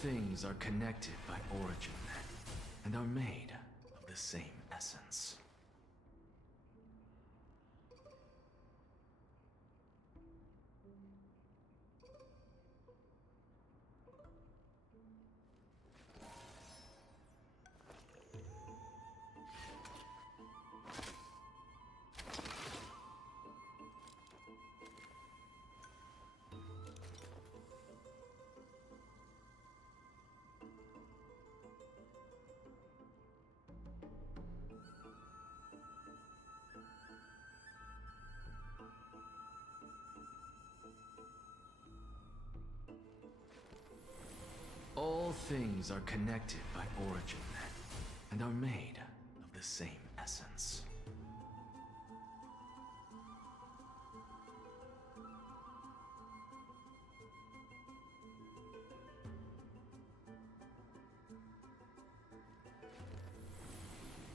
things are connected by origin and are made of the same essence. All things are connected by origin and are made of the same essence.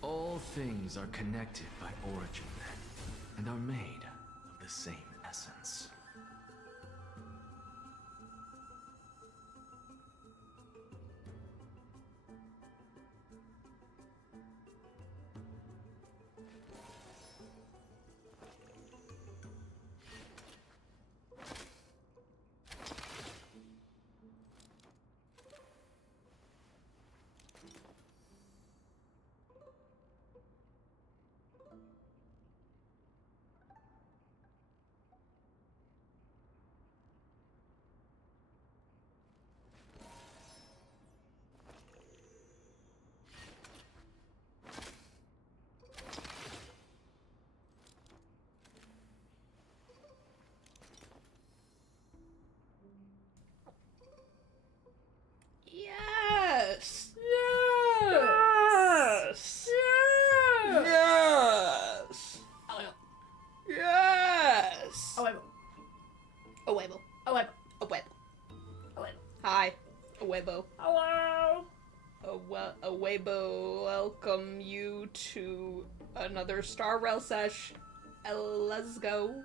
All things are connected by origin and are made of the same essence. Yes! Yes! Yes! Yes! Awebo. Awebo. Awebo. Awebo. Awebo. Hi. Awebo. Hello. Awebo, welcome you to another Star Rail sesh. Let's go.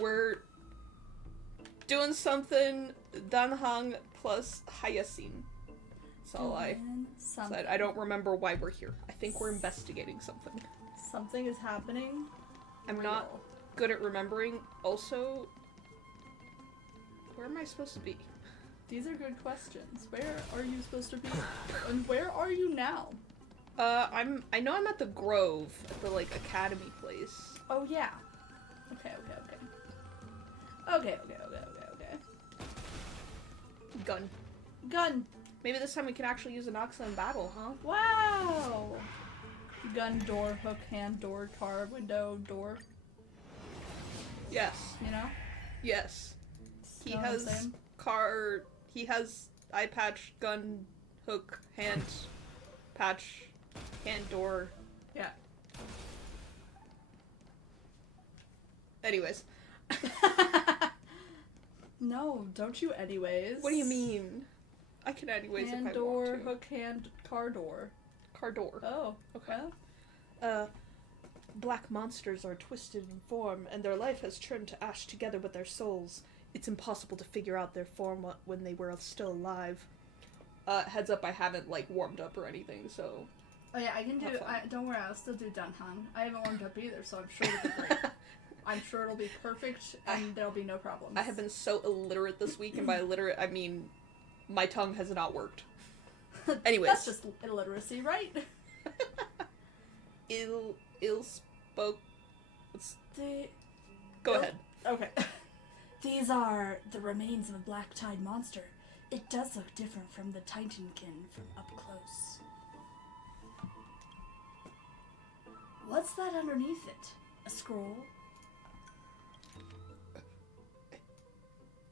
We're doing something Danhang plus hyacine. That's all I said. I don't remember why we're here. I think we're investigating something. Something is happening. I'm not good at remembering. Also, where am I supposed to be? These are good questions. Where are you supposed to be? And where are you now? I know I'm at the Grove, at the, like, academy place. Oh, yeah. Okay. Okay. Gun. Maybe this time we can actually use an Oxa in battle, huh? Wow. Gun, door, hook, hand, door, car, window, door. Yes. You know? Yes. He Know what I'm has saying? car, he has eye patch, gun, hook, hand, patch, hand, door. Yeah. Anyways. No, don't you anyways. What do you mean? I can anyways Hand, if I door, want to. hook, hand, car door. Car door. Oh, okay. Black monsters are twisted in form, and their life has turned to ash together with their souls. It's impossible to figure out their form when they were still alive. Heads up, I haven't, like, warmed up or anything, so... Oh yeah, I can do, don't worry, I'll still do Dunhang. I haven't warmed up either, so I'm sure it'll be great. I'm sure it'll be perfect, and there'll be no problems. I have been so illiterate this week, and by illiterate, I mean my tongue has not worked. Anyways. That's just illiteracy, right? Ill spoke... Go ahead. Okay. These are the remains of a black tide monster. It does look different from the Titankin from up close. What's that underneath it? A scroll?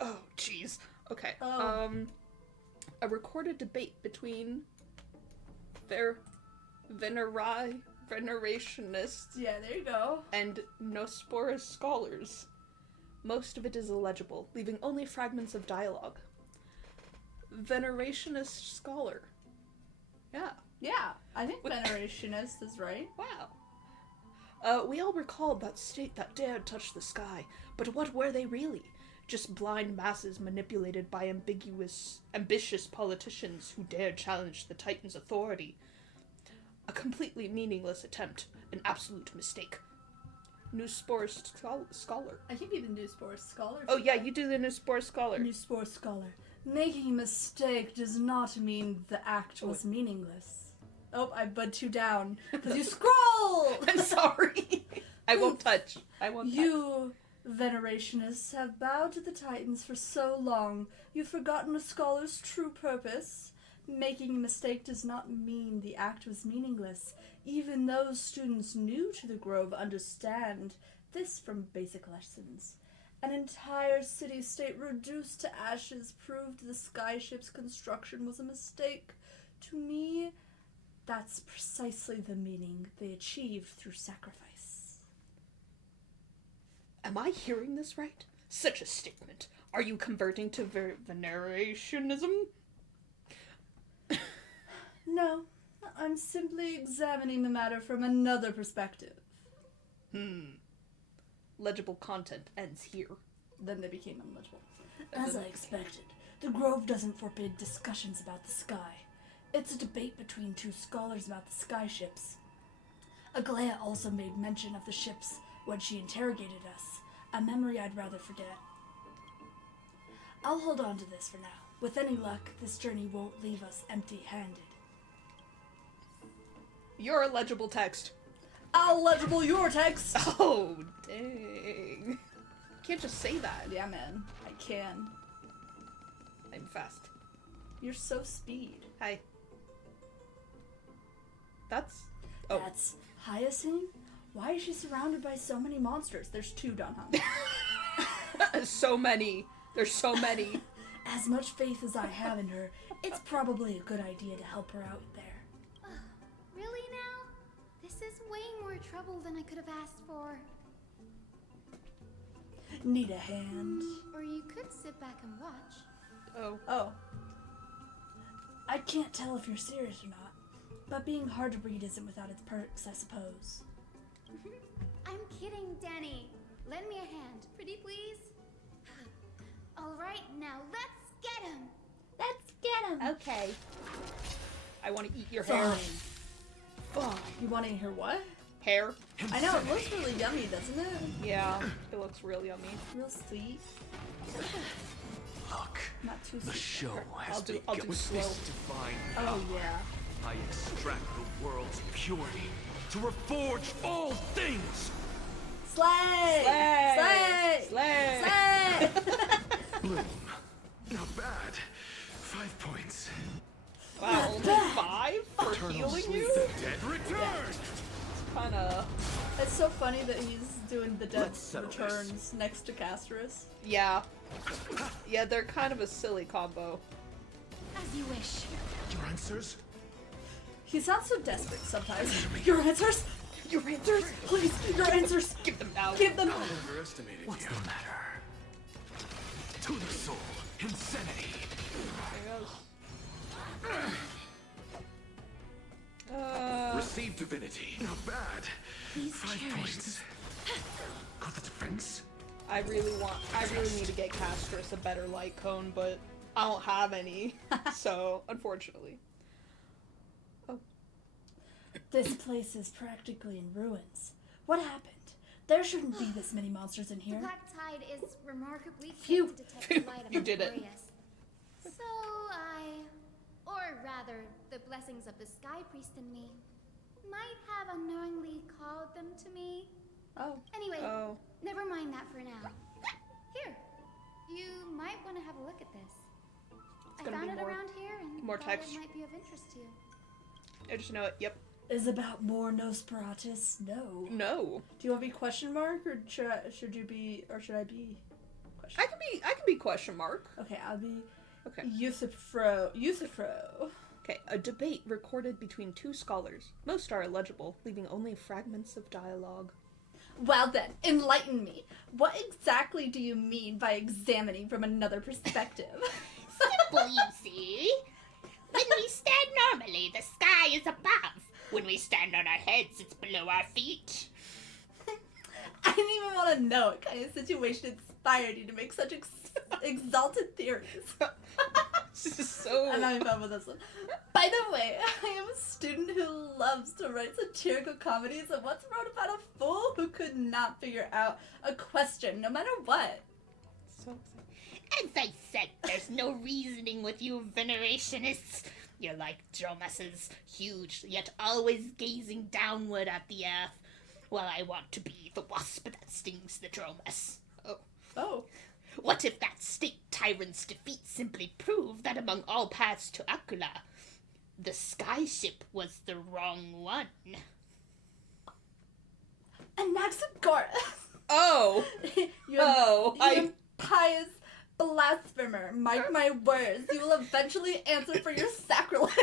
Oh, jeez. Okay. Oh. A recorded debate between venerationists Yeah, there you go. and Nosporus scholars. Most of it is illegible, leaving only fragments of dialogue. Venerationist scholar. Yeah. Yeah, I think venerationist is right. Wow. We all recalled that state that dared touch the sky, but what were they really? Just blind masses manipulated by ambitious politicians who dare challenge the Titan's authority. A completely meaningless attempt. An absolute mistake. Newspore Scholar. I can be the Newspore Scholar. Oh yeah, you do the Newspore Scholar. Newspore Scholar. Making a mistake does not mean the act was meaningless. Oh, I bud you down. Because you scroll! I'm sorry. I won't touch. You, Venerationists, have bowed to the Titans for so long, you've forgotten a scholar's true purpose. Making a mistake does not mean the act was meaningless. Even those students new to the Grove understand this from basic lessons. An entire city-state reduced to ashes proved the skyship's construction was a mistake. To me, that's precisely the meaning they achieved through sacrifice. Am I hearing this right? Such a statement. Are you converting to venerationism? No, I'm simply examining the matter from another perspective. Legible content ends here. Then they became unlegible. As I expected, the Grove doesn't forbid discussions about the sky. It's a debate between two scholars about the skyships. Aglaya also made mention of the ships when she interrogated us, a memory I'd rather forget. I'll hold on to this for now. With any luck, this journey won't leave us empty-handed. You're a legible text. I'll legible your text! Oh, dang. Can't just say that. Yeah, man. I can. I'm fast. You're so speed. Hi. That's... Oh. That's hyacine? Why is she surrounded by so many monsters? There's 2, Dunham. So many. There's so many. As much faith as I have in her, it's probably a good idea to help her out there. Really now? This is way more trouble than I could have asked for. Need a hand? Or you could sit back and watch. Oh. I can't tell if you're serious or not, but being hard to read isn't without its perks, I suppose. I'm kidding, Danny. Lend me a hand, pretty please. Alright, now let's get him. Let's get him! Okay. I want to eat your hair. Fine. You want to hear what? Hair? I know, it looks really yummy, doesn't it? Yeah, it looks real yummy. Real sweet. Look, Not too the sweet. show has I'll do begun. With slow. this divine Oh, power, yeah. I extract the world's purity to reforge all things. Slay! Slay! Slay! Slay! Bloom, not bad. 5 points. Wow, only 5 for Eternal healing sleep. you? The dead return. Kinda... It's so funny that he's doing the dead Let's settle returns next to Castorisk. Yeah. Yeah, they're kind of a silly combo. As you wish. Your answers? He sounds so desperate sometimes. Your answers? Your answers? Please, your answers! Give them now. Give them! I overestimated What's you. the matter? To the soul, insanity. Receive divinity. Not bad. Please 5 cherish points. Got the defense? I really need to get Castorisk a better light cone, but I don't have any. So, unfortunately. This place is practically in ruins. What happened? There shouldn't be this many monsters in The here. black tide is remarkably Phew. quick to detect the light of You did it. Aquarius. So or rather, the blessings of the Sky Priest in me, might have unknowingly called them to me. Oh. Anyway, Oh. never mind that for now. Here, you might want to have a look at this. I gonna found be it more- around here and more thought text. it might be of interest to you. I just know it. Yep. Is about more Nosferatus? No. No. Do you want to be question mark or should I be question? I can be question mark. Okay, I'll be Okay. Euthyphro. Okay. A debate recorded between 2 scholars. Most are illegible, leaving only fragments of dialogue. Well then, enlighten me. What exactly do you mean by examining from another perspective? Simple, you see. When we stand normally, the sky is above. When we stand on our heads, it's below our feet. I didn't even want to know what kind of situation inspired inspired you to make such exalted theories. So... I'm having fun with this one. By the way, I am a student who loves to write satirical comedies and once wrote about a fool who could not figure out a question, no matter what. So As I said, there's no reasoning with you venerationists. You're like Dromasses, huge, yet always gazing downward at the earth. Well, I want to be the wasp that stings the Dromas. Oh. What if that state tyrant's defeat simply proved that among all paths to Akula, the skyship was the wrong one? Anaxagoras! Oh! You impious blasphemer. Mark my words, you will eventually answer for your sacrilege.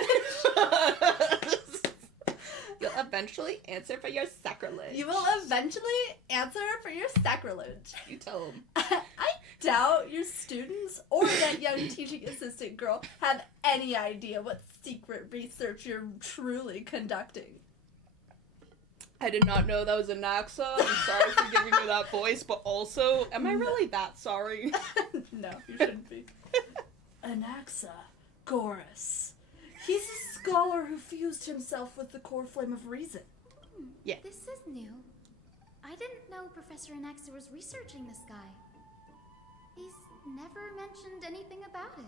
You'll eventually answer for your sacrilege. You will eventually answer for your sacrilege. You tell him. I doubt your students or that young teaching assistant girl have any idea what secret research you're truly conducting. I did not know that was a Naxa. I'm sorry for giving her that voice, but also, am I really that sorry? No, you shouldn't be. Anaxagoras. He's a scholar who fused himself with the core flame of reason. Yeah. This is new. I didn't know Professor Anaxa was researching this guy. He's never mentioned anything about it.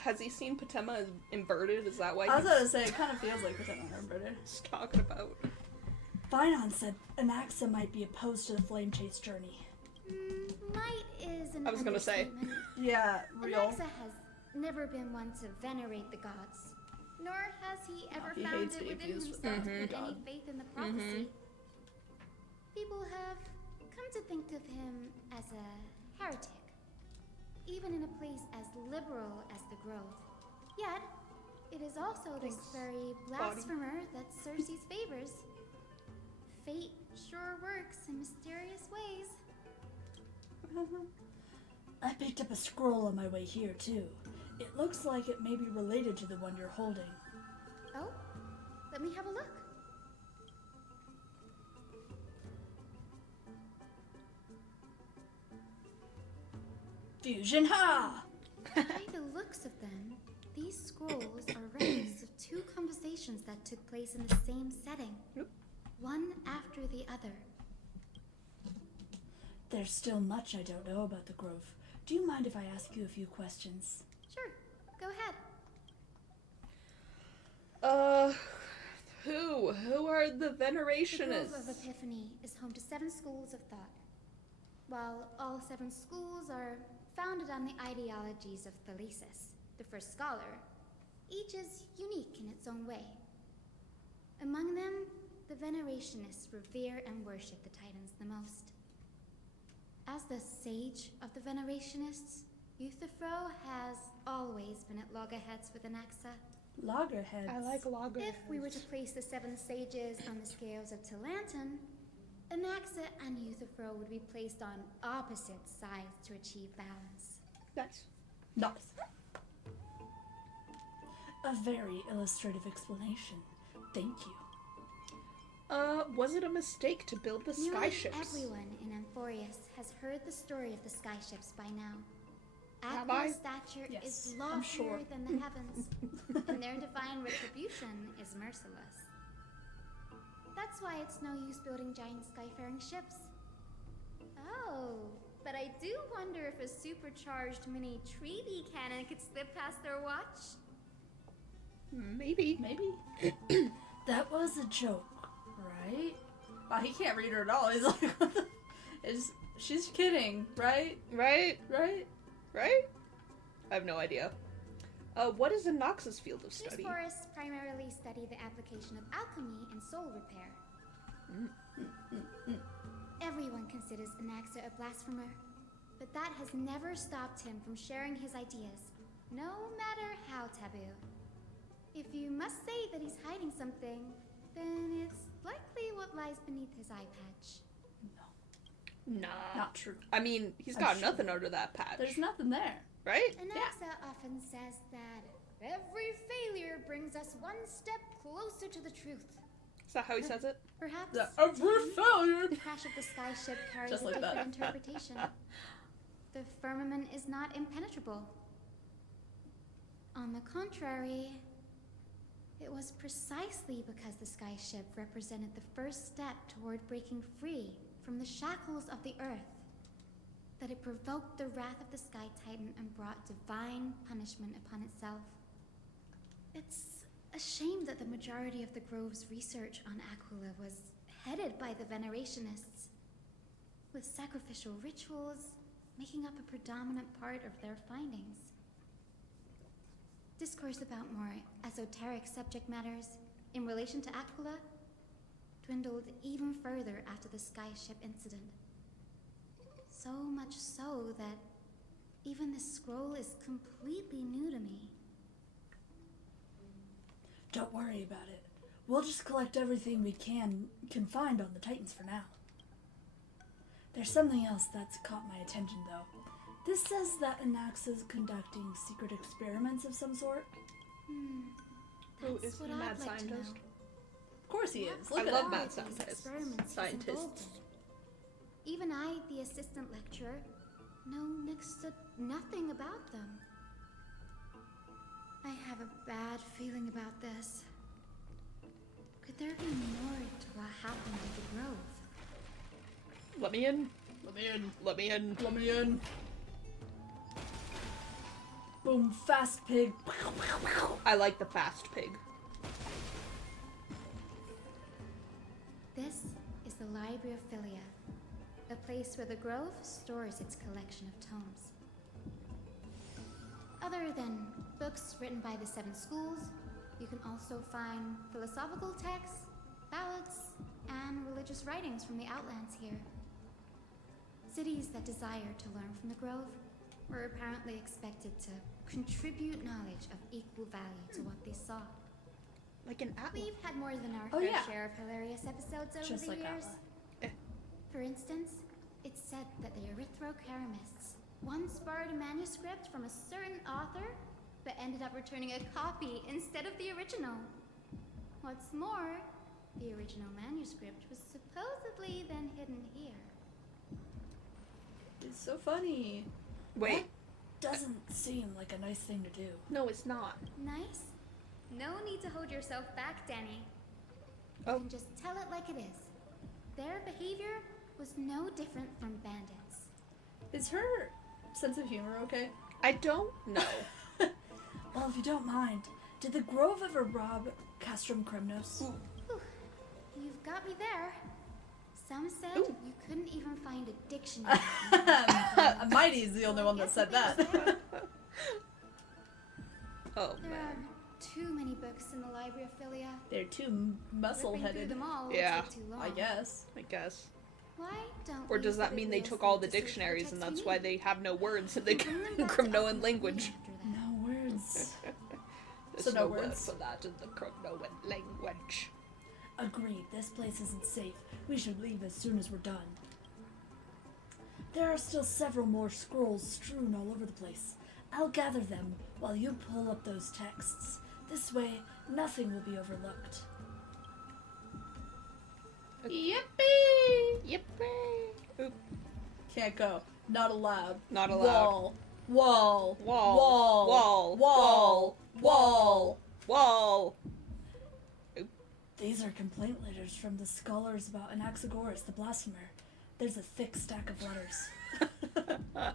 Has he seen Patema inverted? Is that why I was about to say, it kind of feels like Patema inverted. he's talking about? Finon said Anaxa might be opposed to the flame chase journey. Might is an I was gonna say. understatement. Yeah, real. Anaxa has never been one to venerate the gods, nor has he ever he found hates it being within fused with himself the with god. any faith in the prophecy. People have come to think of him as a heretic, even in a place as liberal as the Grove. Yet, it is also this very blasphemer that Cersei's favors. Fate sure works in mysterious ways. I picked up a scroll on my way here, too. It looks like it may be related to the one you're holding. Oh, let me have a look. Fusion Ha! By the looks of them, these scrolls are records of two conversations that took place in the same setting. One after the other. There's still much I don't know about the Grove. Do you mind if I ask you a few questions? Sure, go ahead. Who are the The Grove venerationists? of Epiphany is home to 7 schools of thought. While all 7 schools are founded on the ideologies of Thalesis, the first scholar, each is unique in its own way. Among them, the venerationists revere and worship the Titans the most. As the sage of the venerationists, Euthyphro has always been at loggerheads with Anaxa. Loggerheads. I like logger. If we were to place the 7 sages on the scales of Talanton, Anaxa and Euthyphro would be placed on opposite sides to achieve balance. Nice. Nice. A very illustrative explanation. Thank you. Was it a mistake to build the Nearly skyships? everyone in Amphorius has heard the story of the skyships by now. Have I? Atla's stature Yes, is I'm loftier sure. than the heavens, and their divine retribution is merciless. That's why it's no use building giant skyfaring ships. Oh, but I do wonder if a supercharged mini treaty cannon could slip past their watch. Maybe. Maybe. That was a joke, right? Wow, he can't read her at all. He's like, what the? She's kidding, right? Right? Right? Right? I have no idea. What is Anaxa's field of These study? forests primarily study the application of alchemy and soul repair. Everyone considers Anaxa a blasphemer, but that has never stopped him from sharing his ideas, no matter how taboo. If you must say that he's hiding something, then it's likely what lies beneath his eye patch. Nah. Not true. I mean, he's I'm got sure. nothing under that patch. There's nothing there. Right? Anaxa often says that every failure brings us one step closer to the truth. Is that how he says it? Perhaps Every failure. the crash of the skyship carries Just a like different that. interpretation. The firmament is not impenetrable. On the contrary, it was precisely because the skyship represented the first step toward breaking free from the shackles of the Earth that it provoked the wrath of the Sky Titan and brought divine punishment upon itself. It's a shame that the majority of the Grove's research on Aquila was headed by the Venerationists, with sacrificial rituals making up a predominant part of their findings. Discourse about more esoteric subject matters in relation to Aquila dwindled even further after the skyship incident. So much so that even this scroll is completely new to me. Don't worry about it. We'll just collect everything we can find on the Titans for now. There's something else that's caught my attention, though. This says that Anaxa's conducting secret experiments of some sort. Oh, That's is what he a I'd mad like to scientist? know. Of course he is. What I love are mad these scientists. experiments he's involved in? Even I, the assistant lecturer, know next to nothing about them. I have a bad feeling about this. Could there be more to what happened at the Grove? Let me in. Let me in. Let me in. Let me in. Boom, fast pig. I like the fast pig. This is the Library of Philia, a place where the Grove stores its collection of tomes. Other than books written by the 7 schools, you can also find philosophical texts, ballads, and religious writings from the Outlands here. Cities that desire to learn from the Grove were apparently expected to contribute knowledge of equal value to what they saw. Like an apple. We've had more than our Oh, fair yeah. share of hilarious episodes over Just the like years. Atla. For instance, it's said that the Erythrocheramists once borrowed a manuscript from a certain author, but ended up returning a copy instead of the original. What's more, the original manuscript was supposedly then hidden here. It's so funny. That Wait. doesn't seem like a nice thing to do. No, it's not. Nice? No need to hold yourself back, Danny. Oh. You can just tell it like it is. Their behavior was no different from bandits. Is her sense of humor okay? I don't know. Well, if you don't mind, did the Grove ever rob Castrum Kremnos? Whew. You've got me there. Some said Ooh. you couldn't even find a dictionary. Mighty's the only one that said that. Oh, There man. are too many books in the Library of Philia. They're too Flipping through muscle-headed, them all will Yeah. take too long. I guess. I guess. Why don't Or we does use that the mean they biblios took all to the search for dictionaries and texts we that's why need? they have no words in the Bring them back to Cromnoan us language? after that. No words. There's So no word words. for that in the Cromnoan language. Agreed, this place isn't safe. We should leave as soon as we're done. There are still several more scrolls strewn all over the place. I'll gather them while you pull up those texts. This way, nothing will be overlooked. Yippee! Yippee! Oop. Can't go. Not allowed. Not allowed. Wall. Wall. Wall. Wall. Wall. Wall. Wall. Wall! These are complaint letters from the scholars about Anaxagoras, the blasphemer. There's a thick stack of letters.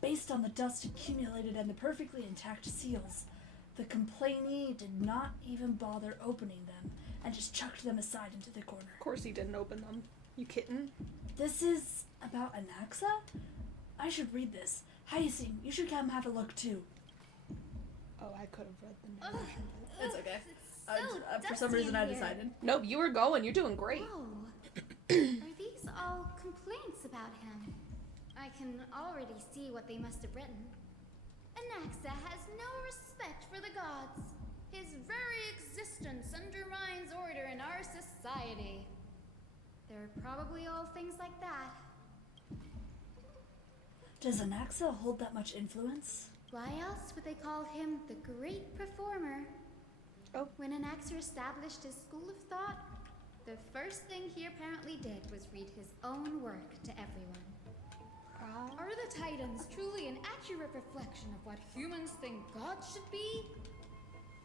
Based on the dust accumulated and the perfectly intact seals, the complainee did not even bother opening them and just chucked them aside into the corner. Of course he didn't open them. You kitten? This is about Anaxa? I should read this. Hyacine, you should come have a look too. Oh, I could have read the narration. It's okay. It's so For some dusty reason, in I here. decided. Nope, you were going. You're doing great. Whoa. Are these all complaints about him? I can already see what they must have written. Anaxa has no respect for the gods. His very existence undermines order in our society. They're probably all things like that. Does Anaxa hold that much influence? Why else would they call him the great performer? Oh. When Anaxer established his school of thought, the first thing he apparently did was read his own work to everyone. Are the Titans truly an accurate reflection of what humans think gods should be?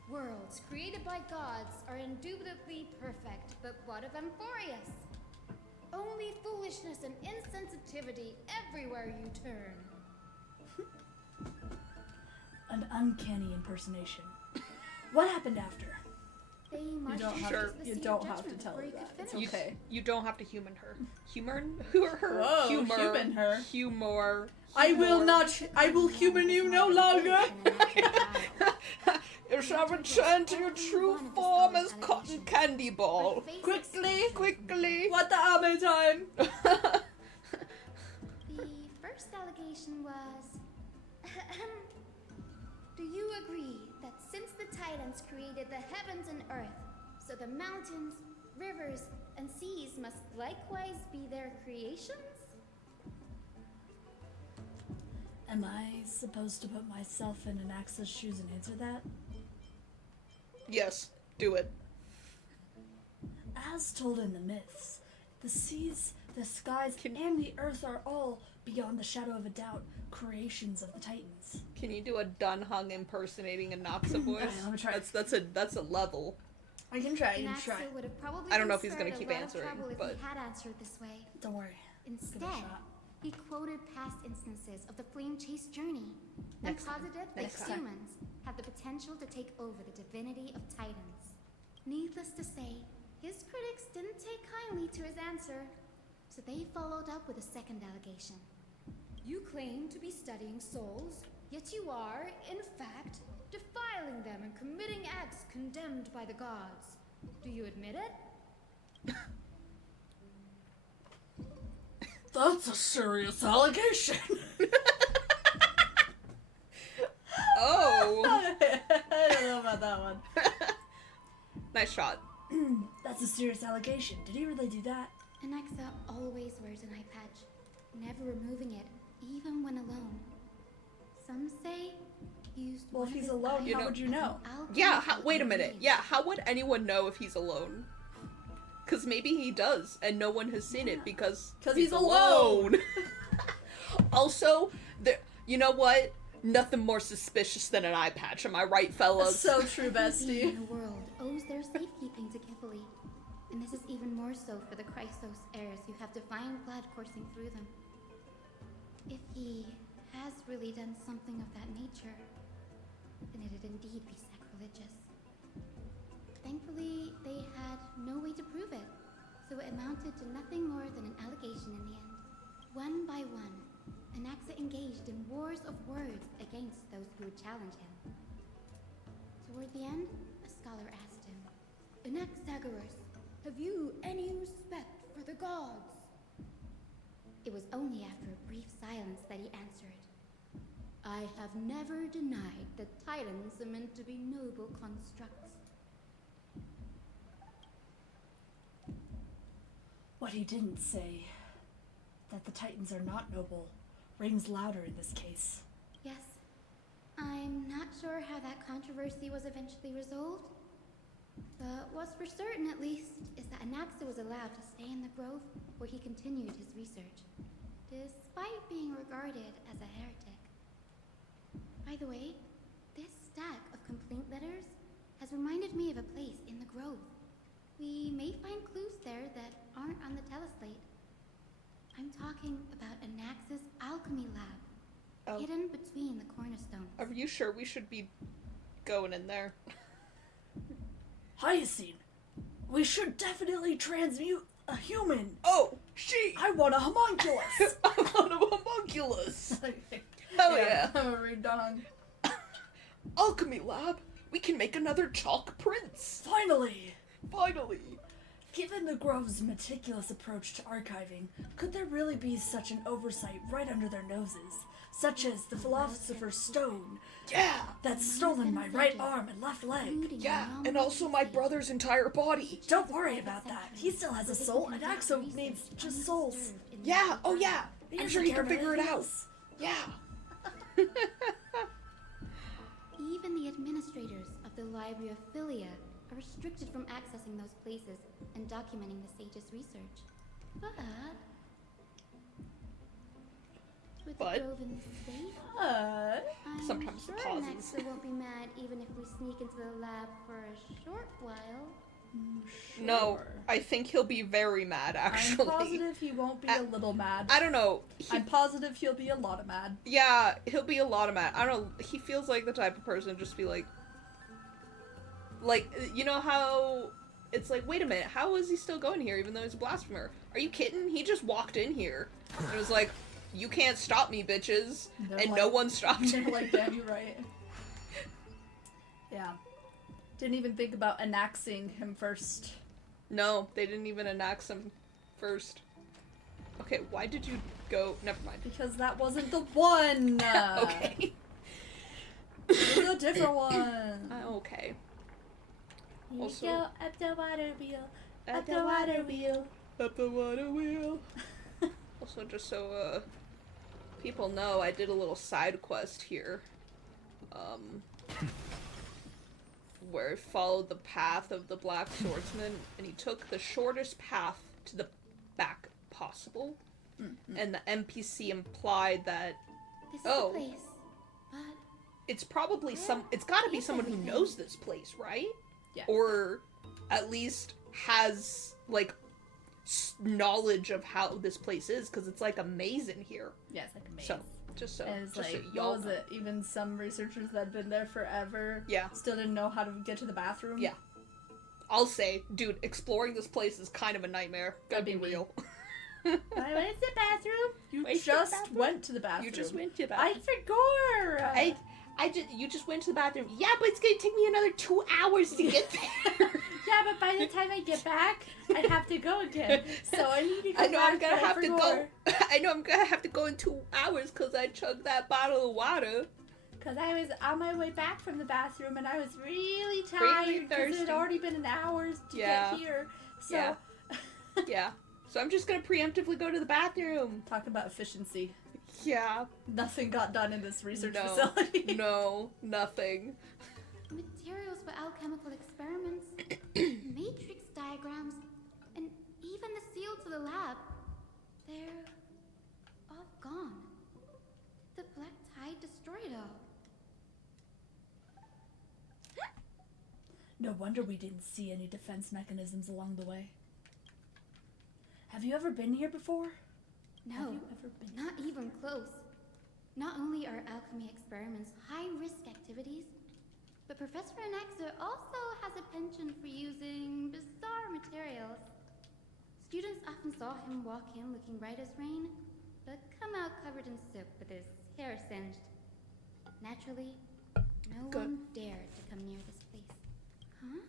Worlds created by gods are indubitably perfect, but what of Amphorius? Only foolishness and insensitivity everywhere you turn. An uncanny impersonation. What happened after? They marched don't into have the to- Sea you of don't have to Judgment tell before her he could that. It's finish. okay. You don't have to human her. Her. Whoa, humor. human her. Humor. I will not. I will human you no longer. You shall return to your true form as cotton candy ball. Quickly. What the army time? The first allegation was... Do you agree that since the Titans created the heavens and earth, so the mountains, rivers, and seas must likewise be their creations? Am I supposed to put myself in Anaxa's shoes and answer that? Yes, do it. As told in the myths, the seas, the skies, and the earth are all, beyond the shadow of a doubt, creations of the Titans. Can you do a Dunhung impersonating a Noxa voice? Okay, let me try. That's a level. I can try. Anaxa would have probably I don't know if he's been gonna spared keep a lot of answering, trouble if but- he had answered this way. Don't worry. Instead, shot. he quoted past instances of the flame chase journey and posited that Next time. humans had the potential to take over the divinity of Titans. Needless to say, his critics didn't take kindly to his answer, so they followed up with a second allegation. You claim to be studying souls, yet you are, in fact, defiling them and committing acts condemned by the gods. Do you admit it? That's a serious allegation. Oh, I don't know about that one. nice shot. That's a serious allegation. Did he really do that? Anaxa always wears an eye patch, never removing it, even when alone. Some say he used Well, one if of he's his alone, eyes how would you as an know? alchemy Yeah, wait a minute. ingredient. Yeah, how would anyone know if he's alone? Because maybe he does, and no one has seen it because 'Cause he's alone. Also, you know what? Nothing more suspicious than an eye patch. Am I right, fellas? So true, Everything bestie. in the world owes their safekeeping to Kifili, and this is even more so for the Chrysos heirs who have divine blood coursing through them. If he has really done something of that nature, then it'd indeed be sacrilegious. Thankfully, they had no way to prove it, so it amounted to nothing more than an allegation in the end. One by one, Anaxa engaged in wars of words against those who would challenge him. Toward the end, a scholar asked him, Anaxagoras, have you any respect for the gods? It was only after a brief silence that he answered, I have never denied that Titans are meant to be noble constructs. What he didn't say, that the Titans are not noble, rings louder in this case. Yes, I'm not sure how that controversy was eventually resolved, but what's for certain at least is that Anaxa was allowed to stay in the grove where he continued his research, despite being regarded as a heretic. By the way, this stack of complaint letters has reminded me of a place in the grove. We may find clues there that aren't on the teleslate. I'm talking about Anaxa's alchemy lab, hidden between the cornerstones. Are you sure we should be going in there? Hyacine, we should definitely transmute a human. Oh, she! I want a homunculus. I want a homunculus! Hell yeah. I'm a redone. Alchemy lab! We can make another chalk prince! Finally. Finally! Given the Grove's meticulous approach to archiving, could there really be such an oversight right under their noses? Such as the Philosopher's Stone Yeah! that's stolen my right arm and left leg. Yeah, and also my brother's entire body! Don't worry about that. He still has a soul, and Axo needs just souls. Yeah! Oh yeah! He I'm doesn't sure he care can about figure it anything out! else. Yeah! Even the administrators of the Library of Philia are restricted from accessing those places and documenting the sage's research. But with But- the Groven safe. I'm Sometimes sure pauses. Nexa won't be mad even if we sneak into the lab for a short while. No, I think he'll be very mad, actually. I'm positive he won't be a little mad. I don't know. I'm positive he'll be a lot of mad. Yeah, he'll be a lot of mad. I don't know. He feels like the type of person to just be like, you know how it's like, wait a minute, how is he still going here even though he's a blasphemer? Are you kidding? He just walked in here. And it was like, you can't stop me, bitches. They're And like- no one stopped They're him. like, damn, you're right. Yeah. Didn't even think about annexing him first. No, they didn't even annex him first. Okay, why did you go? Never mind. Because that wasn't the one! Okay. It was a different one. Okay. Here Also- you go, up the water wheel. Up the water wheel. Up the water wheel. Also, just so people know, I did a little side quest here. Where I followed the path of the Black Swordsman, and he took the shortest path to the back possible. And the NPC implied that This Oh. is the place. But it's probably it's gotta be someone who knows this place, right? Yeah. Or at least has, like, knowledge of how this place is, because it's, like, amazing here. Yeah, it's like a maze. So, just so, And it's just like, so y'all what was know. it? Even some researchers that had been there forever Yeah. still didn't know how to get to the bathroom. Yeah. I'll say, dude, exploring this place is kind of a nightmare. Gotta That'd be be me. real. Where's the bathroom? You Where's the just bathroom? went to the bathroom. You just went to the I bathroom. forgot. You just went to the bathroom. Yeah, but it's gonna take me another 2 hours to get there. Yeah, but by the time I get back, I'd have to go again. So I need to go I know back. I'm gonna but I have to go. forgot. I know I'm gonna have to go in 2 hours because I chugged that bottle of water. Because I was on my way back from the bathroom and I was really Really tired because it thirsty. had already been an hour to Yeah. get here. So, Yeah. Yeah. So I'm just gonna preemptively go to the bathroom. talk about efficiency. Yeah. Nothing got done in this research No. facility. No, nothing. materials for alchemical experiments, matrix diagrams, and even the seal to the lab. They're all gone. The black tide destroyed it all. No wonder we didn't see any defense mechanisms along the way. Have you ever been here before? No, Have you ever been? not even close. Not only are alchemy experiments high-risk activities, but Professor Anaxa also has a penchant for using bizarre materials. Students often saw him walk in looking bright as rain, but come out covered in soap with his hair singed. Naturally, no Good. one dared to come near this place. Huh?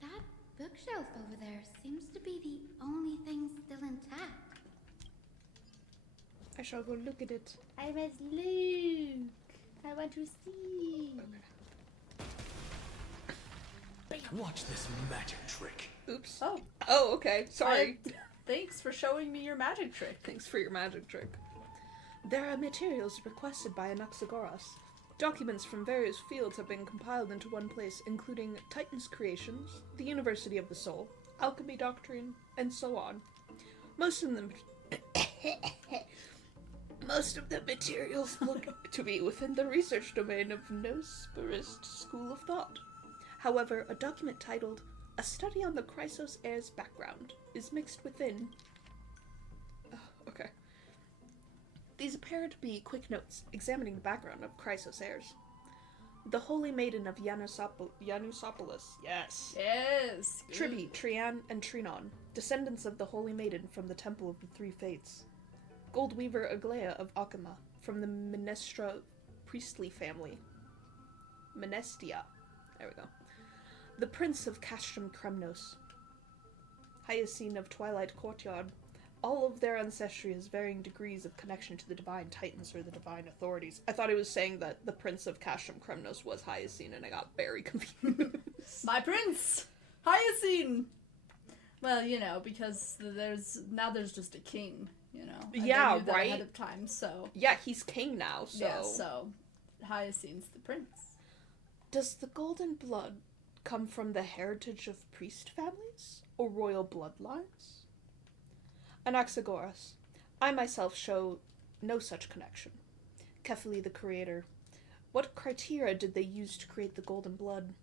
That bookshelf over there seems to be the only thing still intact. I shall go look at it. I was Luke. I want to see. Watch this magic trick. Oops. Oh, Oh, okay. Sorry. thanks for showing me your magic trick. Thanks for your magic trick. There are materials requested by Anaxagoras. Documents from various fields have been compiled into one place, including Titan's creations, the University of the Soul, alchemy doctrine, and so on. Most of the materials look to be within the research domain of Nosperist school of thought. However, a document titled A Study on the Chrysos Heir's Background is mixed within. Oh, okay. These appear to be quick notes examining the background of Chrysos heirs. The Holy Maiden of Yanusopolis, yes. Yes. Tribi, Trian, and Trinon, descendants of the Holy Maiden from the Temple of the Three Fates. Goldweaver Aglaya of Akama, from the Menestra priestly family. Menestia. There we go. The Prince of Castrum Kremnos. Hyacine of Twilight Courtyard. All of their ancestry has varying degrees of connection to the Divine Titans or the Divine Authorities. I thought it was saying that the Prince of Castrum Kremnos was Hyacine, and I got very confused. My prince, Hyacine. Well, you know, because there's just a king. You know. And they Yeah, knew that right? Ahead of time, so Yeah, he's king now, so... yeah, so Hyacine's the prince. Does the golden blood come from the heritage of priest families or royal bloodlines? Anaxagoras, I myself show no such connection. Kefali, the creator, what criteria did they use to create the golden blood?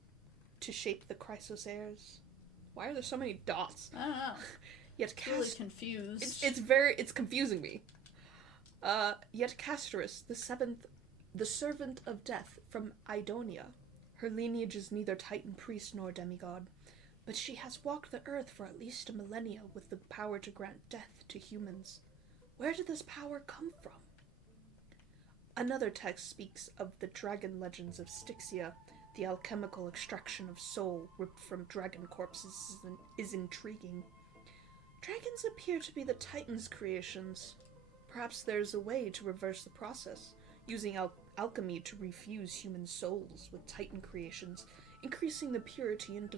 To shape the Chrysos heirs? Why are there so many dots? I don't know. Yet Really confused. it's confusing me. Yet Castorisk, the servant of death from Idonia, her lineage is neither Titan priest nor demigod, but she has walked the earth for at least a millennia with the power to grant death to humans. Where did this power come from? Another text speaks of the dragon legends of Styxia. The alchemical extraction of soul ripped from dragon corpses is intriguing. Dragons appear to be the Titan's creations. Perhaps there's a way to reverse the process, using alchemy to refuse human souls with Titan creations, increasing the purity and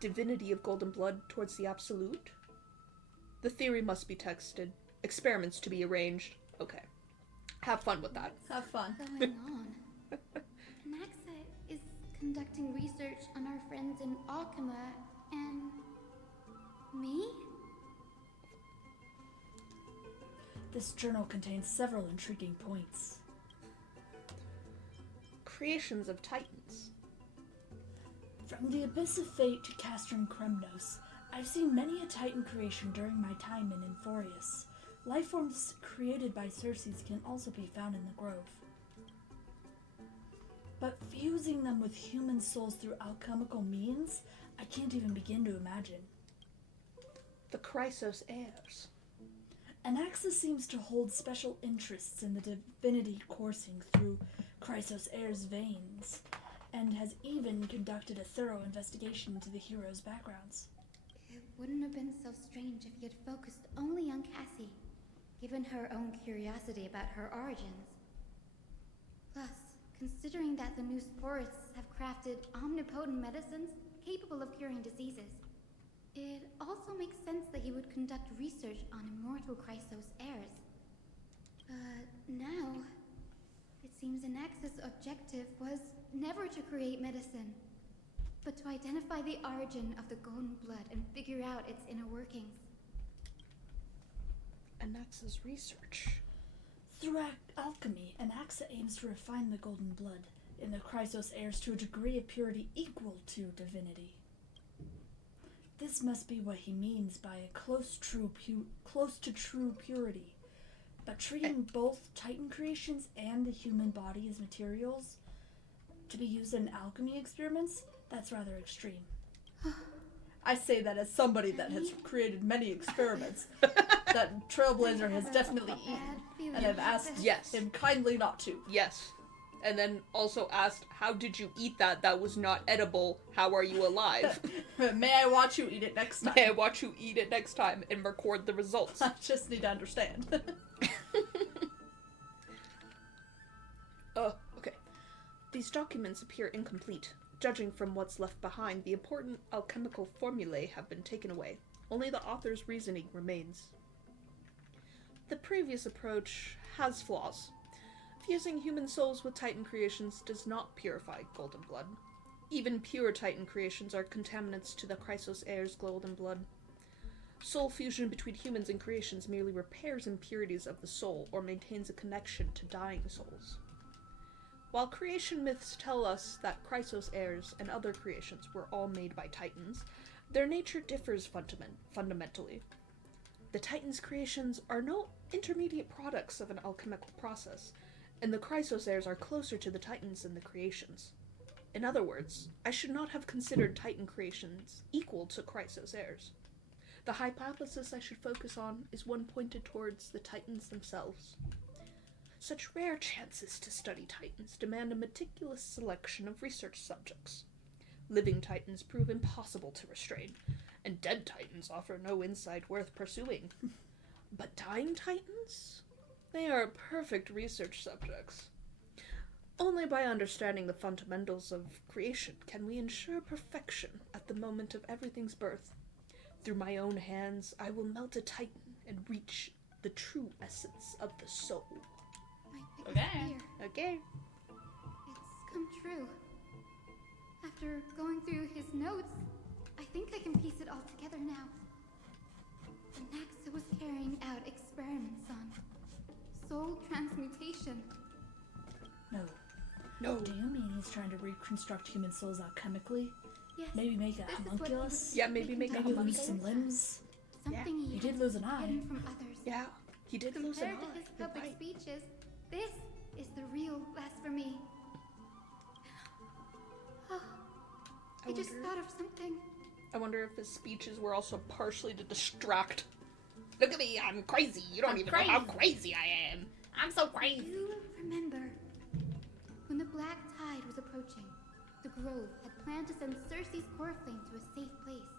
divinity of golden blood towards the absolute. The theory must be tested. Experiments to be arranged. Okay. Have fun with that. Have fun. What's going on? Naxa is conducting research on our friends in Alchema and me? This journal contains several intriguing points. Creations of Titans. From the Abyss of Fate to Castron Kremnos, I've seen many a Titan creation during my time in Inforius. Lifeforms created by Circes can also be found in the Grove. But fusing them with human souls through alchemical means, I can't even begin to imagine. The Chrysos heirs. Anaxa seems to hold special interests in the divinity coursing through Chrysos heirs' veins, and has even conducted a thorough investigation into the heroes' backgrounds. It wouldn't have been so strange if he had focused only on Cassie, given her own curiosity about her origins. Plus, considering that the new sporists have crafted omnipotent medicines capable of curing diseases, it also makes sense that he would conduct research on immortal Chrysos heirs. But now, it seems Anaxa's objective was never to create medicine, but to identify the origin of the golden blood and figure out its inner workings. Anaxa's research. Through alchemy, Anaxa aims to refine the golden blood in the Chrysos heirs to a degree of purity equal to divinity. This must be what he means by a close to true purity. But treating both Titan creations and the human body as materials to be used in alchemy experiments, that's rather extreme. I say that as somebody that has created many experiments that Trailblazer has definitely eaten, and have asked him kindly not to. Yes. And then also asked, how did you eat that? That was not edible. How are you alive? May I watch you eat it next time? May I watch you eat it next time and record the results? I just need to understand. Okay. These documents appear incomplete. Judging from what's left behind, the important alchemical formulae have been taken away. Only the author's reasoning remains. The previous approach has flaws. Fusing human souls with Titan creations does not purify golden blood. Even pure Titan creations are contaminants to the Chrysos heirs' golden blood. Soul fusion between humans and creations merely repairs impurities of the soul or maintains a connection to dying souls. While creation myths tell us that Chrysos heirs and other creations were all made by Titans, their nature differs fundamentally. The Titans' creations are no intermediate products of an alchemical process, and the Chrysos heirs are closer to the Titans than the creations. In other words, I should not have considered Titan creations equal to Chrysos heirs. The hypothesis I should focus on is one pointed towards the Titans themselves. Such rare chances to study Titans demand a meticulous selection of research subjects. Living Titans prove impossible to restrain, and dead Titans offer no insight worth pursuing. But dying Titans? They are perfect research subjects. Only by understanding the fundamentals of creation can we ensure perfection at the moment of everything's birth. Through my own hands, I will melt a Titan and reach the true essence of the soul. My biggest fear. Okay. It's come true. After going through his notes, I think I can piece it all together now. Anaxa was carrying out experiments on soul transmutation. No. No. Do you mean he's trying to reconstruct human souls alchemically? Yes. Maybe make a this is what he homunculus? was Yeah, maybe make a Maybe lose homunculus. some limbs? Something He he did had lose an eye. hidden from others. Yeah, he did lose an Compared to eye. his You're public right. speeches, this is the real blasphemy. Oh, I just wonder- thought of something. I wonder if his speeches were also partially to distract. Look at me, I'm crazy. You don't even know how crazy I am. I'm so crazy. You remember when the black tide was approaching, the Grove had planned to send Cersei's core flame to a safe place.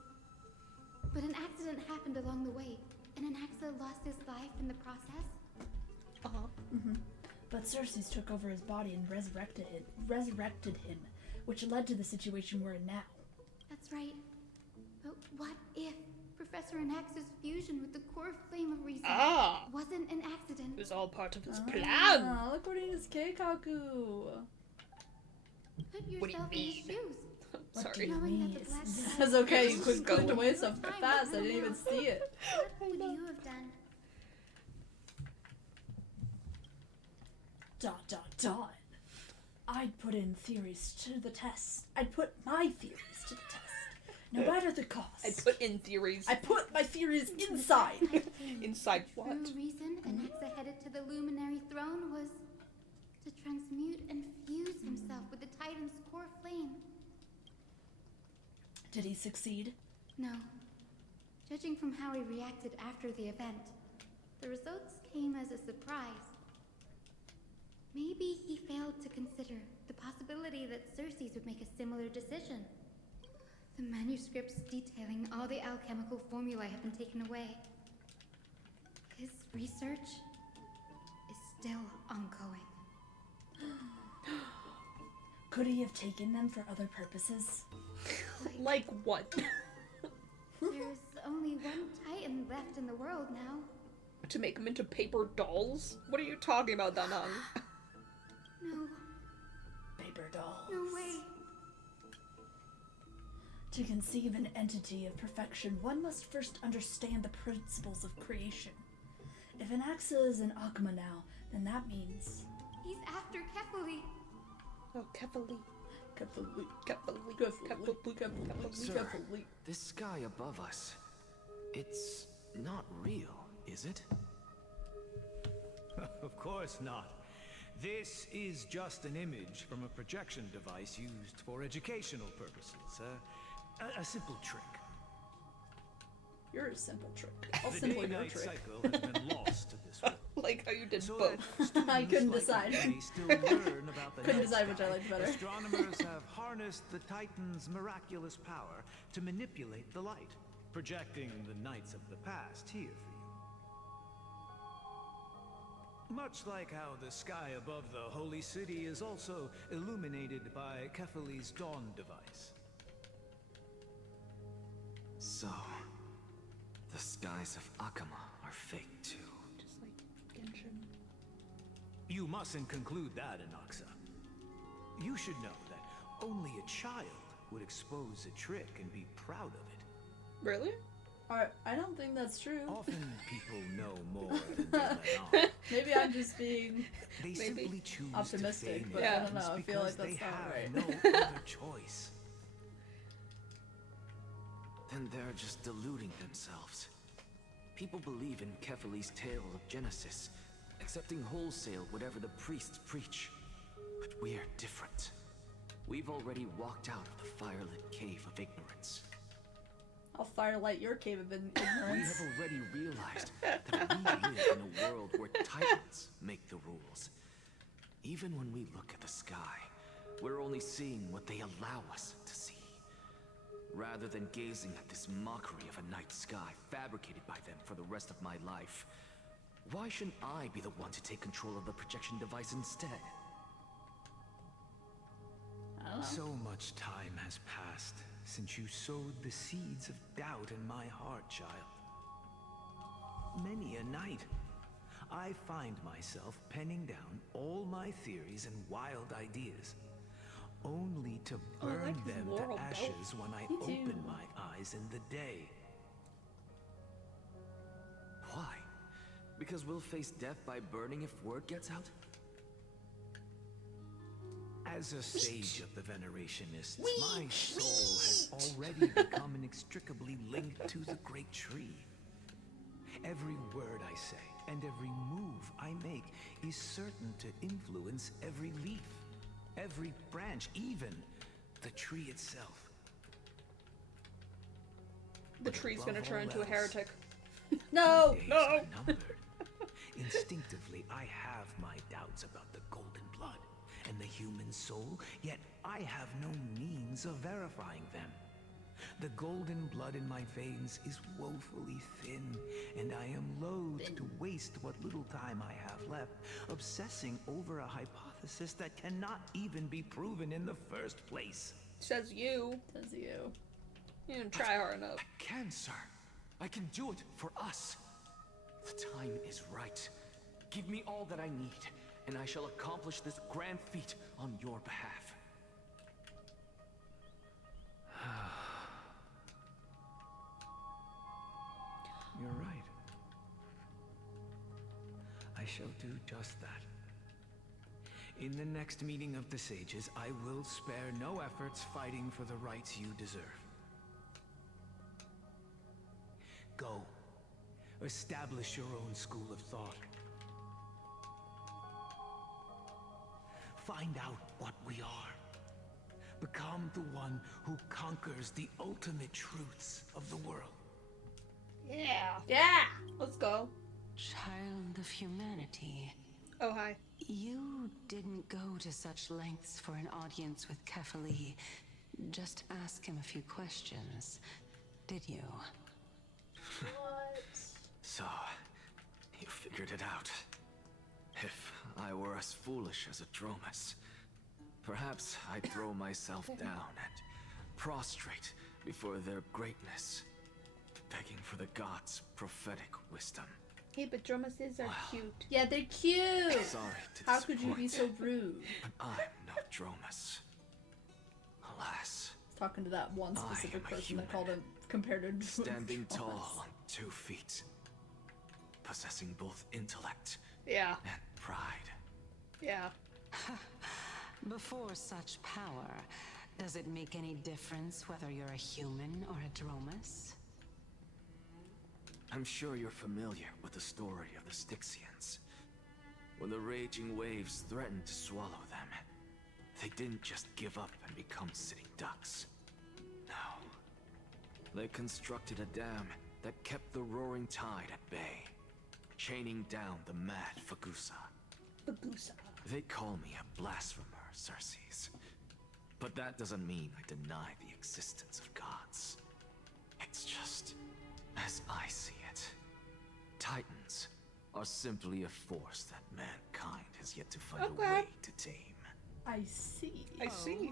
But an accident happened along the way, and Anaxa lost his life in the process. But Cersei's took over his body and resurrected him, which led to the situation we're in now. That's right. But what if Professor Anaxa's fusion with the core flame of reason wasn't an accident? It was all part of his plan. Ah, according to Keikaku. Put What do you yourself in his mean? shoes. Sorry. Knowing that the It's- black tide That's okay, you This is clicked going. away so fast, I didn't even see it. What would you have done? I'd put in theories to the test. I'd put my theories to the test. No matter the cost. I put in theories. I put my theories inside. Inside what? True reason Anaxa headed to the luminary throne was to transmute and fuse himself with the Titan's core flame. Did he succeed? No. Judging from how he reacted after the event, the results came as a surprise. Maybe he failed to consider the possibility that Cersei's would make a similar decision. The manuscripts detailing all the alchemical formulae have been taken away. His research is still ongoing. Could he have taken them for other purposes? Like what? There's only one Titan left in the world now. To make them into paper dolls? What are you talking about, Danang? No, Paper dolls. no way. To conceive an entity of perfection, one must first understand the principles of creation. If Anaxa is an Akuma now, then that means... He's after Kefali. Oh, Kefali. Sir, this sky above us, it's not real, is it? Of course not. This is just an image from a projection device used for educational purposes. A simple trick. You're a simple trick. I'll The simple your day-night trick. cycle has been lost to this world. Like how you did So both. that students I couldn't like decide. me still learn about the Couldn't night decide which I sky. liked better. Astronomers have harnessed the Titan's miraculous power to manipulate the light, projecting the nights of the past here for you. Much like how the sky above the holy city is also illuminated by Kefali's dawn device. So, the skies of Akama are fake too. Just like Genshin. You mustn't conclude that, Anaxa. You should know that only a child would expose a trick and be proud of it. Really? I don't think that's true. Often people know more than they let on. Maybe I'm just being... They simply choose optimistic, to feign but I ignorance don't know, I feel like because that's they not have right. no other choice. Then they're just deluding themselves. People believe in Kefali's tale of Genesis, accepting wholesale whatever the priests preach. But we're different. We've already walked out of the firelit cave of ignorance. I'll firelight your cave of We ignorance. have already realized that we live in a world where titans make the rules. Even when we look at the sky, we're only seeing what they allow us to see. Rather than gazing at this mockery of a night sky fabricated by them for the rest of my life, why shouldn't I be the one to take control of the projection device instead? I don't know. So much time has passed since you sowed the seeds of doubt in my heart, child. Many a night, I find myself penning down all my theories and wild ideas, only to Oh, I burn like his them laurel to belt. ashes when I Me too. open my eyes in the day. Because we'll face death by burning if word gets out? As a sage of the Venerationists, my soul has already become inextricably linked to the great tree. Every word I say and every move I make is certain to influence every leaf, every branch, even the tree itself. The tree's gonna above turn all into a else, heretic. No! my days no. are numbered. Instinctively, I have my doubts about the golden blood and the human soul, yet I have no means of verifying them. The golden blood in my veins is woefully thin, and I am loath to waste what little time I have left obsessing over a hypothesis that cannot even be proven in the first place. Says you. Says you. You didn't try hard enough. I can, sir. I can do it for us. The time is right. Give me all that I need, and I shall accomplish this grand feat on your behalf. You're right. I shall do just that. In the next meeting of the sages, I will spare no efforts fighting for the rights you deserve. Go. Establish your own school of thought. Find out what we are. Become the one who conquers the ultimate truths of the world. Yeah. Yeah! Let's go. Child of humanity, Oh, hi. you didn't go to such lengths for an audience with Kefali. Just ask him a few questions, did you? What? So, you figured it out. If I were as foolish as a Dromus, perhaps I'd throw myself down and prostrate before their greatness, begging for the gods' prophetic wisdom. Hey, but Dromuses are cute. Yeah, they're cute! Sorry to How could you be disappoint, so rude? but I'm not Dromus. Alas, Talking to that one I specific am a person that human. called him compared to standing Dromus. tall on 2 feet, possessing both intellect Yeah. and pride. Yeah. Before such power, does it make any difference whether you're a human or a Dromus? I'm sure you're familiar with the story of the Styxians. When the raging waves threatened to swallow them, they didn't just give up and become sitting ducks. No. They constructed a dam that kept the roaring tide at bay, chaining down the mad Fagusa. Bagusa. They call me a blasphemer, Xerxes. But that doesn't mean I deny the existence of gods. It's just as I see it. Titans are simply a force that mankind has yet to find a Okay. way to tame. I see. I see.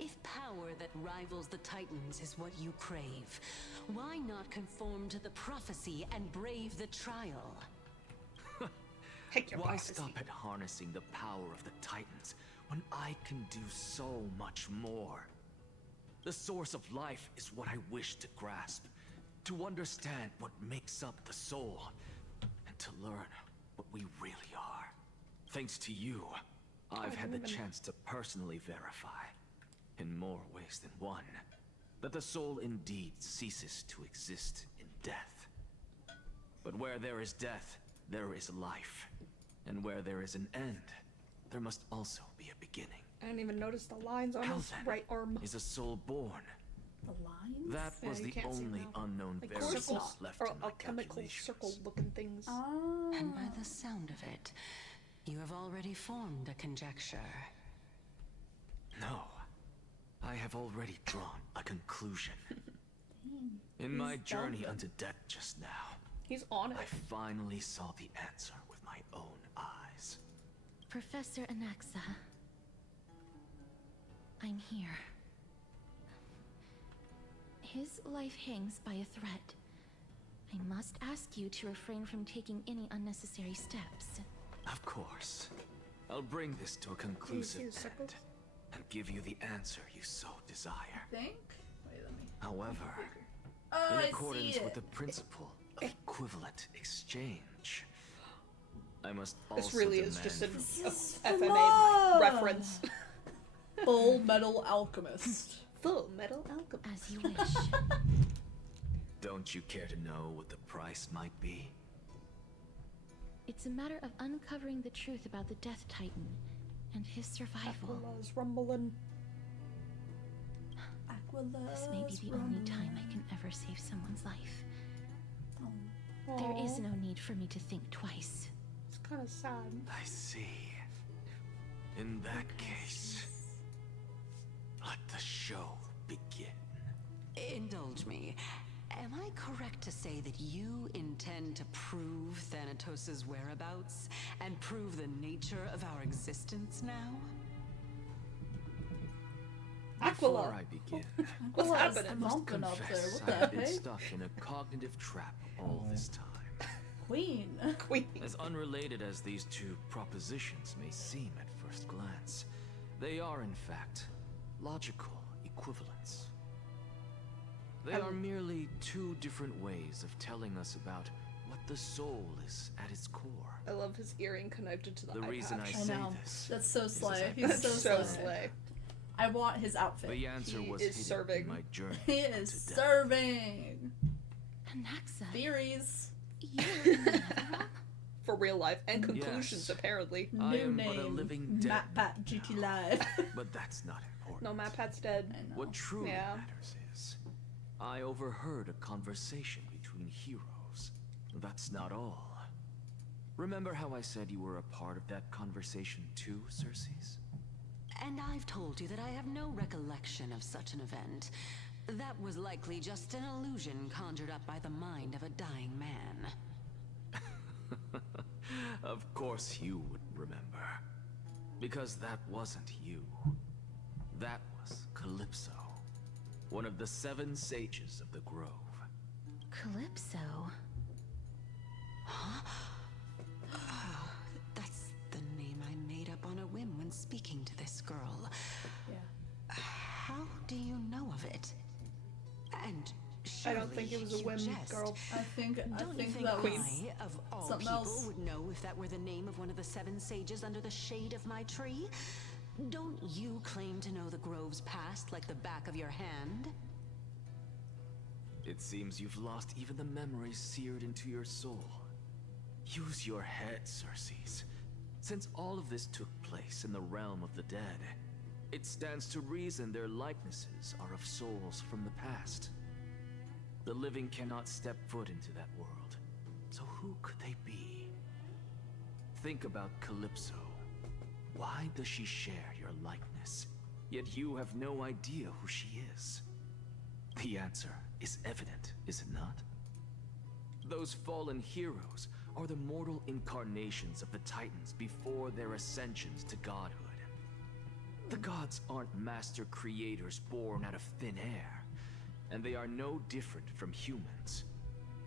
If power that rivals the Titans is what you crave, why not conform to the prophecy and brave the trial? Heck, your Why prophecy. stop at harnessing the power of the Titans when I can do so much more? The source of life is what I wish to grasp, to understand what makes up the soul, and to learn what we really are. Thanks to you, I've had the chance to personally verify, in more ways than one, that the soul indeed ceases to exist in death. But where there is death, there is life. And where there is an end, there must also be a beginning. I didn't even notice the lines on How his then right arm. is a soul born? The lines? That Yeah, was you the can't see only now. unknown Like variable circles left or in my alchemical calculations. circle-looking things. Ah. And by the sound of it, you have already formed a conjecture. No, I have already drawn a conclusion. In my journey unto death just now, He's on it. I finally saw the answer with my own eyes. Professor Anaxa, I'm here. His life hangs by a thread. I must ask you to refrain from taking any unnecessary steps. Of course. I'll bring this to a conclusive see the circles? end and give you the answer you so desire. Think? Wait, let me. However, Oh, in I accordance see it. with the principle of equivalent exchange, I must also This really is just an is FMA flaw. reference. Full Metal Alchemist. Full Metal Alchemist. As you wish. Don't you care to know what the price might be? It's a matter of uncovering the truth about the Death Titan and his survival. Aquila's rumbling. This may be the only time I can ever save someone's life. Aww. There is no need for me to think twice. It's kind of sad. I see. In that case, let the show begin. Indulge me. Am I correct to say that you intend to prove Thanatos' whereabouts and prove the nature of our existence now? Before Aquila. I begin, What's Aquila is happening? Vulcan up there. confess What the I've been heck? stuck in a cognitive trap all this time. Queen. Queen. As unrelated as these two propositions may seem at first glance, they are in fact logical equivalents. They are merely two different ways of telling us about what the soul is at its core. I love his earring connected to the The eye reason patch. I I say know. this That's so is as slay. I've He's been so So slay. slay. I want his outfit. The answer He was is hidden serving. in my journey. He is to death. serving. Anaxa, Theories. you're in another realm? For real life. And Yes. conclusions, apparently. I New am name. but a living dead Matt Pat GT Live. But that's not important. No, Matt Pat's dead. I know. What truly Yeah. matters is, I overheard a conversation between heroes. That's not all. Remember how I said you were a part of that conversation too, Circes? And I've told you that I have no recollection of such an event. That was likely just an illusion conjured up by the mind of a dying man. Of course you would remember. Because that wasn't you. That was Calypso. One of the 7 sages of the Grove. Calypso? That's the name I made up on a whim when speaking to this girl. Yeah. How do you know of it? And I don't think it was a you whim, jest. girl. I think Don't you think that was I, of all something people, else. would know if that were the name of one of the 7 sages under the shade of my tree? Don't you claim to know the Grove's past like the back of your hand? It seems you've lost even the memories seared into your soul. Use your head, Circes. Since all of this took place in the realm of the dead, it stands to reason their likenesses are of souls from the past. The living cannot step foot into that world. So who could they be? Think about Calypso. Why does she share your likeness? Yet you have no idea who she is. The answer is evident, is it not? Those fallen heroes are the mortal incarnations of the Titans before their ascensions to godhood. The gods aren't master creators born out of thin air, and they are no different from humans,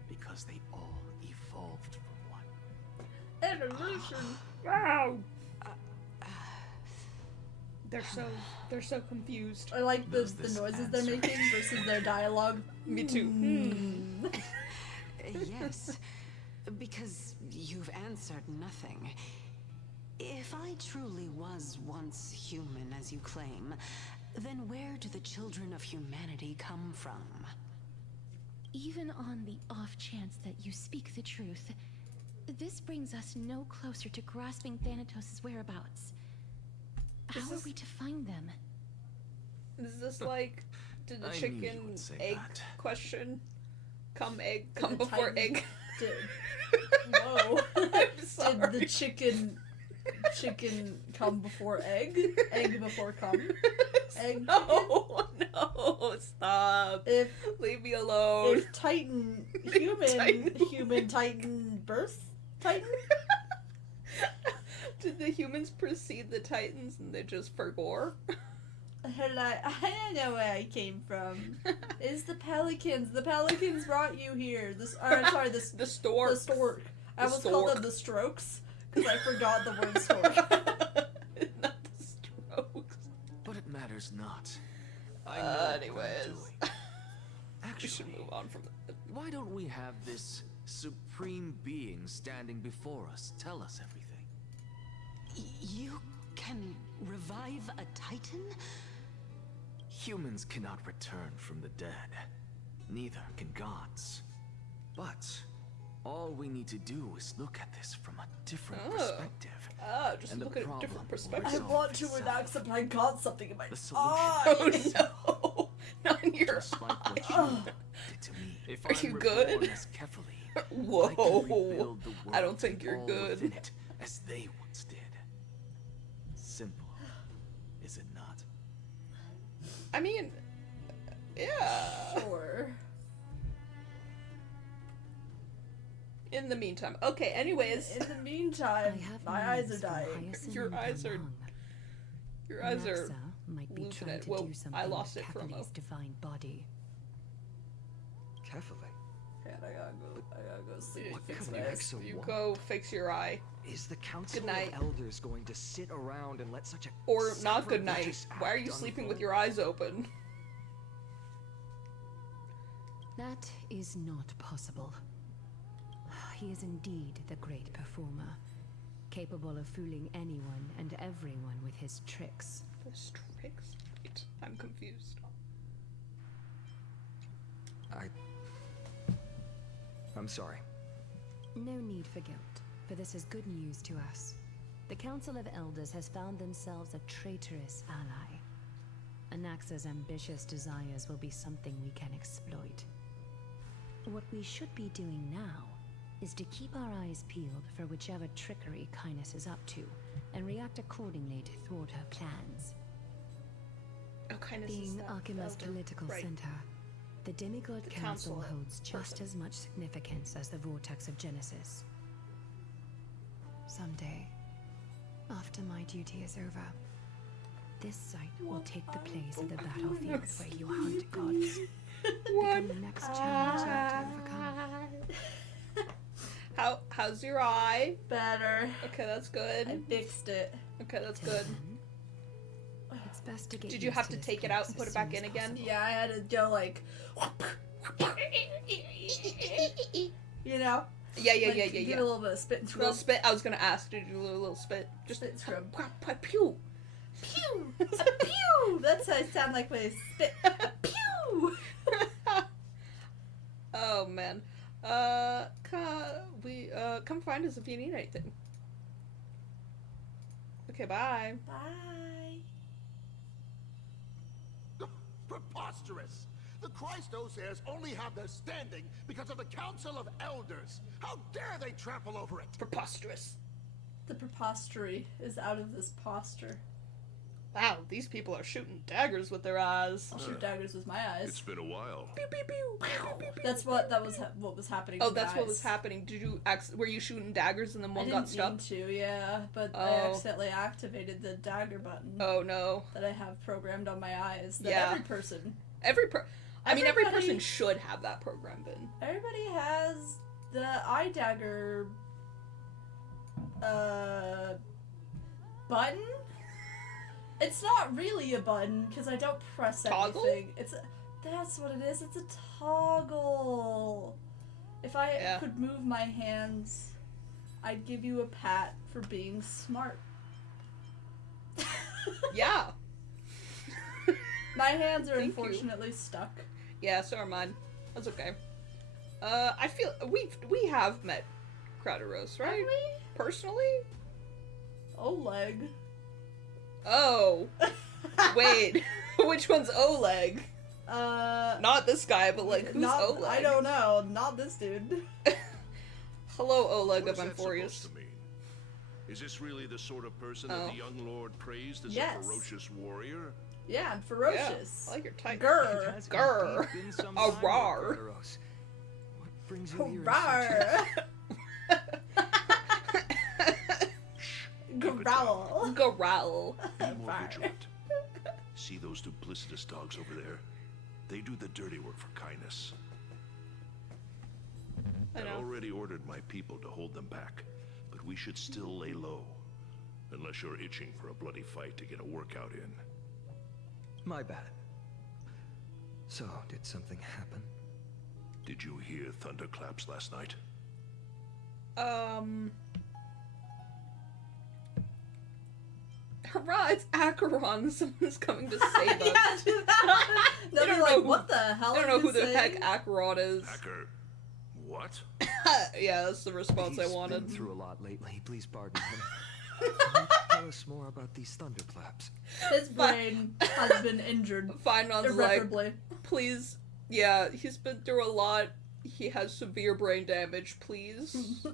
because they all evolved from one. Evolution. Wow. They're so confused. I like the Does this noises they're answer making versus their dialogue. Me too. Yes, because you've answered nothing. If I truly was once human, as you claim, then where do the children of humanity come from? Even on the off chance that you speak the truth, this brings us no closer to grasping Thanatos' whereabouts. How are we to find them? Is this like, did the I knew you chicken would say egg that. question? Come egg, come the before Titan- egg. Did, whoa. I'm sorry. Did the chicken come before egg? Egg before come? Egg No, no, stop. If Leave me alone. if Titan human Titan. Titan birth Titan? Did the humans precede the Titans and they just forgore? I don't know where I came from. It's the pelicans. The pelicans brought you here. Sorry, The stork. the stork. I The almost called stork. them the strokes because I forgot the word stork. Not the strokes. But it matters not. I know what I'm Anyways. doing. We should Actually, move on from that. why don't we have this supreme beings standing before us tell us everything. You can revive a Titan? Humans cannot return from the dead. Neither can gods. But all we need to do is look at this from a different perspective. Just and look the at a problem different will perspective. I resolve want to itself. relax, but I got something in my The solution eyes. Oh no! Not in your just like what you did to me. If Are I'm you good? reborn as Kefali, Whoa! I can rebuild the world I don't think you're all good. within it, as they once did. Simple, is it not? I mean, yeah. Sure. In the meantime, okay. Anyways, In the meantime, I have my eyes are news from dying. Hyacine Your and eyes are- Among. your eyes are. Naxa might be losing trying it. to Well, do I something lost with it for a Kefali's mo. divine body. Kefali? Man, I gotta go sleep. What Fix could you this. act so You what? go fix your eye, Is the Council Good night. of Elders going to sit around and let such a or not. Good night. sacrilegious Why are you act sleeping with unfold? your eyes open? That is not possible. He is indeed the great performer, capable of fooling anyone and everyone with his tricks. Those tricks. Wait, I'm confused. I'm sorry. No need for guilt, for this is good news to us. The Council of Elders has found themselves a traitorous ally. Anaxa's ambitious desires will be something we can exploit. What we should be doing now is to keep our eyes peeled for whichever trickery Kindness is up to, and react accordingly to thwart her plans. Oh, kindness is Being that Akima's elder. political Right. center, the Demigod The Council council holds just person. as much significance as the Vortex of Genesis. Someday, after my duty is over, this site will take the place of the battlefield where you hunt gods. Become the next challenge you have to overcome. How's your eye? Better. Okay, that's I good. fixed it. Okay, that's Till good. then, it's best to get Did you used have to this take it out place and put as it back soon in as again? possible. Yeah, I had to go like, you know, Yeah, like, do yeah. a little bit of spit and A little scrub. spit. I was gonna ask. Did you do a little spit? Just Spit and scrub. Pew. Pew! Pew! That's how I sound like when I spit. Pew! Oh man. Come find us if you need anything. Okay, bye. Bye. Preposterous! The Christos-heirs only have their standing because of the Council of Elders. How dare they trample over it? Preposterous. The prepostery is out of this posture. Wow, these people are shooting daggers with their eyes. I'll shoot daggers with my eyes. It's been a while. Pew, pew, pew, pew, pew, pew. That's what what was happening. Oh, with my that's what eyes. was happening. Did you were you shooting daggers and then I one didn't got stuck? mean to, yeah, but I Oh. accidentally activated the dagger button Oh no. that I have programmed on my eyes. That Yeah. every person, Every Everybody- person should have that programmed in. everybody has the eye dagger button. It's not really a button because I don't press Toggle? anything. That's what it is. It's a toggle. If I Yeah. could move my hands, I'd give you a pat for being smart. Yeah. My hands are Thank you. unfortunately stuck. Yeah, so are mine. That's okay. I feel we have met Crowderos, right? Have we? Personally? Oleg. Oh. Wait. Which one's Oleg? Not this guy, but like who's not, Oleg? I don't know. Not this dude. Hello, Oleg What of is that Amphorius. supposed to mean? Is this really the sort of person Oh. that the young lord praised as Yes. a ferocious warrior? Yeah, I'm Yeah, ferocious. I like your type. It Grr. has Grr. indeed been some A time, rar. Garderos. What brings you here? in Rawr. Keep it Growl. Growl. Be more Rawr. vigilant. See those duplicitous dogs over there? They do the dirty work for kindness. I I know. already ordered my people to hold them back, but we should still lay low. Unless you're itching for a bloody fight to get a workout in. My bad. So, did something happen? Did you hear thunderclaps last night? Hurrah, it's Acheron. Someone's coming to save us. Yeah, do that. They'll be like, what the hell? I don't know who the heck Acheron is. Hacker. What? Yeah, that's the response I He's wanted. been through a lot lately. Please pardon him. Can you tell us more about these thunderclaps? His brain has been injured Finon's irreparably. like, please. Yeah, he's been through a lot. He has severe brain damage. Please.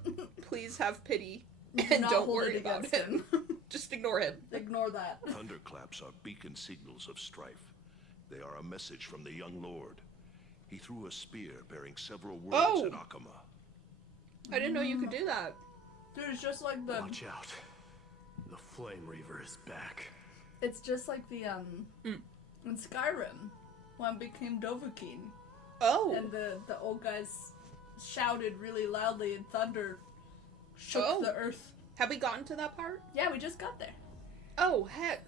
Please have pity. And not don't hold worry it about against him. Just ignore him. Ignore that. Thunderclaps are beacon signals of strife. They are a message from the young lord. He threw a spear bearing several words Oh. at Akama. I didn't know you could do that. Dude, it's just like the... Watch out. The Flame Reaver is back. It's just like the, in Skyrim, when it became Dovahkiin. Oh. And the old guys shouted really loudly and thunder shook Oh. the earth. Have we gotten to that part? Yeah, we just got there. Oh, heck.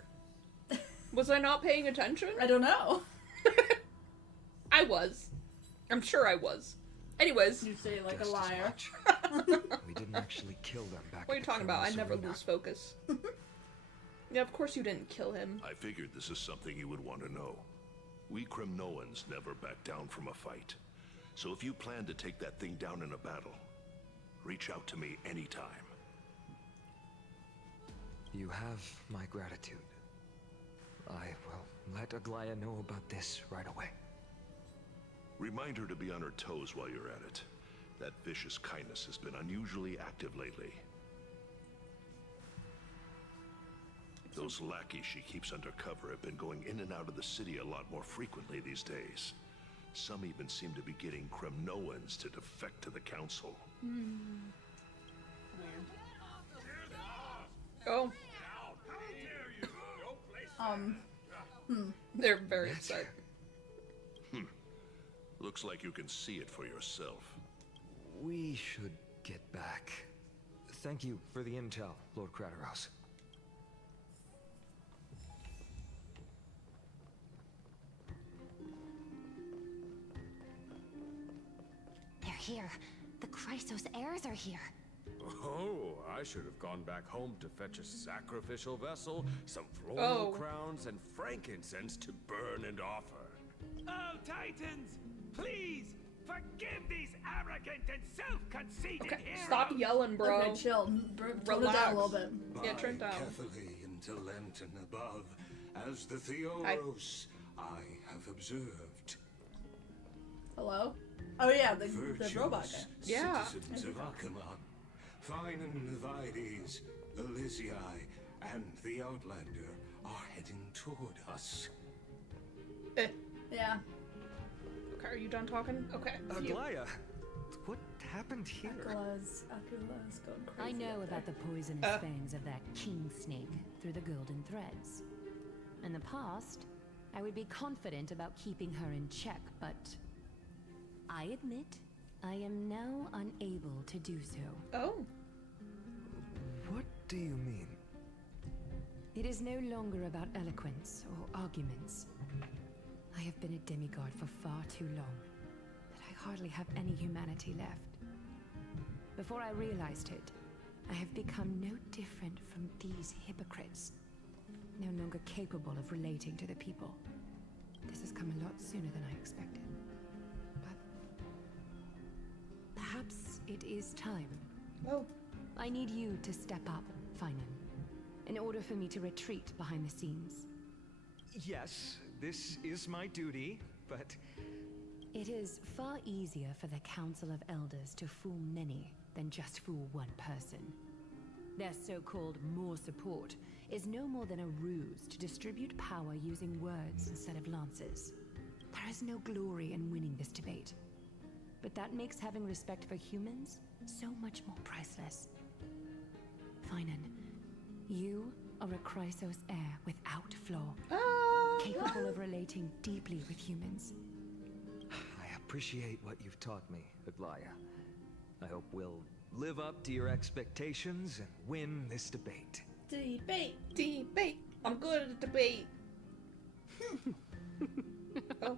Was I not paying attention? I don't know. I was. I'm sure I was. Anyways. You say it like Just a as liar. much. We didn't actually kill them back. What are you at the talking about? I Colonel's never arena. lose focus. Yeah, of course you didn't kill him. I figured this is something you would want to know. We Kremnoans never back down from a fight. So if you plan to take that thing down in a battle, reach out to me anytime. You have my gratitude. I will let Aglaya know about this right away. Remind her to be on her toes while you're at it. That vicious kindness has been unusually active lately. Those lackeys she keeps under cover have been going in and out of the city a lot more frequently these days. Some even seem to be getting Kremnoans to defect to the council. Oh. They're very upset. Looks like you can see it for yourself. We should get back. Thank you for the intel, Lord Crateros. They're here. The Chrysos heirs are here. Oh, I should have gone back home to fetch a sacrificial vessel, some floral crowns, and frankincense to burn and offer. Oh, Titans! Please! Forgive these arrogant and self-conceited heroes! Stop yelling, bro. Okay, chill. Tone it down a little bit. Yeah, turn it down. Carefully into Lent and above, as the Theoros I have observed. Hello? Oh yeah, the robot guy. Yeah. Citizens of Akama, Finan Vides, Elysiae, and the Outlander are heading toward us. Yeah. Okay, are you done talking? Okay. Aglaya, what happened here? Akula's going crazy. I know about the poisonous fangs of that king snake through the golden threads. In the past, I would be confident about keeping her in check, but I admit I am now unable to do so. Oh. What do you mean? It is no longer about eloquence or arguments. I have been a demigod for far too long that I hardly have any humanity left. Before I realized it, I have become no different from these hypocrites, no longer capable of relating to the people. This has come a lot sooner than I expected. But perhaps it is time. Oh. I need you to step up, Finan, in order for me to retreat behind the scenes. Yes, this is my duty, but... It is far easier for the Council of Elders to fool many than just fool one person. Their so-called more support is no more than a ruse to distribute power using words instead of lances. There is no glory in winning this debate. But that makes having respect for humans so much more priceless. Finan, you are a Chrysos heir without flaw. Capable of relating deeply with humans. I appreciate what you've taught me, Aglaya. I hope we'll live up to your expectations and win this debate. Debate. I'm good at debate. Oh.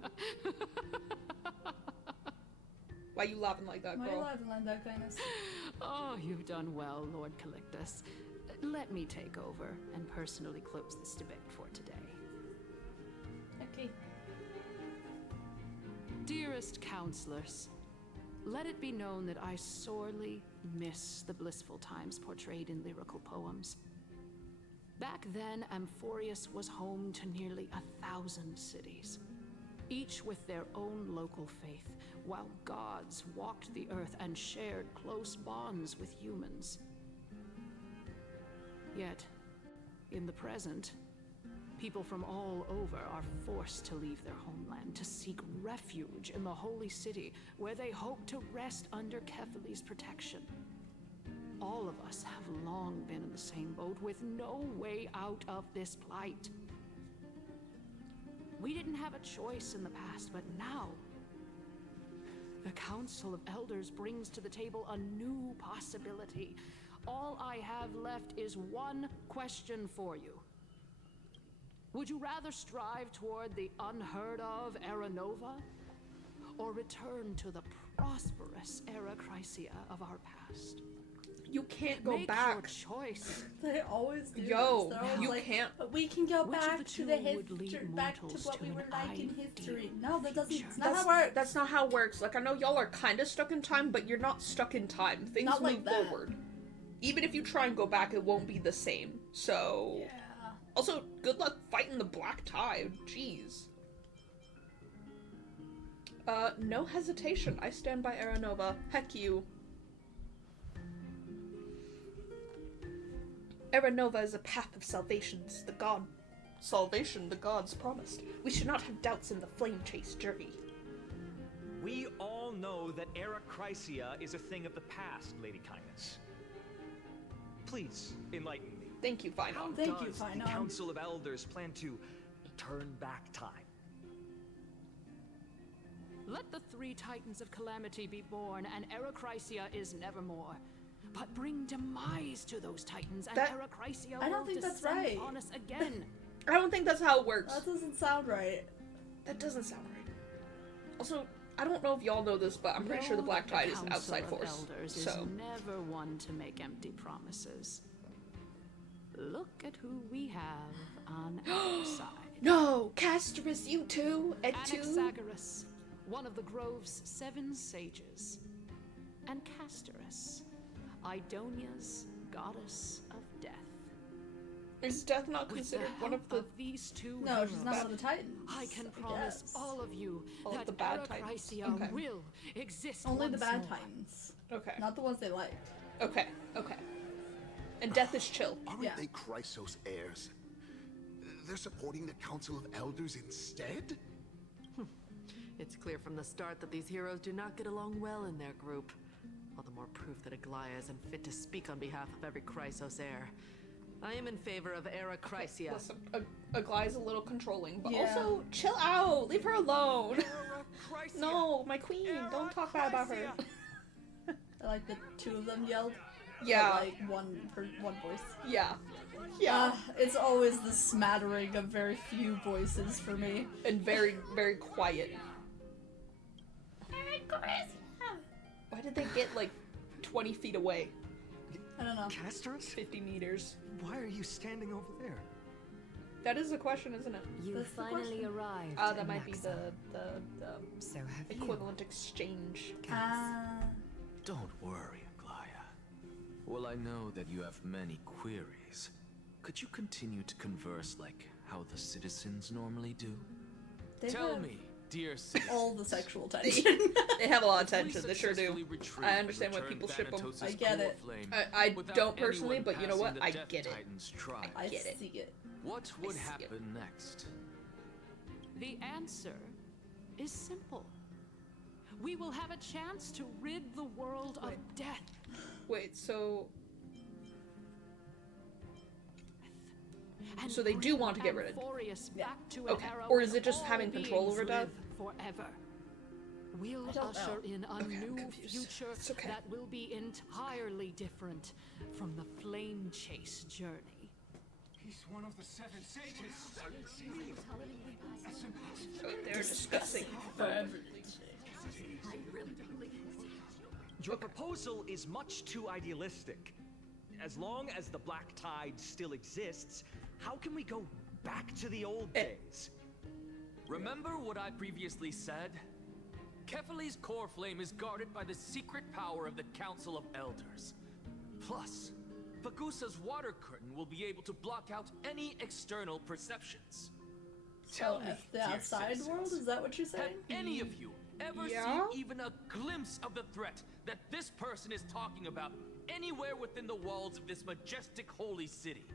Why you laughing like that, Why girl? are you laughing like that, kindness? Oh, you've done well, Lord Calictus. Let me take over and personally close this debate for today. Okay. Dearest counselors, let it be known that I sorely miss the blissful times portrayed in lyrical poems. Back then, Amphorius was home to nearly 1,000 cities, each with their own local faith, while gods walked the earth and shared close bonds with humans. Yet, in the present, people from all over are forced to leave their homeland to seek refuge in the holy city, where they hope to rest under Kethali's protection. All of us have long been in the same boat with no way out of this plight. We didn't have a choice in the past, but now the Council of Elders brings to the table a new possibility. All I have left is one question for you. Would you rather strive toward the unheard of Era Nova, or return to the prosperous Era Chrysia of our past? You can't go Make back. your choice. They always do. Yo, this. They're always you like, can't. But we can go Which of back the to two the would lead history, back to mortals what to we an were like in ideal history. No, that doesn't. future? It's not how it works. That's not how it works. Like, I know y'all are kind of stuck in time, but you're not stuck in time. Things Not move like that. forward. Even if you try and go back, it won't be the same. So, Yeah. also, good luck fighting the Black Tide. Jeez. No hesitation. I stand by Era Nova. Heck you. Era Nova is a path of salvation. It's the salvation the gods promised. We should not have doubts in the flame chase journey. We all know that Era Chrysia is a thing of the past, Lady Kindness. Please, enlighten me. Thank you, Finon. How Thank you, does the Finon. Council of Elders plan to turn back time? Let the three Titans of Calamity be born, and Era Chrysia is nevermore. But bring demise to those Titans, and That- Era Chrysia I don't will think that's descend right. upon us again. I don't think that's how it works. That doesn't sound right. That doesn't sound right. Also, I don't know if y'all know this, but I'm pretty sure the Black Know that Tide is an Council outside of force. Elders So, is never one to make empty promises. Look at who we have on our side. no, Castorisk, you too, and two. Anaxagoras, one of the Grove's 7 sages, and Castorisk, Idonia's goddess of death. Is death not With considered the one of help the? these two No, she's not heroes, one of the Titans. I can I promise guess. all of you All of that the bad Era Titans. Chrysia Okay. will exist Only the once bad more. Titans, Okay, not the ones they like. okay. And death is chill. Aren't Yeah. they Chrysos heirs? They're supporting the Council of Elders instead? It's clear from the start that these heroes do not get along well in their group. All the more proof that Aglaya is unfit to speak on behalf of every Chrysos heir. I am in favor of Era Chrysia. Listen, Aglaya's a little controlling, but Yeah. also chill out. Leave her alone. Era Chrysia! No, my queen. Era Don't talk bad about her. Chrysia! I like the two of them yelled. Yeah. But, like one voice. Yeah. Yeah. It's always the smattering of very few voices for me. And very, very quiet. Why did they get like 20 feet away? I don't know. Castorisk? 50 meters. Why are you standing over there? That is the question, isn't it? You That's the finally question. arrived. That in might be Naxa. the So have you. equivalent exchange. Don't worry, Aglaya. Well, I know that you have many queries. Could you continue to converse like how the citizens normally do? They Tell have me, dear citizens. all the sexual tension. They have a lot of We tension. They sure do. successfully retrieved I understand why and people returned ship them. Thanatos' I get core it. flame I without don't personally, anyone but you know passing what? the I Death get it. Titan's trial. I get it. see it. What would see it. happen next? The answer is simple. We will have a chance to rid the world of death. Wait, so And So they do want to get rid of- Amphorius Yeah. back to Okay. an era Or is when it just all having control beings over death? live Forever. We'll I don't usher know. in a Okay, I'm new confused. future It's okay. that will be entirely different from the flame chase journey. He's one of the 7 sages. they're discussing. For everything. Your proposal is much too idealistic. As long as the Black Tide still exists, how can we go back to the old days? Remember what I previously said? Kefali's core flame is guarded by the secret power of the Council of Elders. Plus, Fagusa's water curtain will be able to block out any external perceptions. Tell me, the outside world? Is that what you're saying? Have any of you ever seen even a glimpse of the threat that this person is talking about anywhere within the walls of this majestic holy city?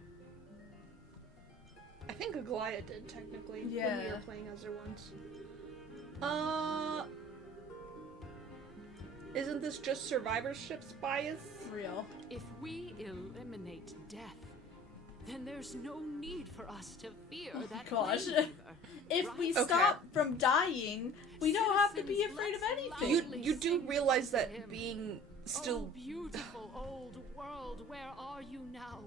I think Aglaya did, technically, when we were playing as her once. Isn't this just survivorship's bias? Real. If we eliminate death, then there's no need for us to fear that. Gosh. If Right? we stop from dying, we don't have to be afraid of anything. You do realize that being still... Oh, beautiful old world, where are you now?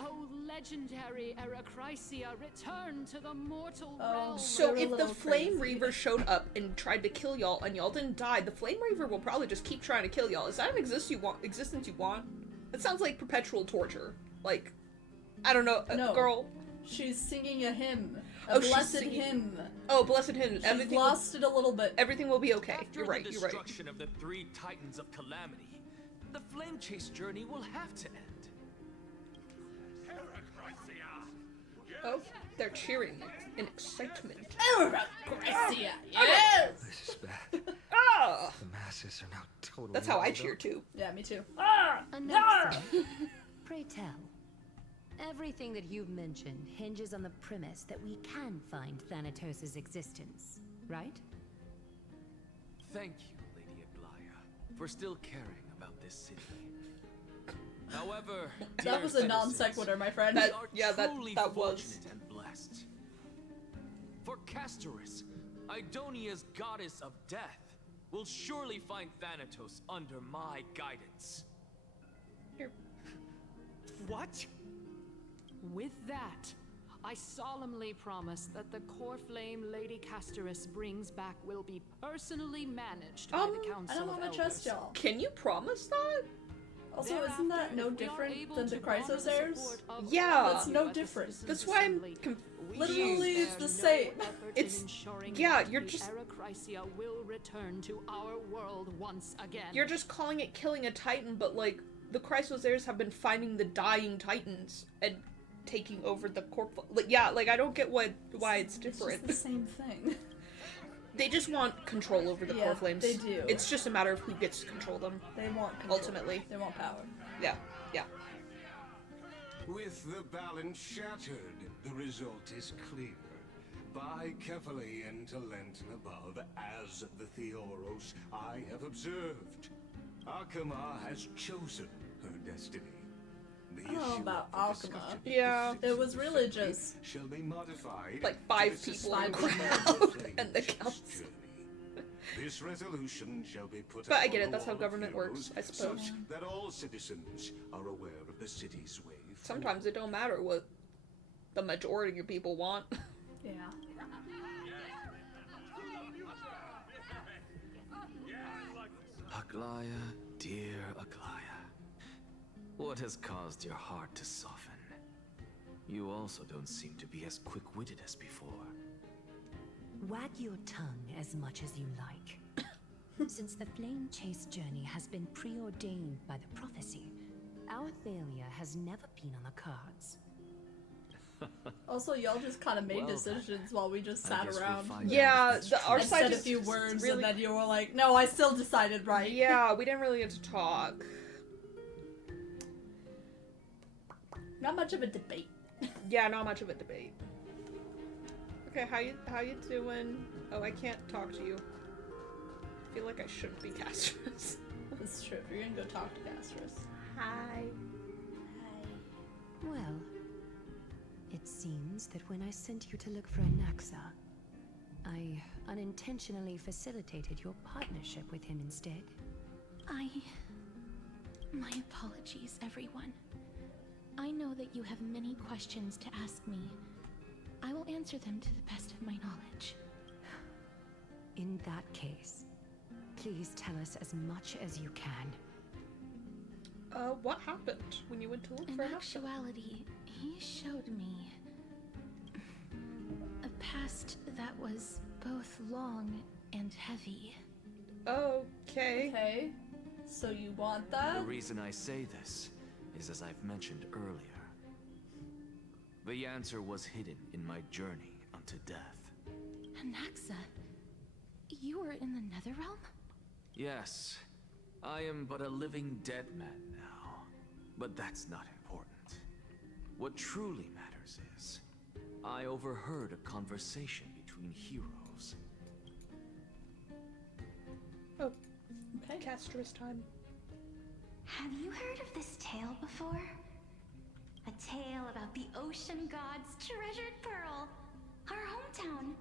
Oh, legendary Eracrycia, return to the mortal realm. So if the Flame Reaver showed up and tried to kill y'all and y'all didn't die, the Flame Reaver will probably just keep trying to kill y'all. Is that an existence you want? That sounds like perpetual torture. Like, I don't know, girl. She's singing a hymn. A blessed hymn. Oh, blessed hymn. She's lost it a little bit. Everything will be okay. You're right, After the you're right. destruction of the 3 Titans of Calamity, the Flame Chase journey will have to end. Oh, they're cheering in excitement. Eracrycia, yes! This is bad. Ah! The masses are now totally. That's how I riled cheer up. too. Yeah, me too. Enough. Pray tell. Everything that you've mentioned hinges on the premise that we can find Thanatos' existence, right? Thank you, Lady Aglaya, for still caring about this city. However, that was a non sequitur, my friend. That was and blessed. For Castorisk, Idonia's goddess of death, will surely find Thanatos under my guidance. What? With that, I solemnly promise that the core flame Lady Castorisk brings back will be personally managed by the Council I don't of want to Elders. trust y'all. Can you promise that? Also, isn't that no different than the Chrysos heirs? Yeah. That's no different. That's why I'm confused. Literally, it's the same. It's you're just Eracrycia will return to our world once again. you're just calling it killing a Titan, but like the Chrysos heirs have been finding the dying Titans and taking over the corp. Like, like I don't get why it's different. It's the same thing. They just want control over the core flames. They do. It's just a matter of who gets to control them. They want control. Ultimately. They want power. Yeah. With the balance shattered, the result is clear. By Kefali and Talent above, as the Theoros I have observed, Akama has chosen her destiny. I don't know about Alchema. Yeah. It was really just shall be modified like 5 people in the crowd and the council. This resolution shall be put But I upon get it, the that's how wall of government heroes, works, I suppose. such that all citizens are aware of the city's way forward. Sometimes it don't matter what the majority of people want. Yeah. Aglaya, dear Aglaya, what has caused your heart to soften? You also don't seem to be as quick-witted as before. Wag your tongue as much as you like. Since the Flame Chase journey has been preordained by the prophecy, our failure has never been on the cards. Also, y'all just kind of made decisions while we just sat around. Yeah, our and side said a just few words, really... and then you were like, "No, I still decided right." Yeah, we didn't really get to talk. Not much of a debate. Yeah, not much of a debate. Okay, how you doing? Oh, I can't talk to you. I feel like I shouldn't be Castorisk. That's true. You're gonna go talk to Castorisk. Hi. Well, it seems that when I sent you to look for Anaxa, I unintentionally facilitated your partnership with him instead. My apologies, everyone. I know that you have many questions to ask me. I will answer them to the best of my knowledge. In that case, Please tell us as much as you can. What happened when you went to look In for an actuality, he showed me a past that was both long and heavy. Okay. Okay. So you want that? The reason I say this is as I've mentioned earlier. The answer was hidden in my journey unto death. Anaxa, you were in the Netherrealm? Yes, I am but a living dead man now. But that's not important. What truly matters is, I overheard a conversation between heroes. Oh, okay. Castorisk time. Have you heard of this tale before? A tale about the ocean god's treasured pearl, our hometown.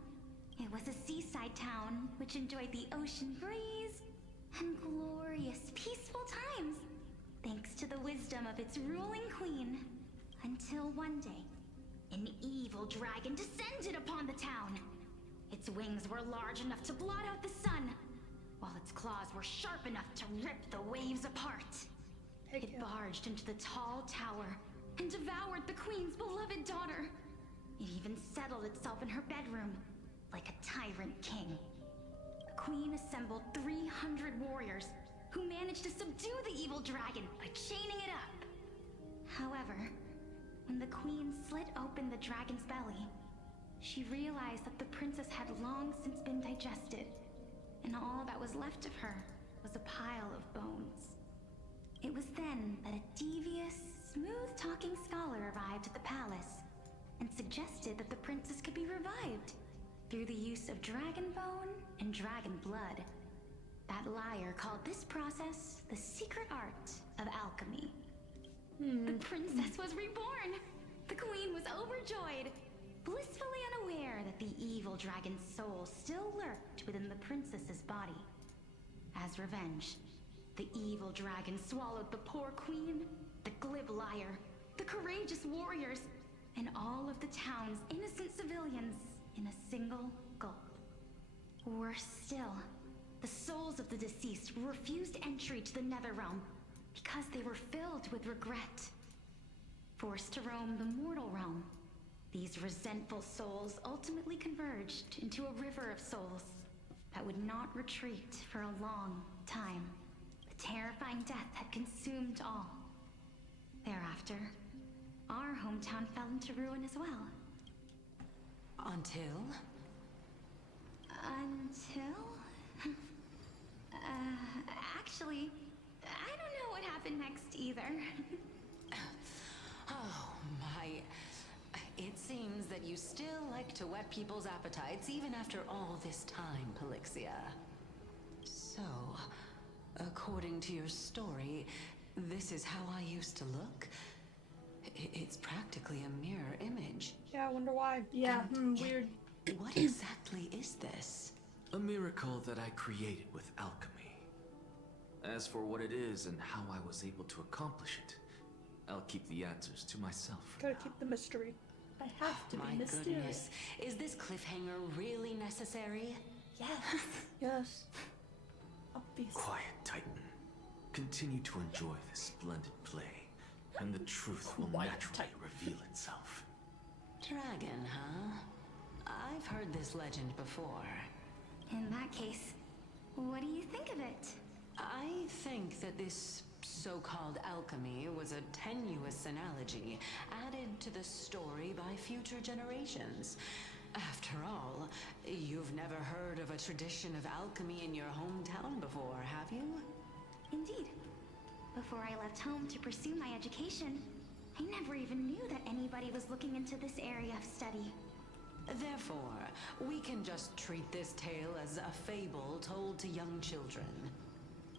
It was a seaside town which enjoyed the ocean breeze and glorious, peaceful times, thanks to the wisdom of its ruling queen. Until one day, an evil dragon descended upon the town. Its wings were large enough to blot out the sun, while its claws were sharp enough to rip the waves apart. It barged into the tall tower and devoured the queen's beloved daughter. It even settled itself in her bedroom, like a tyrant king. The queen assembled 300 warriors who managed to subdue the evil dragon by chaining it up. However, when the queen slit open the dragon's belly, she realized that the princess had long since been digested, and all that was left of her was a pile of bones. It was then that a devious, smooth-talking scholar arrived at the palace and suggested that the princess could be revived through the use of dragon bone and dragon blood. That liar called this process the secret art of alchemy. The princess was reborn. The queen was overjoyed, blissfully unaware that the evil dragon's soul still lurked within the princess's body. As revenge, the evil dragon swallowed the poor queen, the glib liar, the courageous warriors, and all of the town's innocent civilians in a single gulp. Worse still, the souls of the deceased refused entry to the Netherrealm because they were filled with regret. Forced to roam the mortal realm, these resentful souls ultimately converged into a river of souls that would not retreat for a long time. The terrifying death had consumed all. Thereafter, our hometown fell into ruin as well. Until? Actually, I don't know what happened next either. Oh my. It seems that you still like to whet people's appetites even after all this time, Pelixia. So, according to your story, this is how I used to look? It's practically a mirror image. Yeah, I wonder why. Yeah, weird. What exactly is this? A miracle that I created with alchemy. As for what it is and how I was able to accomplish it, I'll keep the answers to myself. Gotta keep the mystery. I have to My be mysterious. goodness, is this cliffhanger really necessary? Yes. Yes. Obviously. Quiet, Titan. Continue to enjoy this splendid play, and the truth will naturally reveal itself. Dragon, huh? I've heard this legend before. In that case, what do you think of it? I think that this so-called alchemy was a tenuous analogy added to the story by future generations. After all, you've never heard of a tradition of alchemy in your hometown before, have you? Indeed. Before I left home to pursue my education, I never even knew that anybody was looking into this area of study. Therefore, we can just treat this tale as a fable told to young children.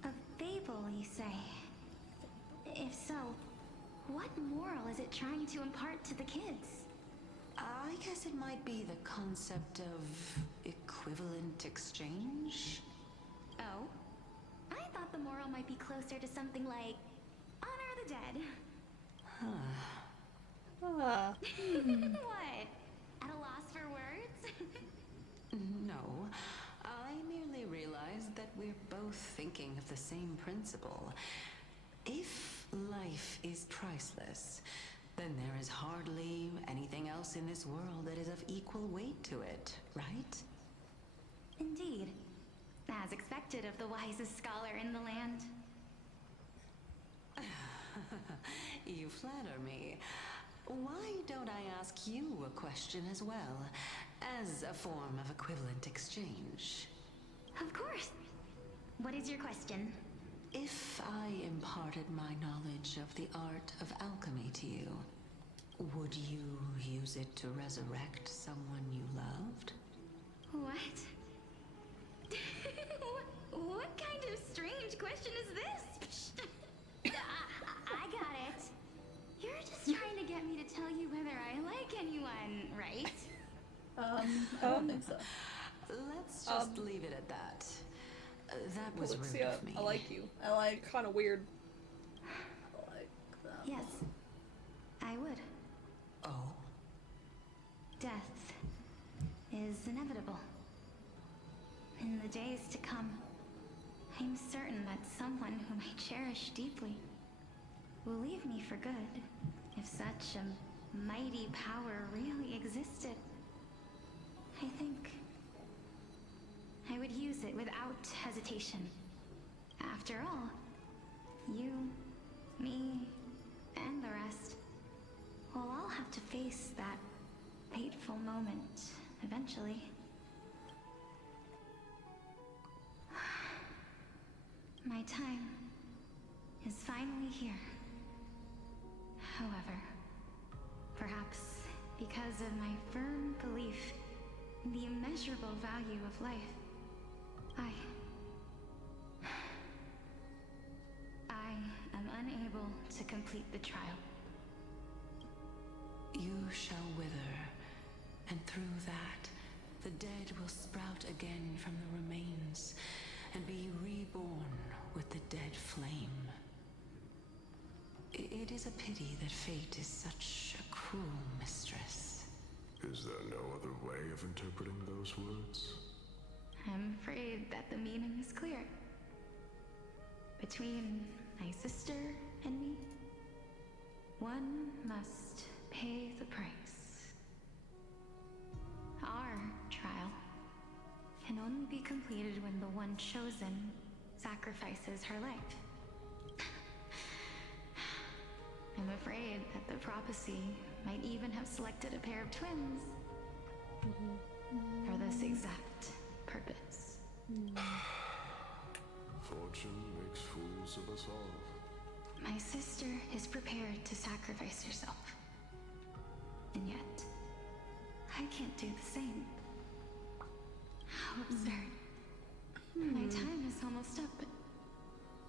A fable, you say? If so, what moral is it trying to impart to the kids? I guess it might be the concept of equivalent exchange? Oh? I thought the moral might be closer to something like honor the dead. What? At a loss for words? No, I merely realized that we're both thinking of the same principle. If life is priceless, then there is hardly anything else in this world that is of equal weight to it, right? Indeed. As expected of the wisest scholar in the land. You flatter me. Why don't I ask you a question as well, as a form of equivalent exchange? Of course. What is your question? If I imparted my knowledge of the art of alchemy to you, would you use it to resurrect someone you loved? What? What kind of strange question is this? I got it. You're just trying to get me to tell you whether I like anyone, right? I don't think so. Let's just leave it at that. That was rude Polixia, of me. I like you. I like. Kind of weird. I like that. Yes, I would. Oh? Death is inevitable. In the days to come, I'm certain that someone whom I cherish deeply will leave me for good, if such a mighty power really existed. I think I would use it without hesitation. After all, you, me, and the rest will all have to face that fateful moment eventually. My time is finally here. However, perhaps because of my firm belief in the immeasurable value of life, I am unable to complete the trial. You shall wither, and through that, the dead will sprout again from the remains, and be reborn with the dead flame. It is a pity that fate is such a cruel mistress. Is there no other way of interpreting those words? I'm afraid that the meaning is clear. Between my sister and me, one must pay the price. Our trial can only be completed when the one chosen sacrifices her life. I'm afraid that the prophecy might even have selected a pair of twins for this exact purpose. Fortune makes fools of us all. My sister is prepared to sacrifice herself. And yet, I can't do the same. How absurd. My time is almost up, but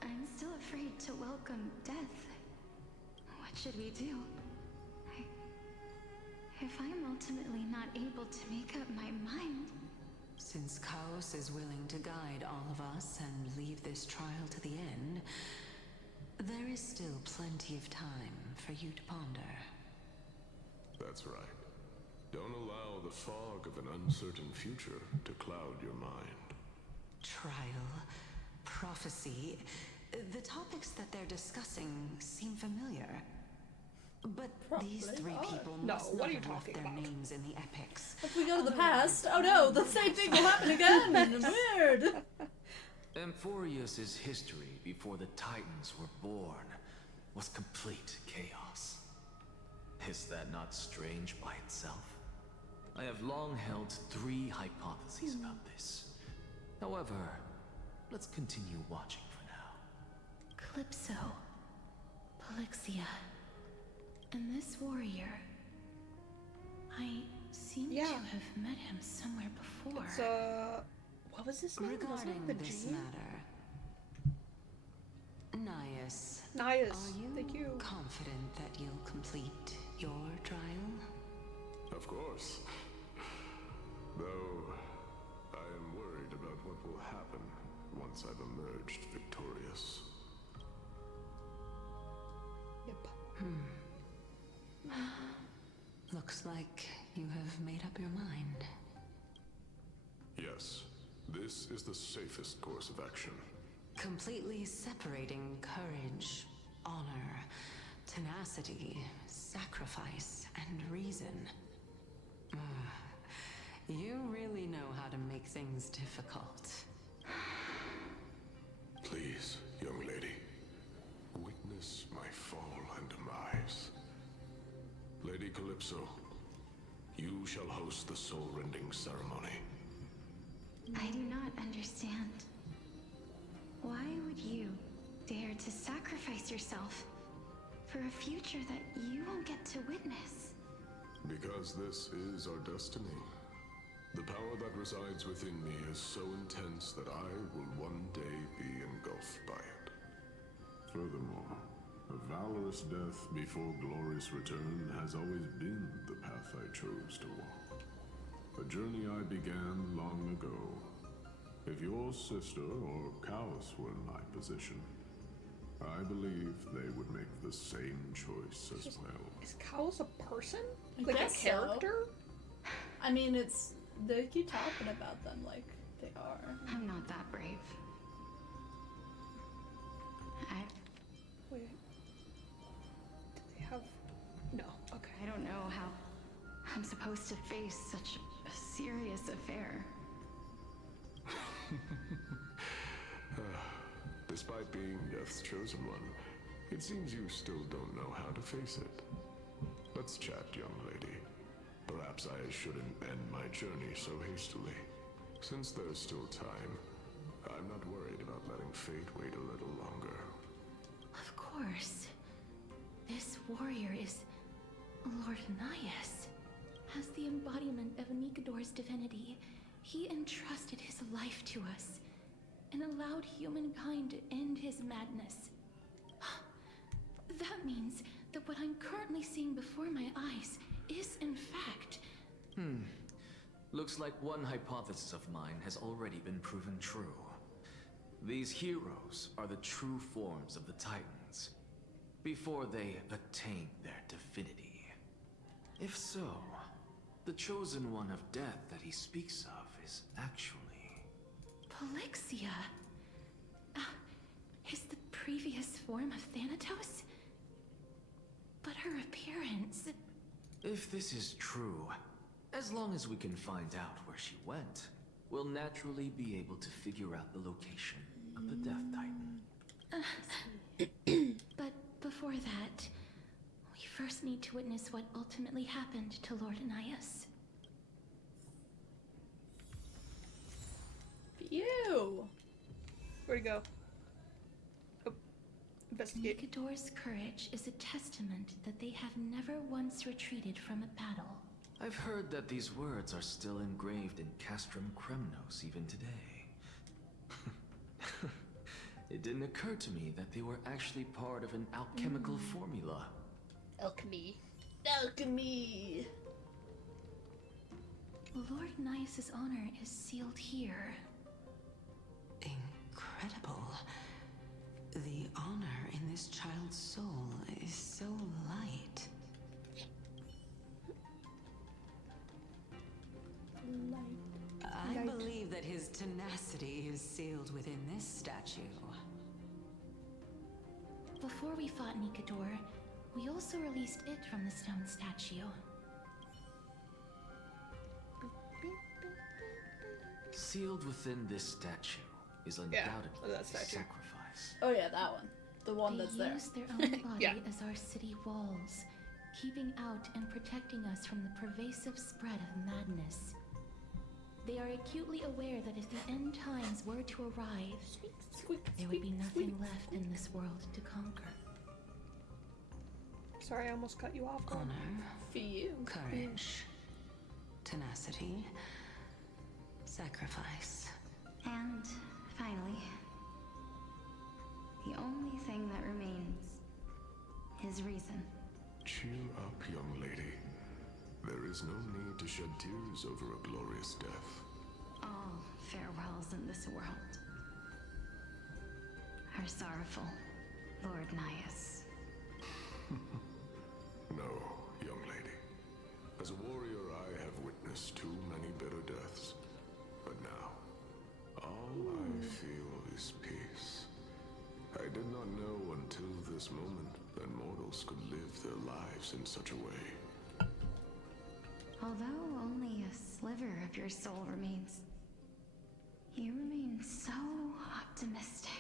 I'm still afraid to welcome death. What should we do? If I'm ultimately not able to make up my mind... Since Chaos is willing to guide all of us and leave this trial to the end, there is still plenty of time for you to ponder. That's right. Don't allow the fog of an uncertain future to cloud your mind. Trial, prophecy, the topics that they're discussing seem familiar. But these three people must not have left their names in the epics. If we go to the past, oh no, the same thing will happen again! Weird! Amphorius' history before the Titans were born was complete chaos. Is that not strange by itself? I have long held three hypotheses about this. However, let's continue watching for now. Calypso, Polixia, and this warrior. I seem to have met him somewhere before. It's, what was his name? Regarding Wasn't it this Jean? matter, Nias. Nias, Are you thank you. confident that you'll complete your trial? Of course. Though, I am worried about what will happen once I've emerged victorious. Looks like you have made up your mind. Yes, this This is the safest course of action. Completely separating courage, honor, tenacity, sacrifice, and reason. You really know how to make things difficult. Please, young lady, witness my fall and demise. Lady Calypso, you shall host the soul-rending ceremony. I do not understand. Why would you dare to sacrifice yourself for a future that you won't get to witness? Because this is our destiny. The power that resides within me is so intense that I will one day be engulfed by it. Furthermore, a valorous death before glorious return has always been the path I chose to walk. A journey I began long ago. If your sister or Callus were in my position, I believe they would make the same choice as well. Is Callus a person? I Like a guess so. character? I mean, they keep talking about them like they are. I'm not that brave. Wait. Do they have... No, okay. I don't know how I'm supposed to face such a serious affair. Despite being Death's chosen one, it seems you still don't know how to face it. Let's chat, young lady. Perhaps I shouldn't end my journey so hastily. Since there's still time, I'm not worried about letting fate wait a little longer. Of course. This warrior is Lord Nias. As the embodiment of Nikador's divinity, he entrusted his life to us and allowed humankind to end his madness. That means that what I'm currently seeing before my eyes is, in fact... Looks like one hypothesis of mine has already been proven true. These heroes are the true forms of the Titans, before they attain their divinity. If so, the chosen one of death that he speaks of is actually... Polixia? Is the previous form of Thanatos? But her appearance... If this is true, as long as we can find out where she went, we'll naturally be able to figure out the location of the Death Titan. But before that, we first need to witness what ultimately happened to Lord Nias. Ew! Where'd he go? Oh, investigate. Nikador's courage is a testament that they have never once retreated from a battle. I've heard that these words are still engraved in Castrum Kremnos even today. It didn't occur to me that they were actually part of an alchemical formula. Alchemy. Alchemy! Lord Nias' honor is sealed here. Incredible. The honor in this child's soul is so light. I believe that his tenacity is sealed within this statue. Before we fought Nikador, we also released it from the stone statue. Sealed within this statue is undoubtedly a sacrifice. Oh yeah, that one. The one that's there. They use their own body as our city walls, keeping out and protecting us from the pervasive spread of madness. They are acutely aware that if the end times were to arrive, there would be nothing left in this world to conquer. Sorry, I almost cut you off. Honor, for you. Courage, tenacity, sacrifice. And finally, the only thing that remains is reason. Cheer up, young lady. There is no need to shed tears over a glorious death. All farewells in this world are sorrowful, Lord Nias. No, young lady. As a warrior, I have witnessed too many bitter deaths. But now, else could live their lives in such a way. Although only a sliver of your soul remains, you remain so optimistic.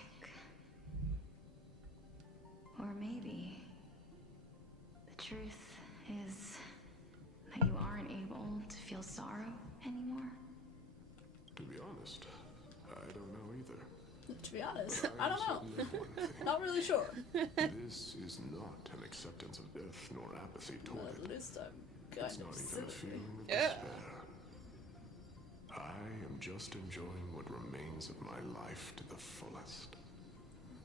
Or maybe the truth is that you aren't able to feel sorrow anymore. To be honest, I don't know either. To be honest, I don't know. Not really sure. This is not an acceptance of death nor apathy toward it. At least I'm It's kind not of even silly. a feeling of despair. I am just enjoying what remains of my life to the fullest.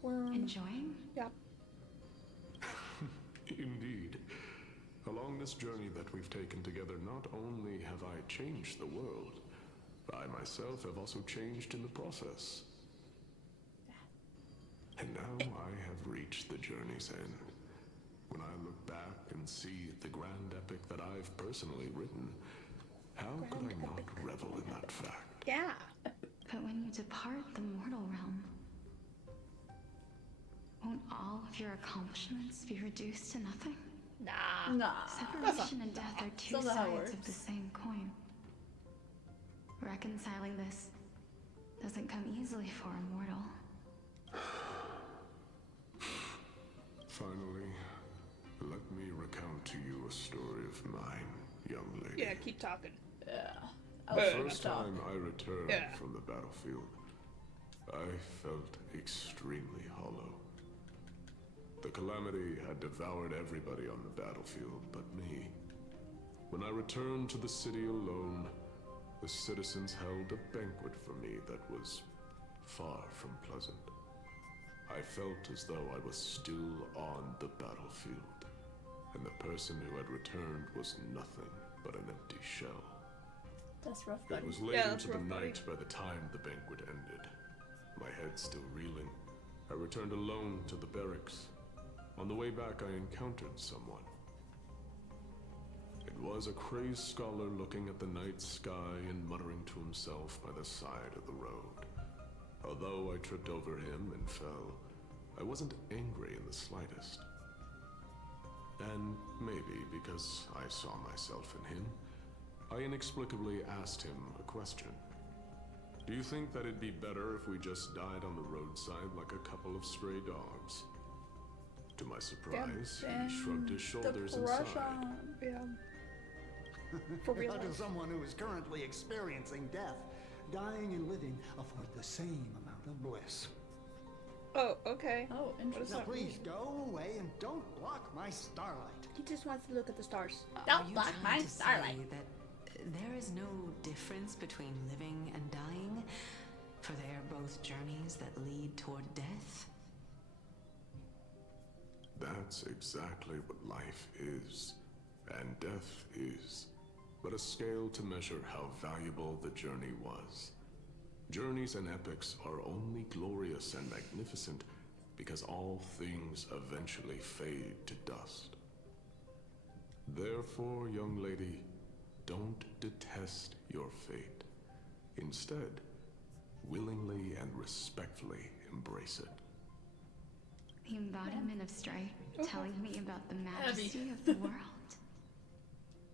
Enjoying? Yeah. Indeed. Along this journey that we've taken together, not only have I changed the world, I myself have also changed in the process. And now I have reached the journey's end. When I look back and see the grand epic that I've personally written, how could I not revel in that fact? Yeah. But when you depart the mortal realm, won't all of your accomplishments be reduced to nothing? Nah. Separation and death are two That's not how it sides of works. the same coin. Reconciling this doesn't come easily for a mortal. Finally, let me recount to you a story of mine, young lady. Yeah, keep talking. Yeah. The first time I returned from the battlefield, I felt extremely hollow. The calamity had devoured everybody on the battlefield but me. When I returned to the city alone, the citizens held a banquet for me that was far from pleasant. I felt as though I was still on the battlefield, and the person who had returned was nothing but an empty shell. That's rough, It buddy. was late into the night by the time the banquet ended. My head still reeling, I returned alone to the barracks. On the way back, I encountered someone. It was a crazed scholar looking at the night sky and muttering to himself by the side of the road. Although I tripped over him and fell, I wasn't angry in the slightest. And maybe because I saw myself in him, I inexplicably asked him a question. Do you think that it'd be better if we just died on the roadside like a couple of stray dogs? To my surprise, he shrugged his shoulders and sighed. Yeah. For real. How does someone who is currently experiencing death, dying and living, afford the same amount of bliss? Oh, okay. Oh, interesting. Now please go away and don't block my starlight. He just wants to look at the stars. Are you trying to say that there is no difference between living and dying, for they are both journeys that lead toward death? That's exactly what life is, and death is, but a scale to measure how valuable the journey was. Journeys and epics are only glorious and magnificent because all things eventually fade to dust. Therefore, young lady, don't detest your fate. Instead, willingly and respectfully embrace it. The embodiment of strife, telling me about the majesty of the world.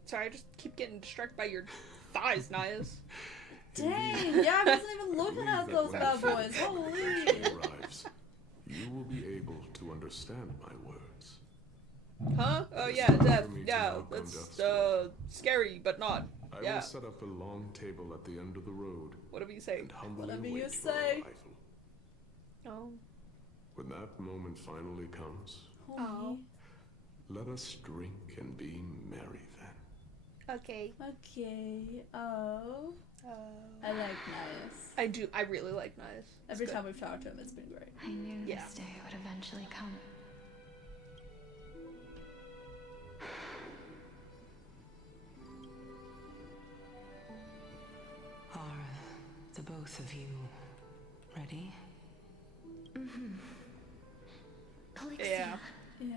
Sorry, I just keep getting distracted by your thighs, Nias. Dang, yeah, I wasn't even looking at those bad boys. Holy. Arrives, you will be able to understand my words. Huh? Oh yeah, death. Yeah, that's scary, but not. I Yeah. will set up a long table at the end of the road. Whatever you say. And humbly Whatever wait you your say. arrival. Oh. When that moment finally comes, Oh. let us drink and be merry then. Okay. Okay. Oh. I like Nias. I do. I really like Nias. Every time we've talked to him, it's been great. I knew this day would eventually come. Are the both of you ready? Mm-hmm. Yeah. Yeah.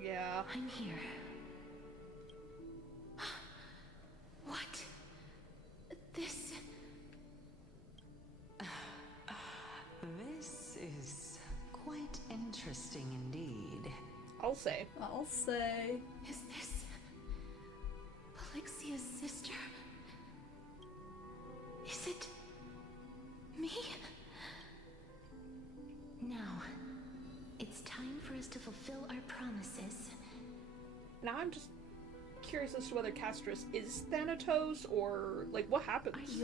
Yeah. I'm here. What? This... This is quite interesting indeed. Oh. I'll say. Is this Polyxia's sister? Is it me? Now, it's time for us to fulfill our promises. Now I'm just curious as to whether Castorisk is Thanatos or like what happens.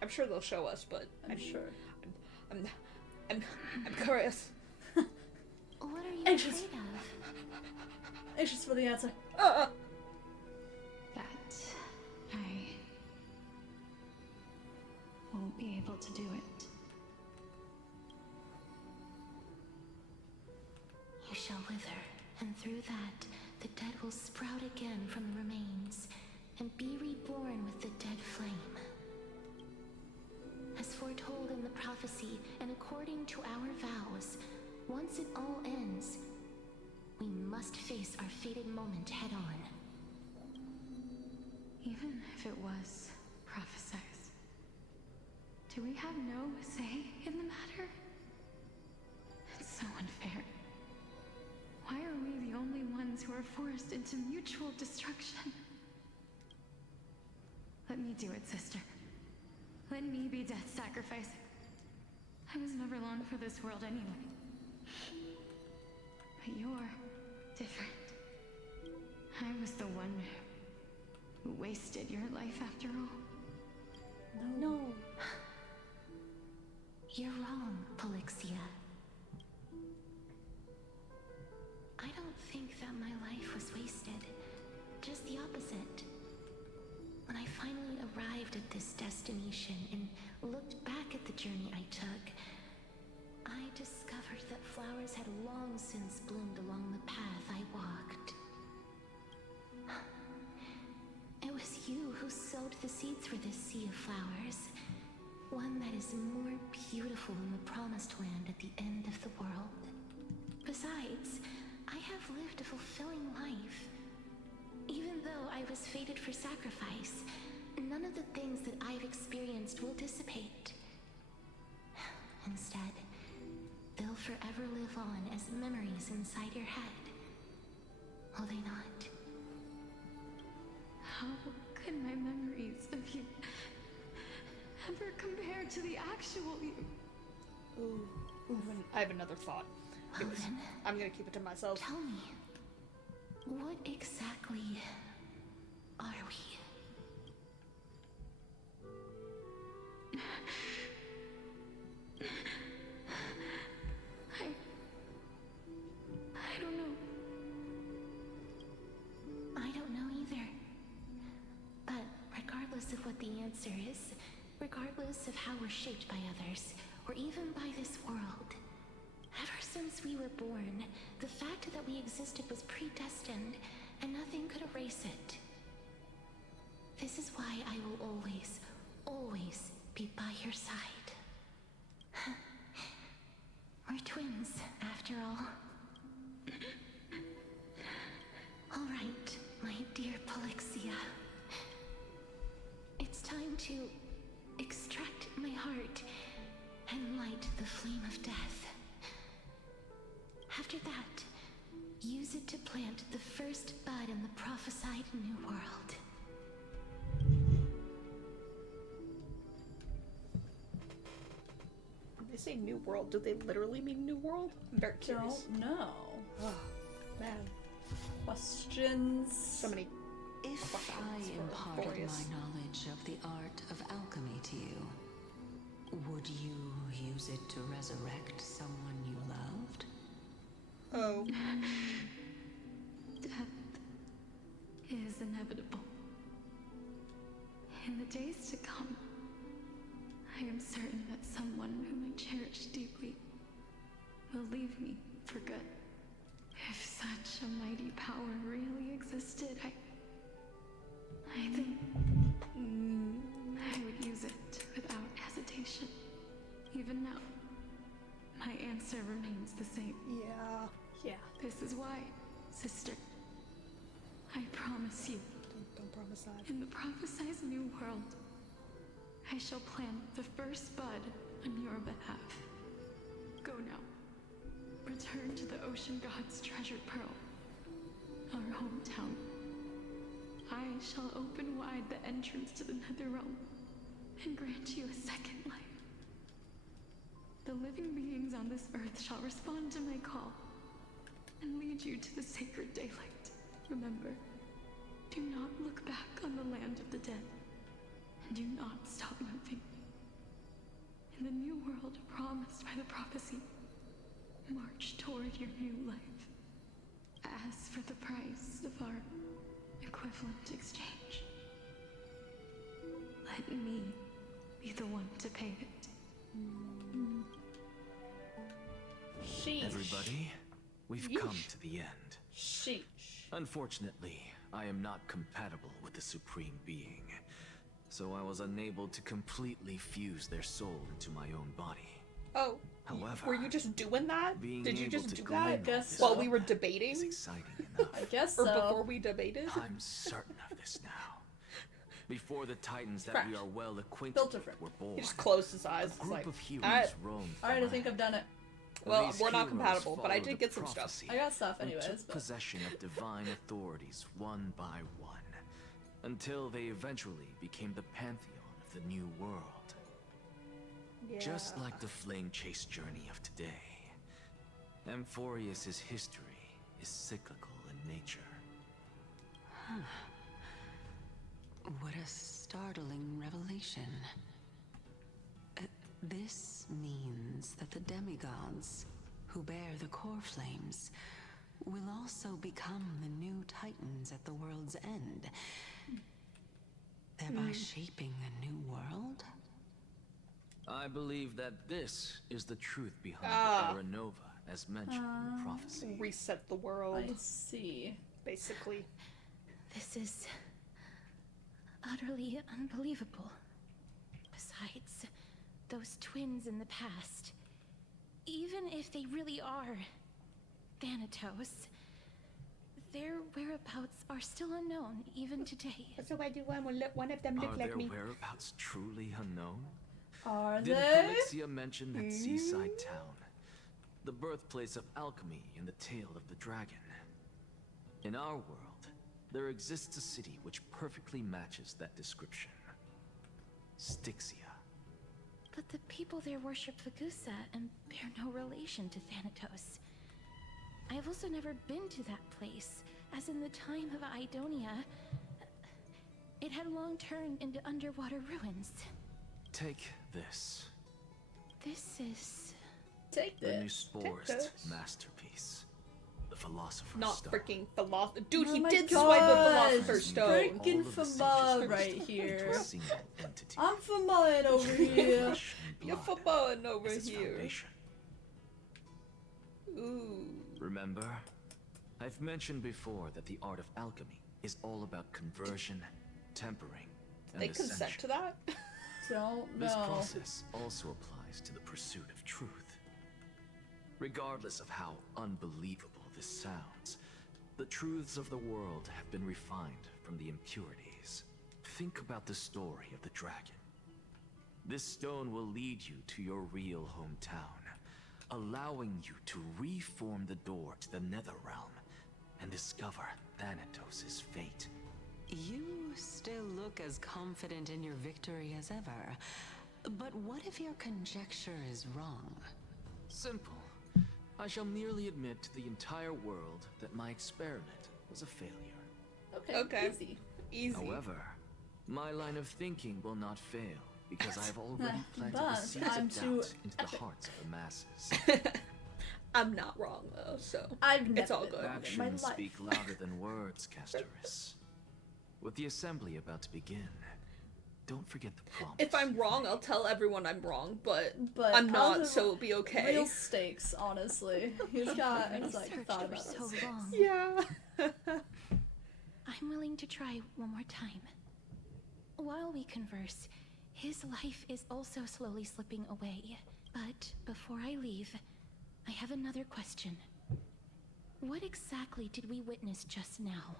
I'm sure they'll show us, but I'm curious. What are you Anxious. afraid of? Anxious for the answer. That I won't be able to do it. You shall wither, and through that, the dead will sprout again from the remains, and be reborn with the dead flame. As foretold in the prophecy, and according to our vows, once it all ends, we must face our fated moment head-on. Even if it was prophesized, do we have no say in the matter? It's so unfair. Why are we the only ones who are forced into mutual destruction? Let me do it, sister. Let me be death sacrifice. I was never long for this world anyway. But you're different. I was the one who wasted your life after all. No. You're wrong, Polyxia. I don't think that my life was wasted. Just the opposite. When I finally arrived at this destination and looked back at the journey I took, I discovered that flowers had long since bloomed along the path I walked. It was you who sowed the seeds for this sea of flowers. One that is more beautiful than the promised land at the end of the world. Besides, I have lived a fulfilling life. Even though I was fated for sacrifice, none of the things that I've experienced will dissipate. Instead, they'll forever live on as memories inside your head. Will they not? How could my memories of you ever compare to the actual you? Ooh. I have another thought. I'm gonna keep it to myself. Tell me, what exactly are we? I don't know. I don't know either. But regardless of what the answer is, regardless of how we're shaped by others, or even by this world, ever since we were born, the fact that we existed was predestined, and nothing could erase it. This is why I will always, always be by your side. We're twins, after all. All right, my dear Polyxia. It's time to extract my heart and light the flame of death. After that, use it to plant the first bud in the prophesied new world. When they say new world, do they literally mean new world? I'm very curious. Don't know. Oh, man. Questions. So many. If I imparted my knowledge of the art of alchemy to you, would you use it to resurrect someone you loved? Oh. Death is inevitable. In the days to come, I am certain that someone whom I cherish deeply will leave me for good. If such a mighty power really existed, I think I would use it without hesitation. Even now, my answer remains the same. Yeah. This is why, sister, I promise you. Don't promise that. In the prophesied new world, I shall plant the first bud on your behalf. Go now. return to the ocean god's treasured pearl, our hometown. I shall open wide the entrance to the Netherrealm and grant you a second life. The living beings on this earth shall respond to my call and lead you to the sacred daylight. Remember, do not look back on the land of the dead. Do not stop moving. In the new world promised by the prophecy, march toward your new life. As for the price of our equivalent exchange, let me be the one to pay it. Sheesh. Everybody, we've Yeesh. come to the end. Sheesh. Unfortunately, I am not compatible with the Supreme Being, so I was unable to completely fuse their soul into my own body. Oh. However, were you just doing that? Did you just do that? I guess while we were debating? Exciting enough. I guess so. Or before we debated? I'm certain of this now. Before the Titans that Crash. we are well acquainted Filter with were born, He just closed his eyes. a group like, of heroes alright, roamed. Alright, I think I've done it. Well, These we're not heroes compatible, but I followed did a get some stuff. prophecy I got stuff and anyways, took but- possession of divine authorities one by one, until they eventually became the pantheon of the new world. Just like the flame chase journey of today, Amphorius's history is cyclical in nature. What a startling revelation. This means that the demigods, who bear the core flames, will also become the new titans at the world's end, thereby shaping a new world? I believe that this is the truth behind Ah. the Era Nova, as mentioned in prophecy. Reset the world. I see. Basically. This is utterly unbelievable. Besides, those twins in the past, even if they really are Thanatos, their whereabouts are still unknown even today. So why do one of them Are their whereabouts truly unknown? Are Did they? Felixia mention that seaside town, the birthplace of alchemy and the tale of the dragon? In our world, there exists a city which perfectly matches that description. Styxia. But the people there worship Fegusa and bear no relation to Thanatos. I have also never been to that place, as in the time of Idonia, it had long turned into underwater ruins. Take this. This is... Take The new Take Sporist this. masterpiece. The Philosopher's Not Stone. freaking philosopher. Dude, Oh he my did gosh, swipe a philosopher's stone. freaking All of the Fama sages right into here. a single entity. I'm Famaing over here. Flesh and You're blood footballing over as its here. foundation. Ooh. Remember? I've mentioned before that the art of alchemy is all about conversion, tempering, and They consent ascension. to that? Don't This know. process also applies to the pursuit of truth. Regardless of how unbelievable this sounds, the truths of the world have been refined from the impurities. Think about the story of the dragon. This stone will lead you to your real hometown, allowing you to reform the door to the Netherrealm and discover Thanatos' fate. You still look as confident in your victory as ever. But what if your conjecture is wrong? Simple. I shall merely admit to the entire world that my experiment was a failure. Okay. Easy. Easy. However, my line of thinking will not fail because I have already planted the But seeds I'm of too doubt into the hearts of the masses. I'm not wrong though, so I've never it's all been good. wrong in my Actions life. speak louder than words, Castorisk. With the assembly about to begin, don't forget the promise. If I'm wrong, I'll tell everyone I'm wrong, but how's I'm not, it- so it'll be okay. Real stakes, honestly. He's got I've he's like researched thought for about so this. long. Yeah. I'm willing to try one more time. While we converse, his life is also slowly slipping away. But before I leave, I have another question. What exactly did we witness just now?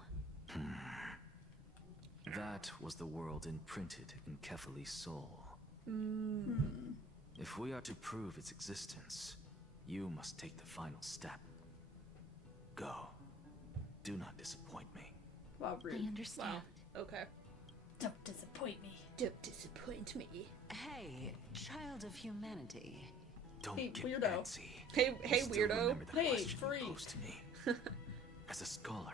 That was the world imprinted in Kefali's soul. If we are to prove its existence, You must take the final step. Go. Do not disappoint me. Wow, rude. I understand. Wow. Okay. Don't disappoint me. Don't disappoint me. Hey, child of humanity. Don't Hey, get weirdo. antsy. Hey, I hey, still weirdo. remember the Hey, question you freak. posed to me. As a scholar,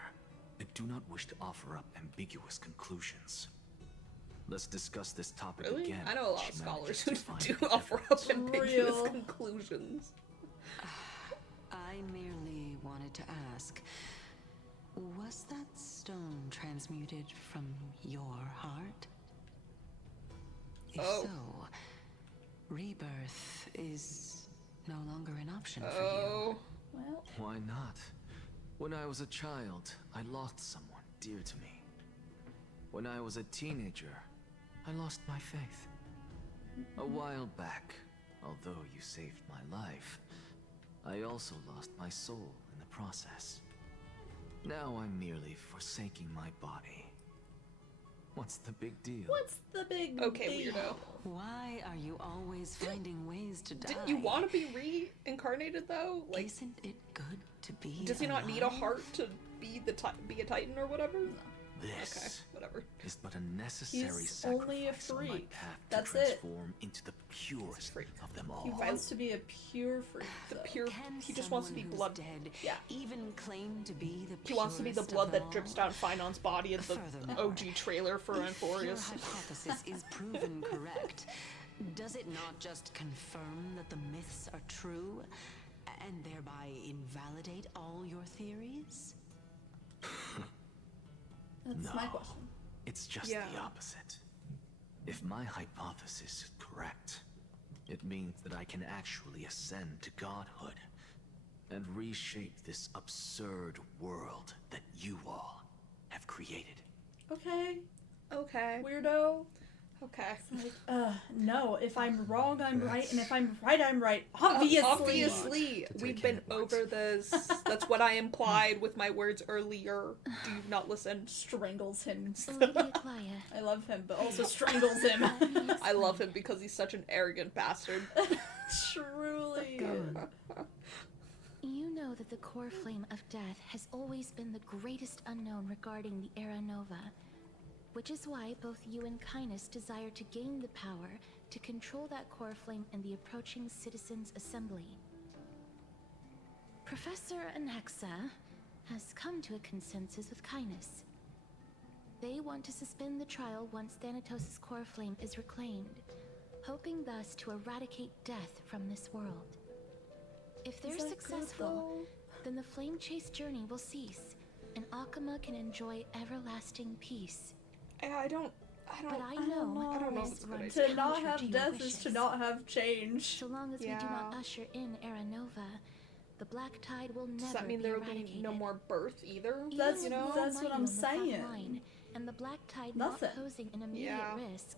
I do not wish to offer up ambiguous conclusions. Let's discuss this topic Really? again. I know a lot She of scholars manages who to find do the offer up evidence. ambiguous Real. conclusions. I merely wanted to ask, was that stone transmuted from your heart? If Oh. so, rebirth is no longer an option for Oh. Well, Why not? When I was a child, I lost someone dear to me. When I was a teenager, I lost my faith. A while back, although you saved my life, I also lost my soul in the process. Now I'm merely forsaking my body. What's the big deal? what's the big Okay, deal? weirdo. Why are you always finding ways to die? Didn't you want to be reincarnated though? Like, Isn't it good to be does he not need a alive? heart to be be a titan or whatever? This Okay, whatever. is but a necessary He's only a sacrifice on my freak. path That's to it. transform into the purest of them all. He wants to be a pure freak. The though. pure. Can He just wants to be someone who's blood. dead Yeah. even claim to be the He wants to be the purest of blood them that drips all? down Finon's body in the Furthermore, OG trailer for If your Euphorius. hypothesis is proven correct, does it not just confirm that the myths are true, and thereby invalidate all your theories? That's my question. It's just the opposite. If my hypothesis is correct, it means that I can actually ascend to godhood and reshape this absurd world that you all have created. Okay. Okay. Weirdo. Okay. No. If I'm wrong, I'm right, and if I'm right, I'm right. Obviously. Obviously, we've been over this. That's what I implied with my words earlier. Do you not listen? Strangles him. Olivia Claya. I love him, but also strangles him. I love him because he's such an arrogant bastard. Truly. You know that the core flame of death has always been the greatest unknown regarding the Era Nova, which is why both you and Kindness desire to gain the power to control that core flame in the approaching Citizens' Assembly. Professor Anaxa has come to a consensus with Kindness. They want to suspend the trial once Thanatos' core flame is reclaimed, hoping thus to eradicate death from this world. If they're Is that good, successful, then the flame chase journey will cease, and Akama can enjoy everlasting peace. I don't But I know I don't know if this it's a good runs To not counter have to your death is wishes. to not have change. So long as we do not usher in Era Nova, the Black Tide will never Does that mean be there will be eradicated. no more birth either? That's- Even you know, with that's all what might I'm on the front saying. line, and the Black Tide Nothing. not posing an immediate Yeah. risk,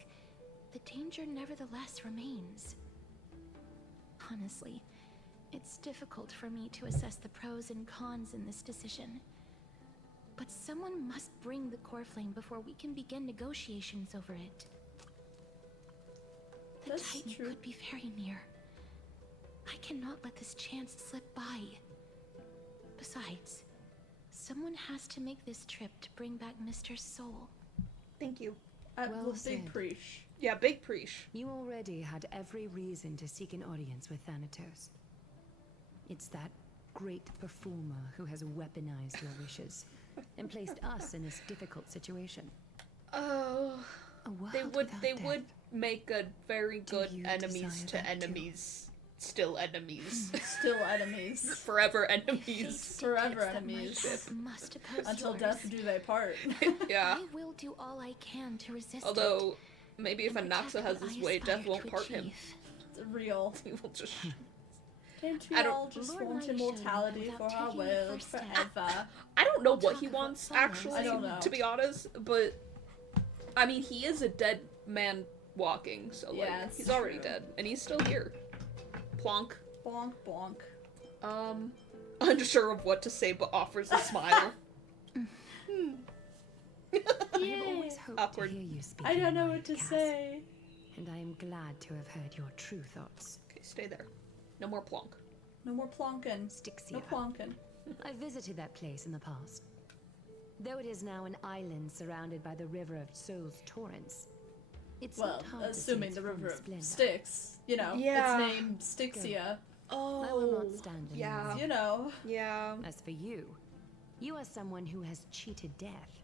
the danger nevertheless remains. Honestly, it's difficult for me to assess the pros and cons in this decision. But someone must bring the core flame before we can begin negotiations over it. The That's Titan true. could be very near. I cannot let this chance slip by. Besides, someone has to make this trip to bring back Mr. Soul. Thank you. Well Big said. preach. Yeah, big preach. You already had every reason to seek an audience with Thanatos. It's that great performer who has weaponized your wishes and placed us in this difficult situation. Oh, A world they would without they death. would make a very good you enemies desire to that too? enemies. Still enemies. Still enemies. Forever enemies. Forever That my enemies. heart must oppose Until yours. death do they part. Yeah. I will do all I can to resist Although maybe if and Anaxa protect has what his I way, aspire death won't to part him. achieve. It's real. He will just. Can't we I don't- all just Lord want might show immortality without for our taking the world first step. forever? I don't know what Talk he of what wants follows. actually. I don't know. To be honest, but I mean, he is a dead man walking, so like Yeah, it's he's already true. dead, and he's still here. Plonk. Bonk bonk. Unsure of what to say, but offers a smile. I've always hoped Awkward. to hear you speak. I don't know your what to mind, Cass, say. and I am glad to have heard your true thoughts. Okay, stay there. No more plonk. No more plonkin'. Styxia. No plonkin'. I visited that place in the past. Though it is now an island surrounded by the river of Souls torrents, it's not hard assuming to see the its full river of splendor. Styx, you know, Yeah. its name Styxia. Oh, I will not stand alone. yeah. You know. Yeah. As for you, you are someone who has cheated death.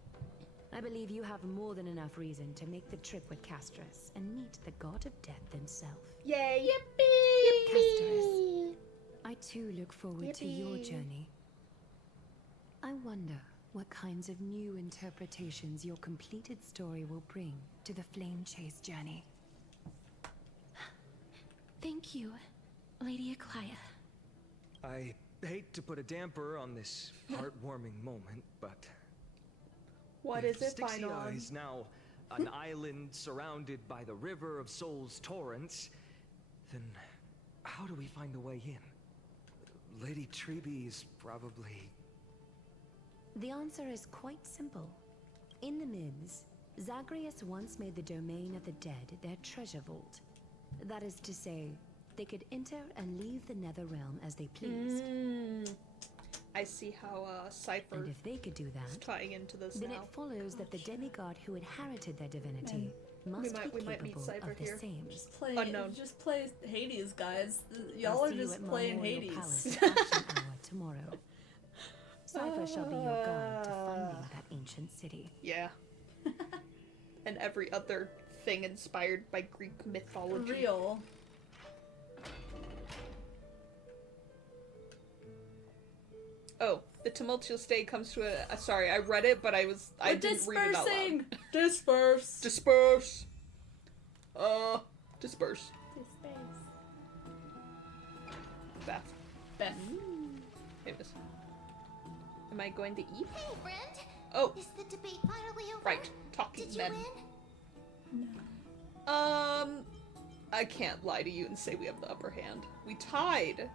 I believe you have more than enough reason to make the trip with Castorisk and meet the god of death himself. Yay! Yippee! Castorisk, I too look forward to your Yippee. journey. I wonder what kinds of new interpretations your completed story will bring to the Flame Chase journey. Thank you, Lady Aglaia. I hate to put a damper on this heartwarming moment, but What if is it, Styxia Finon? is now an island surrounded by the river of Souls torrents, then how do we find a way in? Lady Treby is probably... The answer is quite simple. In the myths, Zagreus once made the domain of the dead their treasure vault. That is to say, they could enter and leave the Netherrealm as they pleased. I see how Cypher And if they could do is that, tying into this then now. it follows that the demigod who inherited their divinity must we be might meet capable Cypher of the here. same. Just play Hades, guys. I'll Y'all are see you just at playing Memorial Hades. Palace at Action Hour tomorrow. Cypher shall be your guide to finding that ancient city. Yeah. And every other thing inspired by Greek mythology. Real. Oh, the tumultuous day comes to a sorry, I read it, but I didn't read it out loud. Disperse. Disperse. Disperse. Beth. Hey, Miss. Am I going to eat? Hey, friend. Oh. Is the debate finally over? Right. Talking Did you men. win? I can't lie to you and say we have the upper hand. We tied.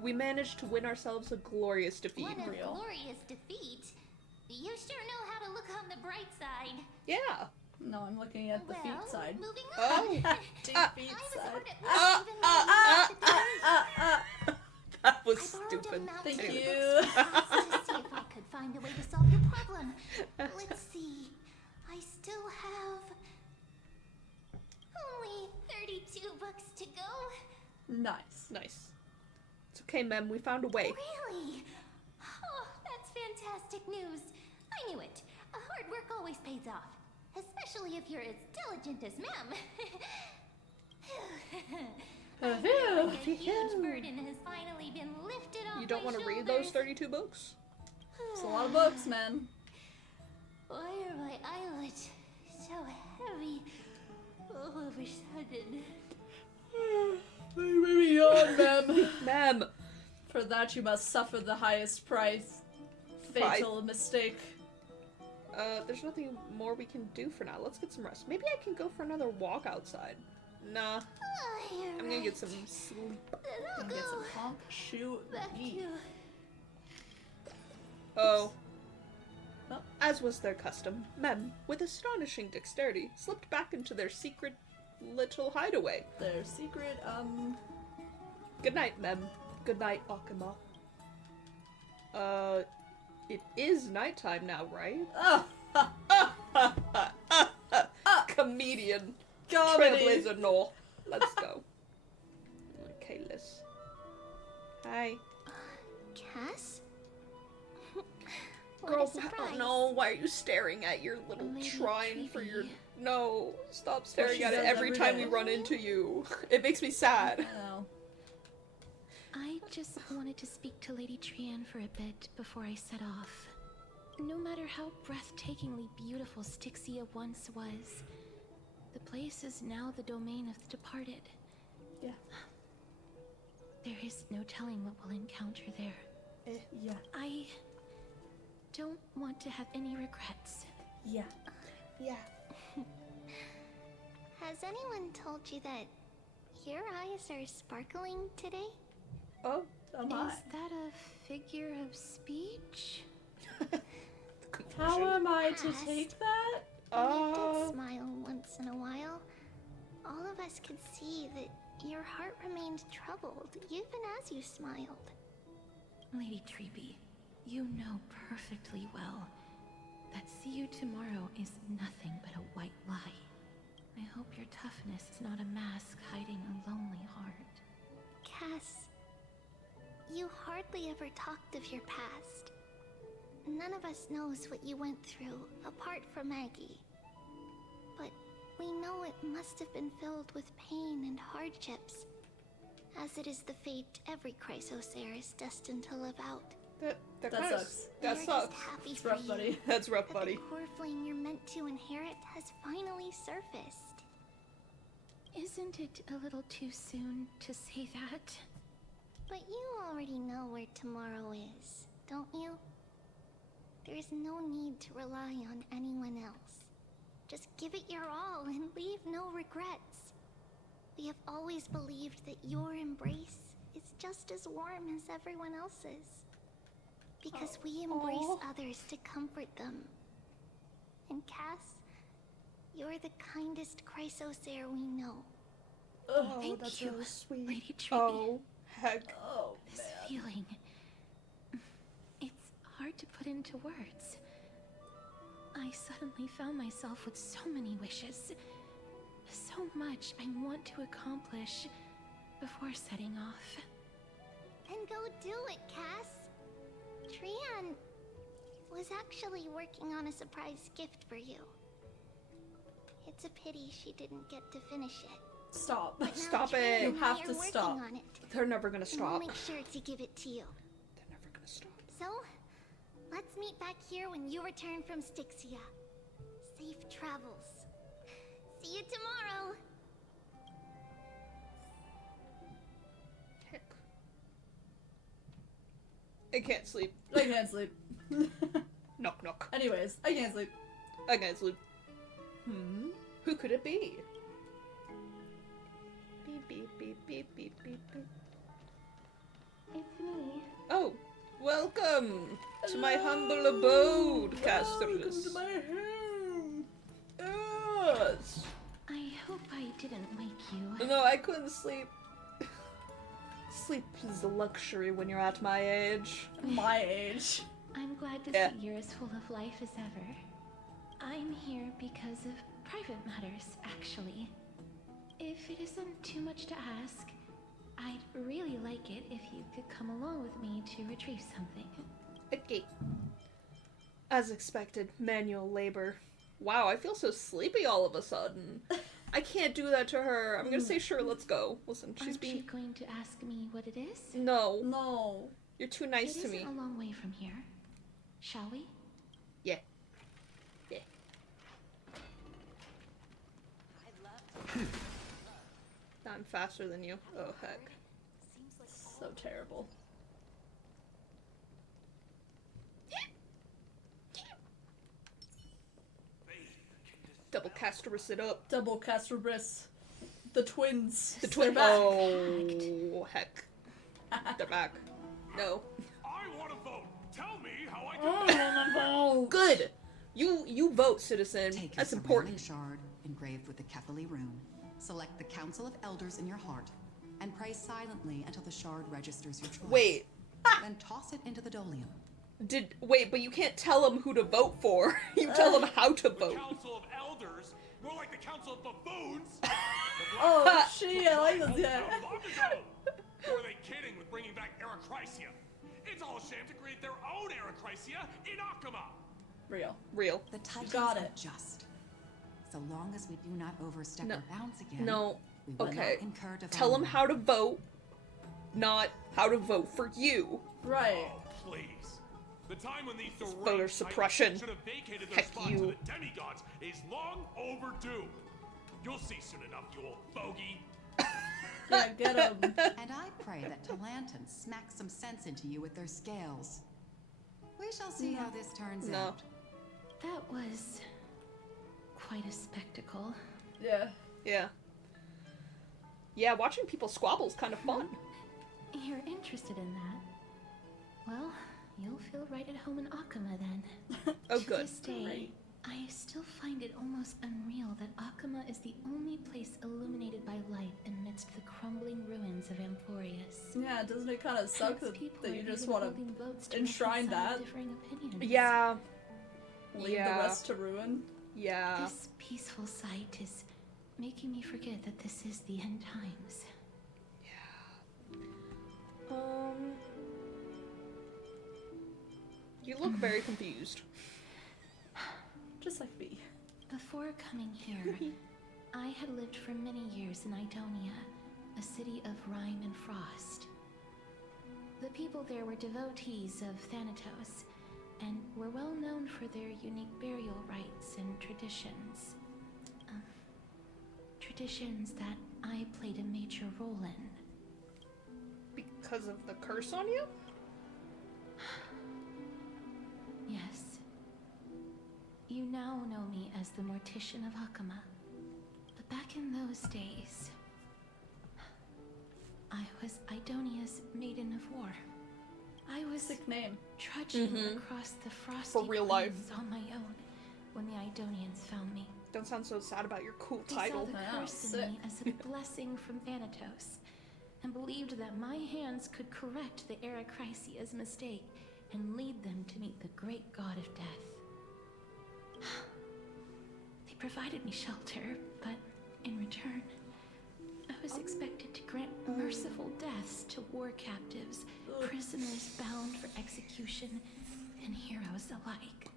We managed to win ourselves a glorious defeat. What a glorious defeat. You sure know how to look on the bright side. Yeah. No, I'm looking at the feet side. Moving Oh. on. Feet side. That was stupid. Thank Anyway. you. To see if I could find a way to solve your problem. Let's see. I still have only 32 bucks to go. Nice. Nice. It's okay, Mem. We found a way. Really? Oh, that's fantastic news. I knew it. Hard work always pays off. Especially if you're as diligent as Mem. I feel like a huge burden has finally been lifted off. You don't want to read those 32 books? It's a lot of books, man. Why are my eyelids so heavy all of a sudden? Leave me on, ma'am. Ma'am. For that you must suffer the highest price. Fatal mistake. There's nothing more we can do for now. Let's get some rest. Maybe I can go for another walk outside. Nah. I'm gonna get some sleep. And get some honk, shoe, and eat. Oh. As was their custom, Mem, with astonishing dexterity, slipped back into their secret little hideaway. Their secret, Good night, Mem. Good night, Akuma. It is nighttime now, right? Comedian. Comedy. Trailblazer Noel. Let's go. Okay, Liz. Hi. Cass? Girl, I don't know. Why are you staring at your little shrine for your... No, stop staring at it every time we run into you. It makes me sad. I just wanted to speak to Lady Trian for a bit before I set off. No matter how breathtakingly beautiful Styxia once was, the place is now the domain of the departed. Yeah. There is no telling what we'll encounter there. Yeah. I don't want to have any regrets. Yeah. Yeah. Has anyone told you that your eyes are sparkling today? Oh, Is that a figure of speech? How am I to take that? You did smile once in a while. all of us could see that your heart remained troubled, even as you smiled. Lady Treeby, you know perfectly well that see you tomorrow is nothing but a white lie. I hope your toughness is not a mask hiding a lonely heart. Cass, you hardly ever talked of your past. None of us knows what you went through, apart from Maggie. But we know it must have been filled with pain and hardships, as it is the fate every Chrysosaur is destined to live out. That sucks. That We're sucks. just happy It's for rough, you buddy. That's rough, that buddy. the core flame you're meant to inherit has finally surfaced. Isn't it a little too soon to say that? But you already know where tomorrow is, don't you? There is no need to rely on anyone else. Just give it your all and leave no regrets. We have always believed that your embrace is just as warm as everyone else's. Because we embrace others to comfort them. And Cass, you're the kindest Chrysosaur we know. Oh, Thank that's you, really sweet. Lady Treeby. Oh, heck. Oh, This feeling. It's hard to put into words. I suddenly found myself with so many wishes. So much I want to accomplish before setting off. Then go do it, Cass. Trian was actually working on a surprise gift for you. It's a pity she didn't get to finish it. Stop. But now Stop Trian it. and You I have are to working stop. on it. They're never gonna And we'll stop. make sure to give it to you. They're never gonna stop. So, let's meet back here when you return from Styxia. Safe travels. See you tomorrow. Heck. I can't sleep. I can't sleep. Knock, knock. Anyways, I can't sleep. I can't sleep. Who could it be? Beep, beep, beep, beep, beep, beep, beep. It's me. Oh, welcome to my humble abode, Castorisk. Welcome to my home. Yes. I hope I didn't wake you. No, I couldn't sleep. Sleep is a luxury when you're at my age. My age. I'm glad to Yeah. see you're as full of life as ever. I'm here because of private matters, actually. If it isn't too much to ask, I'd really like it if you could come along with me to retrieve something. Okay. As expected, manual labor. Wow, I feel so sleepy all of a sudden. I can't do that to her. I'm gonna say sure, let's go. Listen, she's Aren't being... you going to ask me what it is? No. No. You're too nice It to me. isn't a long way from here. Shall we? Yeah. Yeah. I'm faster than you. Oh, heck. So terrible. Double Castorisk it up. Double Castorisk. The twins. The twin. They're back. Oh, heck. They're back. No. I want to vote. Tell me how I Oh, can vote. Good. You vote, citizen. Take That's your important. ceremonial shard engraved with the Kefali rune. Select the Council of Elders in your heart and pray silently until the shard registers your choice. Wait. Then toss it into the dolium. Wait, but you can't tell them who to vote for. You tell them how to The vote. Council of Elders, more like the Council of Buffoons. Oh, shit, I like this guy. Or are they kidding with bringing back Erechrysia? It's all a sham to create their own Erechrysia in Akama. Real. The titans got are it. just. So long as we do not overstep No. our bounds again. No. We will Okay. not incur divine Tell them wrath. how to vote, not how to vote for you. Right. Oh, please. The time when these deranged Voter titans suppression. should have vacated their Heck spot you. to the demigods is long overdue. You'll see soon enough, you old bogey. Yeah, get him. And I pray that Talanton smacks some sense into you with their scales. We shall see how this turns No. out. That was quite a spectacle. Yeah. Yeah. Yeah, watching people squabble is kind of fun. You're interested in that? Well, you'll feel right at home in Akama then. Oh, Should good. you stay, I still find it almost unreal that Akama is the only place illuminated by light amidst the crumbling ruins of Emporius. Yeah, doesn't it kind of suck that you just want to enshrine that? Yeah. Leave the rest to ruin? Yeah. This peaceful sight is making me forget that this is the end times. You look very confused. Just like me. Before coming here, I had lived for many years in Idonia, a city of rime and frost. The people there were devotees of Thanatos, and were well known for their unique burial rites and traditions. Traditions that I played a major role in. Because of the curse on you? Yes. You now know me as the Mortician of Akama. But back in those days, I was Idonia's Maiden of War. I was sick name. Trudging across the frosty For real life. plains on my own when the Idonians found me. Don't sound so sad about your cool They title. saw the curse in me as a blessing from Thanatos, and believed that my hands could correct the Eracrisia's mistake and lead them to meet the great god of death. They provided me shelter, but in return, I was expected to grant merciful deaths to war captives, prisoners bound for execution, and heroes alike.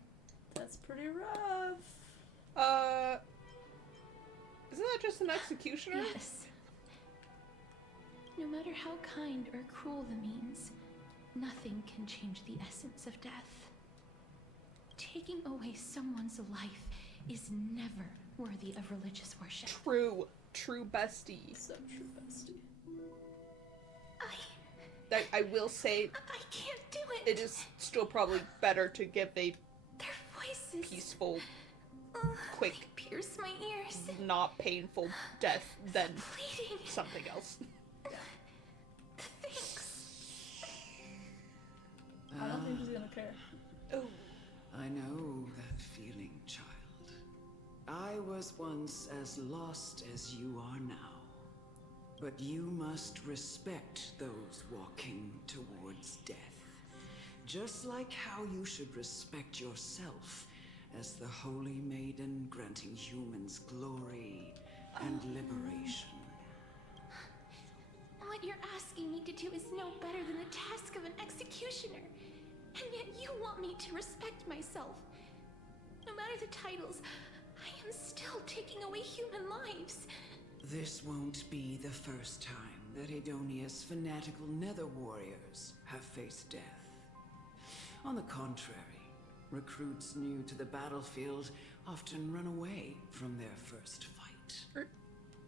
That's pretty rough. Isn't that just an executioner? Yes. No matter how kind or cruel the means, nothing can change the essence of death. Taking away someone's life is never worthy of religious worship. True bestie. So true bestie. I will say I can't do it. It is still probably better to give a Their voices peaceful, quick, they pierce my ears. not painful death than Bleeding. something else. Thanks. I don't think he's gonna care. Oh. I know that feeling, child. I was once as lost as you are now. But you must respect those walking towards death. Just like how you should respect yourself as the Holy Maiden granting humans glory and liberation. What you're asking me to do is no better than the task of an executioner. And yet you want me to respect myself. No matter the titles, I am still taking away human lives. This won't be the first time that Idonia's fanatical nether warriors have faced death. On the contrary, recruits new to the battlefield often run away from their first fight.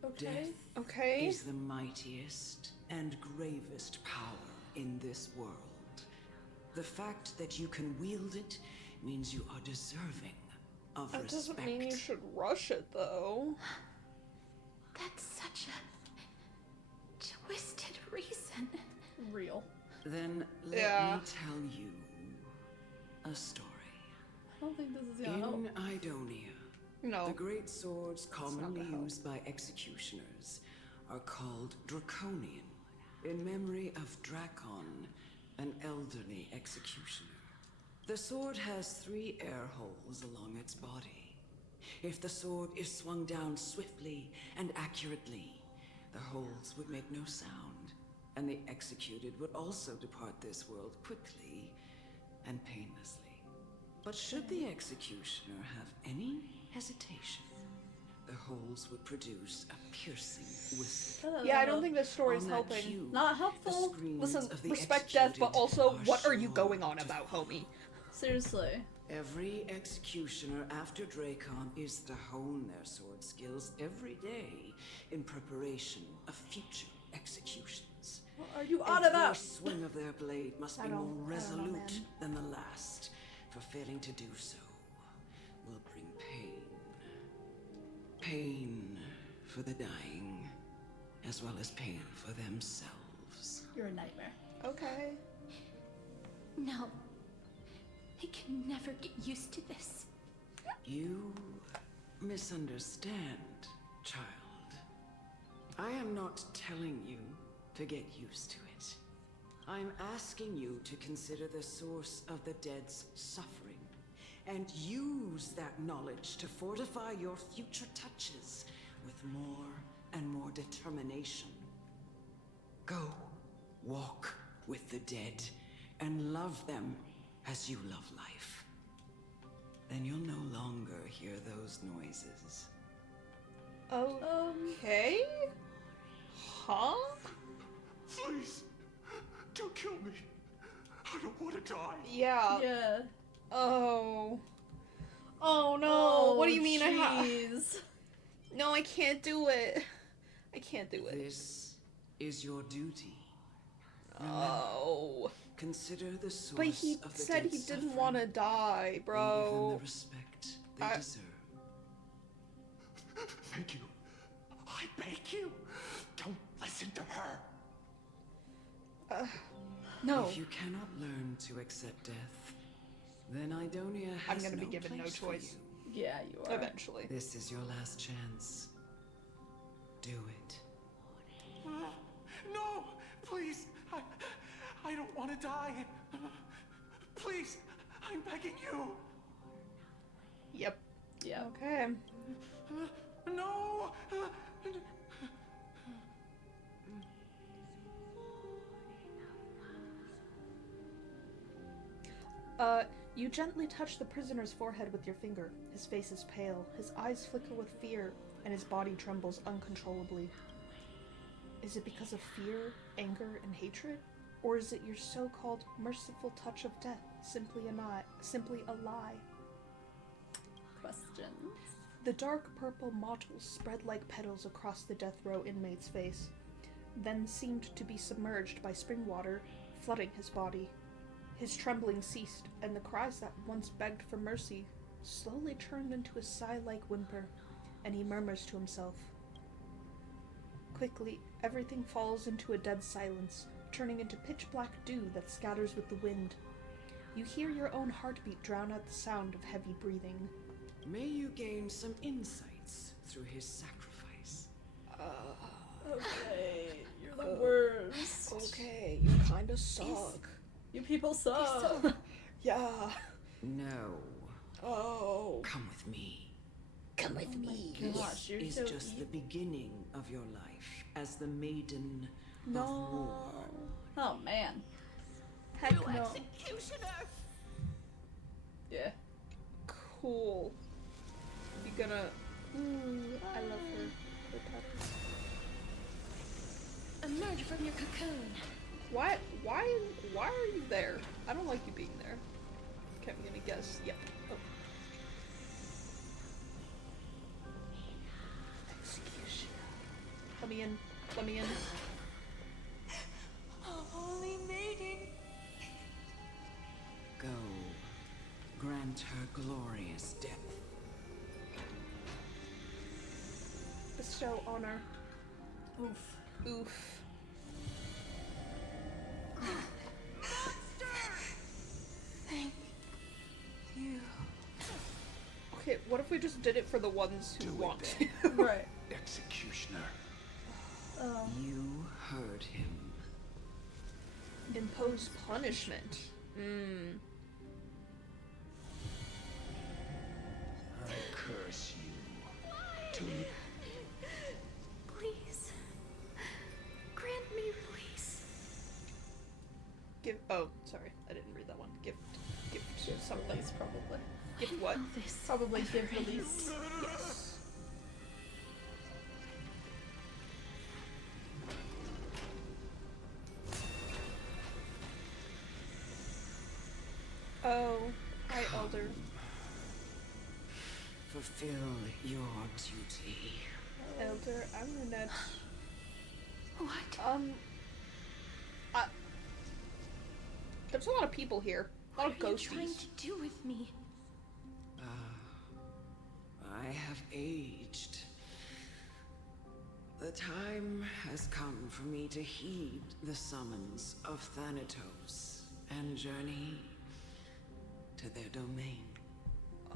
Okay. Death is the mightiest and gravest power in this world. The fact that you can wield it means you are deserving of That respect. doesn't mean you should rush it, though. That's such a twisted reason. Real. Then let Yeah. me tell you a story. I don't think this is gonna help. In Idonia, No. the great swords commonly gonna help. used by executioners are called Draconian, in memory of Dracon, an elderly executioner. The sword has 3 air holes along its body. If the sword is swung down swiftly and accurately, the holes would make no sound, and the executed would also depart this world quickly and painlessly. But should the executioner have any hesitation, the holes would produce a piercing whistle. Yeah, I don't think this story's On that helping. cue, Not helpful. the screams Listen, of the respect death, but executed also, are what are you sure going on to about, homie? Seriously. Every executioner after Dracon is to hone their sword skills every day in preparation of future executions. What are you on Every about? swing of their blade must be more I don't know, resolute man. than the last, for failing to do so will bring pain. Pain for the dying, as well as pain for themselves. You're a nightmare. Okay. No. I can never get used to this. You misunderstand, child. I am not telling you to get used to it. I'm asking you to consider the source of the dead's suffering and use that knowledge to fortify your future touches with more and more determination. Go walk with the dead and love them as you love life. Then you'll no longer hear those noises. Okay? Huh? Please, don't kill me. I don't want to die. Yeah. Yeah. Oh. Oh no. Oh, what do you mean jeez. No, I can't do it. I can't do it. This is your duty. Oh. Consider the source But he of the said he dead's didn't suffering want to die, and give bro. them the respect they deserve. Thank you. I beg you. Don't listen to her. No. If you cannot learn to accept death, then Idonia I'm has gonna be no given no place for choice. you. Yeah, you are. Eventually. This is your last chance. Do it. No, please. I don't want to die. Please, I'm begging you. Yep. Yeah. Okay. No. You gently touch the prisoner's forehead with your finger. His face is pale, his eyes flicker with fear, and his body trembles uncontrollably. Is it because of fear, anger, and hatred? Or is it your so-called merciful touch of death simply a lie? Questions. The dark purple mottles spread like petals across the death row inmate's face, then seemed to be submerged by spring water, flooding his body. His trembling ceased, and the cries that once begged for mercy slowly turned into a sigh-like whimper, and he murmurs to himself. Quickly, everything falls into a dead silence, turning into pitch-black dew that scatters with the wind. You hear your own heartbeat drown out the sound of heavy breathing. May you gain some insights through his sacrifice. Okay, you're the worst. Okay, you kinda suck. You people suck. Yeah. No. Oh. Come with me. Come with me. Gosh, you're Is so just the beginning of your life as the Maiden No. of War. Oh man. Heck no. Executioner! Yeah. Cool. You gonna... Ooh, I love her. Her touch. Emerge from your cocoon. Why are you there? I don't like you being there. Okay, I'm gonna guess. Yep. Oh. Execution. Let me in. Let me in. Holy Maiden! Go. Grant her glorious death. Bestow honor. Oof. Oof. Thank you. Okay, what if we just did it for the ones who want to? Right. Executioner. You heard him. Impose punishment. I curse you. Please. Grant me release. Give. Oh, sorry, I didn't read that one. Gift something. Release, probably. Gift what? Probably give release. Yes. Oh, hi, Elder. Fulfill your duty. Elder, I'm gonna. What? There's a lot of people here. A lot of What are you ghosties. trying to do with me? I have aged. The time has come for me to heed the summons of Thanatos and journey to their domain.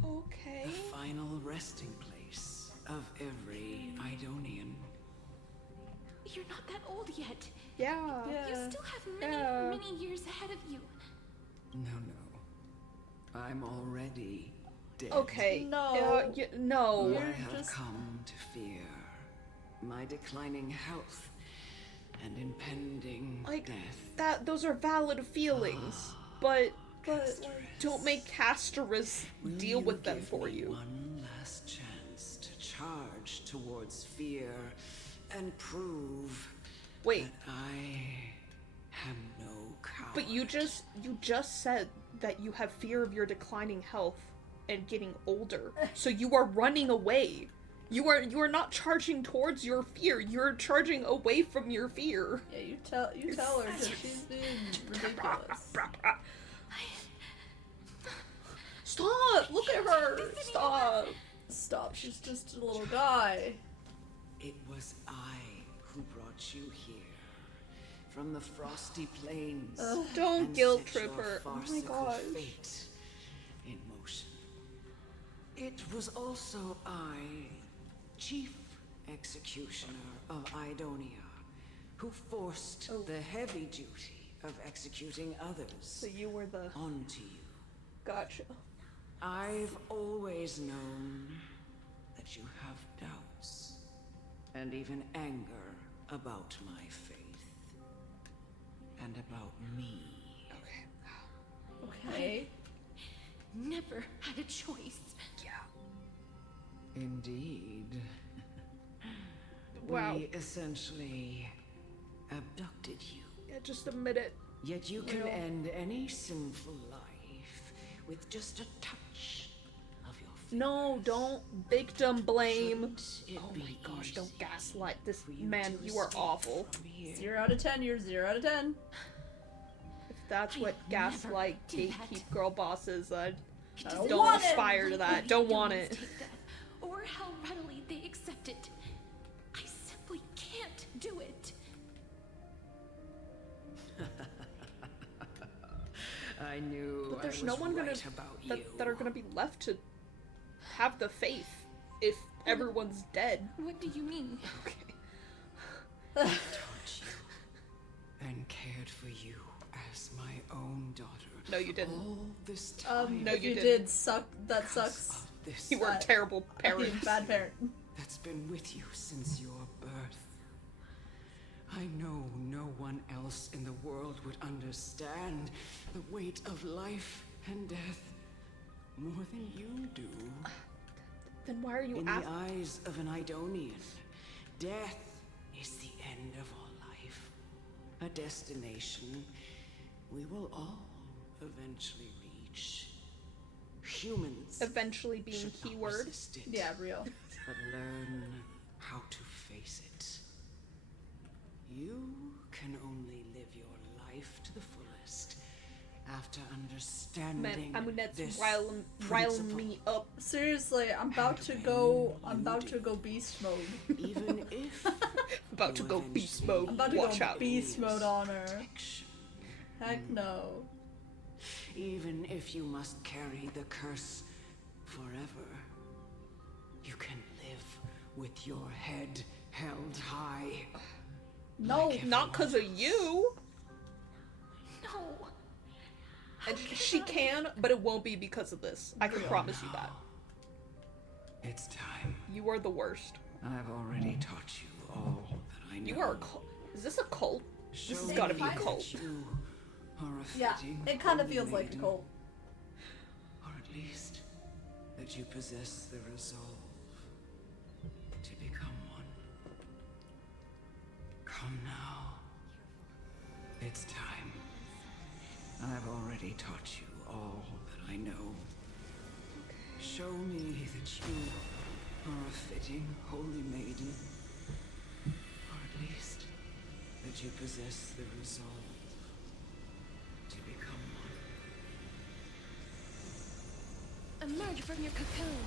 Okay. The final resting place of every Idonian. You're not that old yet. Yeah. You still have many, many years ahead of you. No. I'm already dead. Okay. No. No. I have come to fear my declining health and impending death. Those are valid feelings, but don't make Castorisk deal with them for you. One last chance to charge towards fear and prove that I am no coward. But you just said that you have fear of your declining health and getting older, so you are running away. You are not charging towards your fear. You're charging away from your fear. Yeah, you tell her that she's being ridiculous. Stop! Look at her! Stop! Stop! She's just a little guy. It was I who brought you here from the frosty plains. Don't guilt trip her. Oh my gosh. Fate in motion. It was also I, Chief Executioner of Idonia, who forced the heavy duty of executing others. So you were the onto you. Gotcha. I've always known that you have doubts and even anger about my faith and about me. Okay. Never had a choice. Yeah. Indeed. Wow. We essentially abducted you. Yeah, just admit it. Yet you can end any sinful life with just a touch of your fingers. No, don't victim blame. Oh my gosh, don't gaslight this man. You are awful. 0 out of 10. You're 0 out of 10. If that's what gaslight gatekeep girl boss is, I don't don't want aspire to that. Don't want it. Or how readily they accept it. I simply can't do it. I knew But there's I no was one right about you. that are gonna be left to have the faith if everyone's dead. What do you mean? Taught you and cared for you as my own daughter. No, you didn't. All this time. No, if you you didn't. did suck. That sucks. You were a terrible parent. Bad parent. That's been with you since your birth. I know no one else in the world would understand the weight of life and death more than you do. Then why are you in the eyes of an Idonian, death is the end of all life. A destination we will all eventually reach. Humans eventually being keyword? Yeah, real. But learn how to face it. You can only live your life to the fullest after understanding this riling me up. Seriously, I'm about to go beast mode. Even if about to go beast mode. I'm about to Watch go out. beast mode on her. Heck no. Even if you must carry the curse forever, you can live with your head held high. No, not because of you. No. And she can, but it won't be because of this. I can promise you that. It's time. You are the worst. I've already taught you all that I know. You are a cult. Is this a cult? This has got to be a cult. Yeah, it kind of feels like a cult. Or at least that you possess the resolve to become one. Come now. It's time. I've already taught you all that I know. Show me that you are a fitting holy maiden. Or at least that you possess the resolve to become one. Emerge from your cocoon.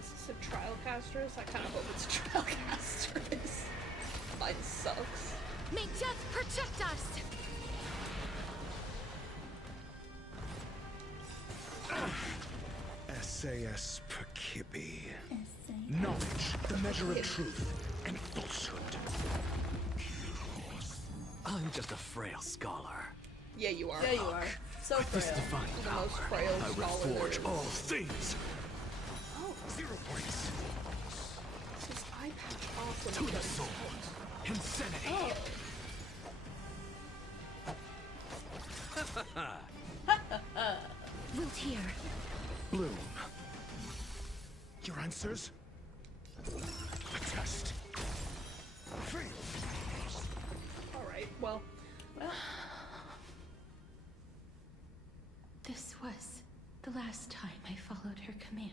Is this a trial Castorisk? I kind of hope it's a trial Castorisk. Mine sucks. May death protect us! Spvwvky. Knowledge, the measure of truth and falsehood. I'm just a frail scholar. Yeah, you are. Yeah, you are. So With this frail. divine The power, most frail I will scholar there forge is. all things. Oh. 0 points. His eye patch off when To he the does soul. Insanity. Oh. Wiltier. Bloom. Your answers? A test. Alright, well. This was the last time I followed her command.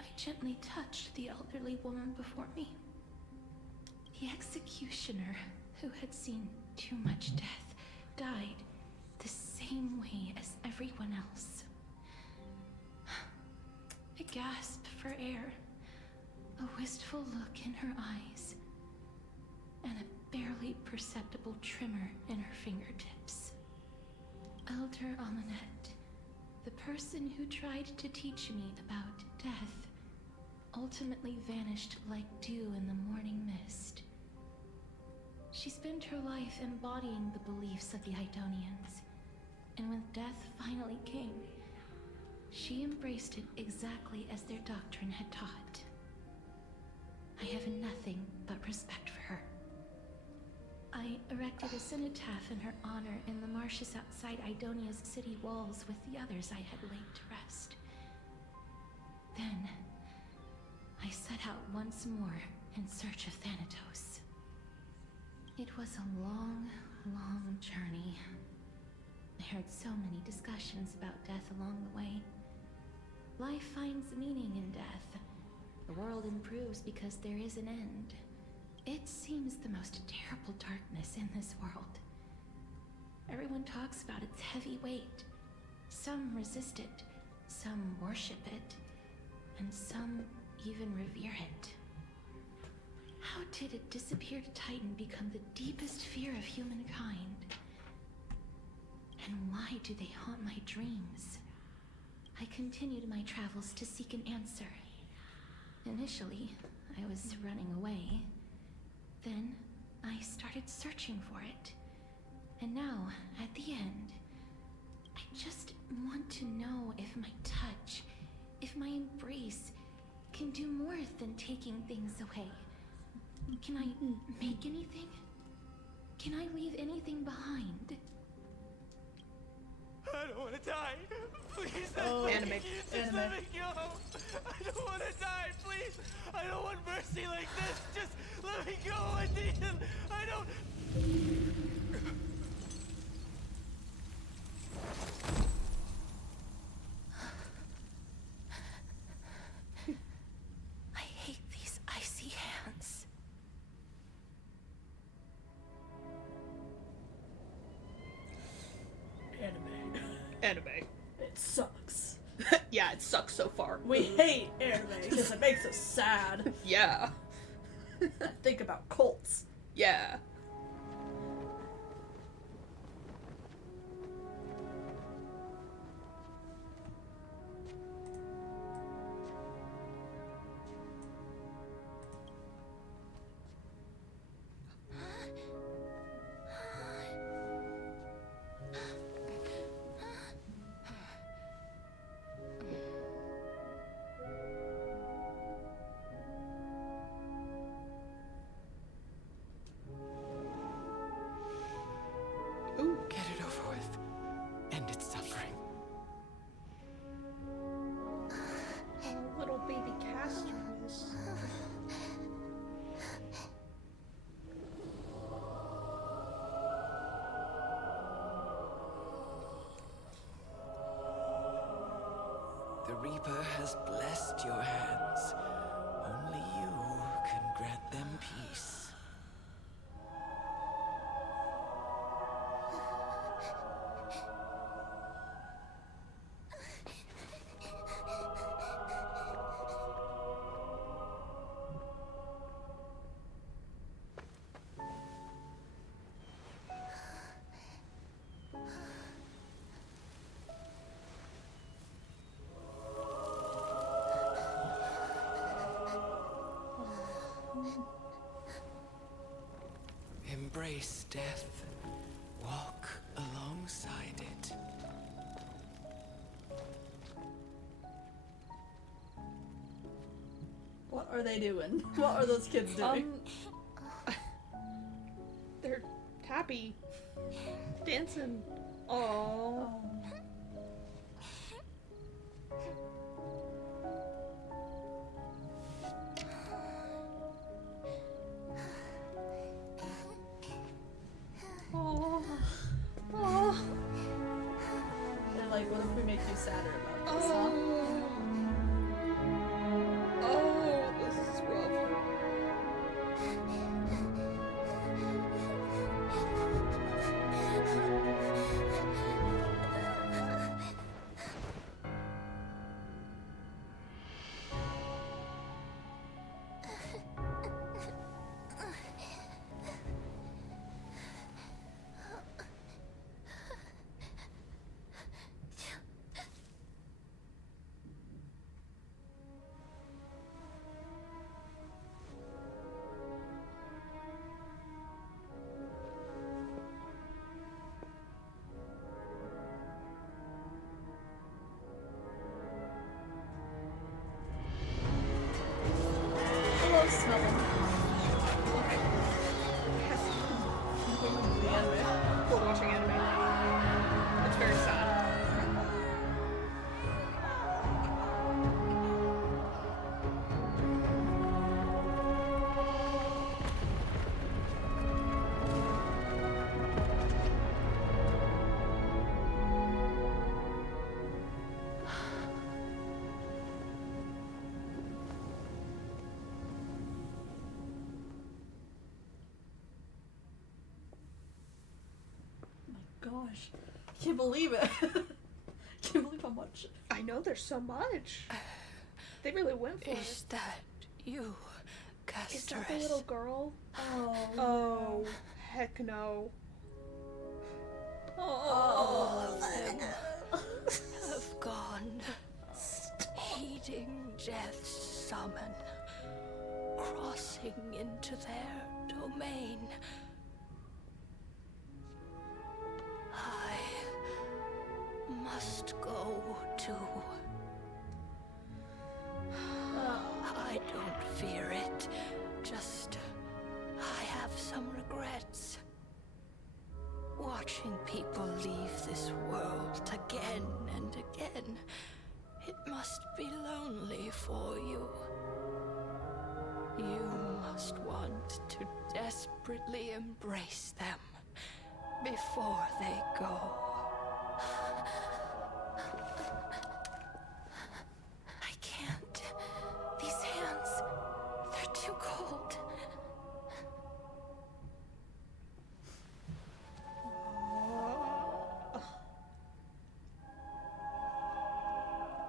I gently touched the elderly woman before me. The executioner, who had seen too much death, died the same way as everyone else. I gasped for air, a wistful look in her eyes, and a barely perceptible tremor in her fingertips. Elder Amunet, the person who tried to teach me about death, ultimately vanished like dew in the morning mist. She spent her life embodying the beliefs of the Idonians, and when death finally came, she embraced it exactly as their doctrine had taught. I have nothing but respect for her. I erected a cenotaph in her honor in the marshes outside Idonia's city walls with the others I had laid to rest. Then, I set out once more in search of Thanatos. It was a long, long journey. I heard so many discussions about death along the way. Life finds meaning in death. The world improves because there is an end. It seems the most terrible darkness in this world. Everyone talks about its heavy weight. Some resist it, some worship it, and some even revere it. How did a disappeared titan become the deepest fear of humankind? And why do they haunt my dreams? I continued my travels to seek an answer. Initially, I was running away. Then, I started searching for it. And now, at the end, I just want to know if my touch, if my embrace, can do more than taking things away. Can I make anything? Can I leave anything behind? I don't want to die. Please, Oh, I anime. beg you, just let me go. I don't want to die, please. I don't want mercy like this. Just let me go. I need him. I don't. I hate these icy hands. Anime. It sucks. Yeah, it sucks so far. We hate anime because it makes us sad. Yeah. Think about cults. Yeah. Embrace death. Walk alongside it. What are they doing? What are those kids doing? They're happy. Dancing. Aww. Oh. Oh. They're like, what if we make you sadder about this, huh? Oh, this is rough. I love smelling. The anime. We're watching anime. It's very sad. Gosh, I can't believe it. I can't believe how much. I know there's so much. They really went for it. Is that you, Castorisk? Is that the little girl? Oh. Oh, heck no. All of them have gone, heeding death's summon, crossing into their domain. I must go too. I don't fear it, just I have some regrets. Watching people leave this world again and again, it must be lonely for you. You must want to desperately embrace them before they go. I can't. These hands, they're too cold.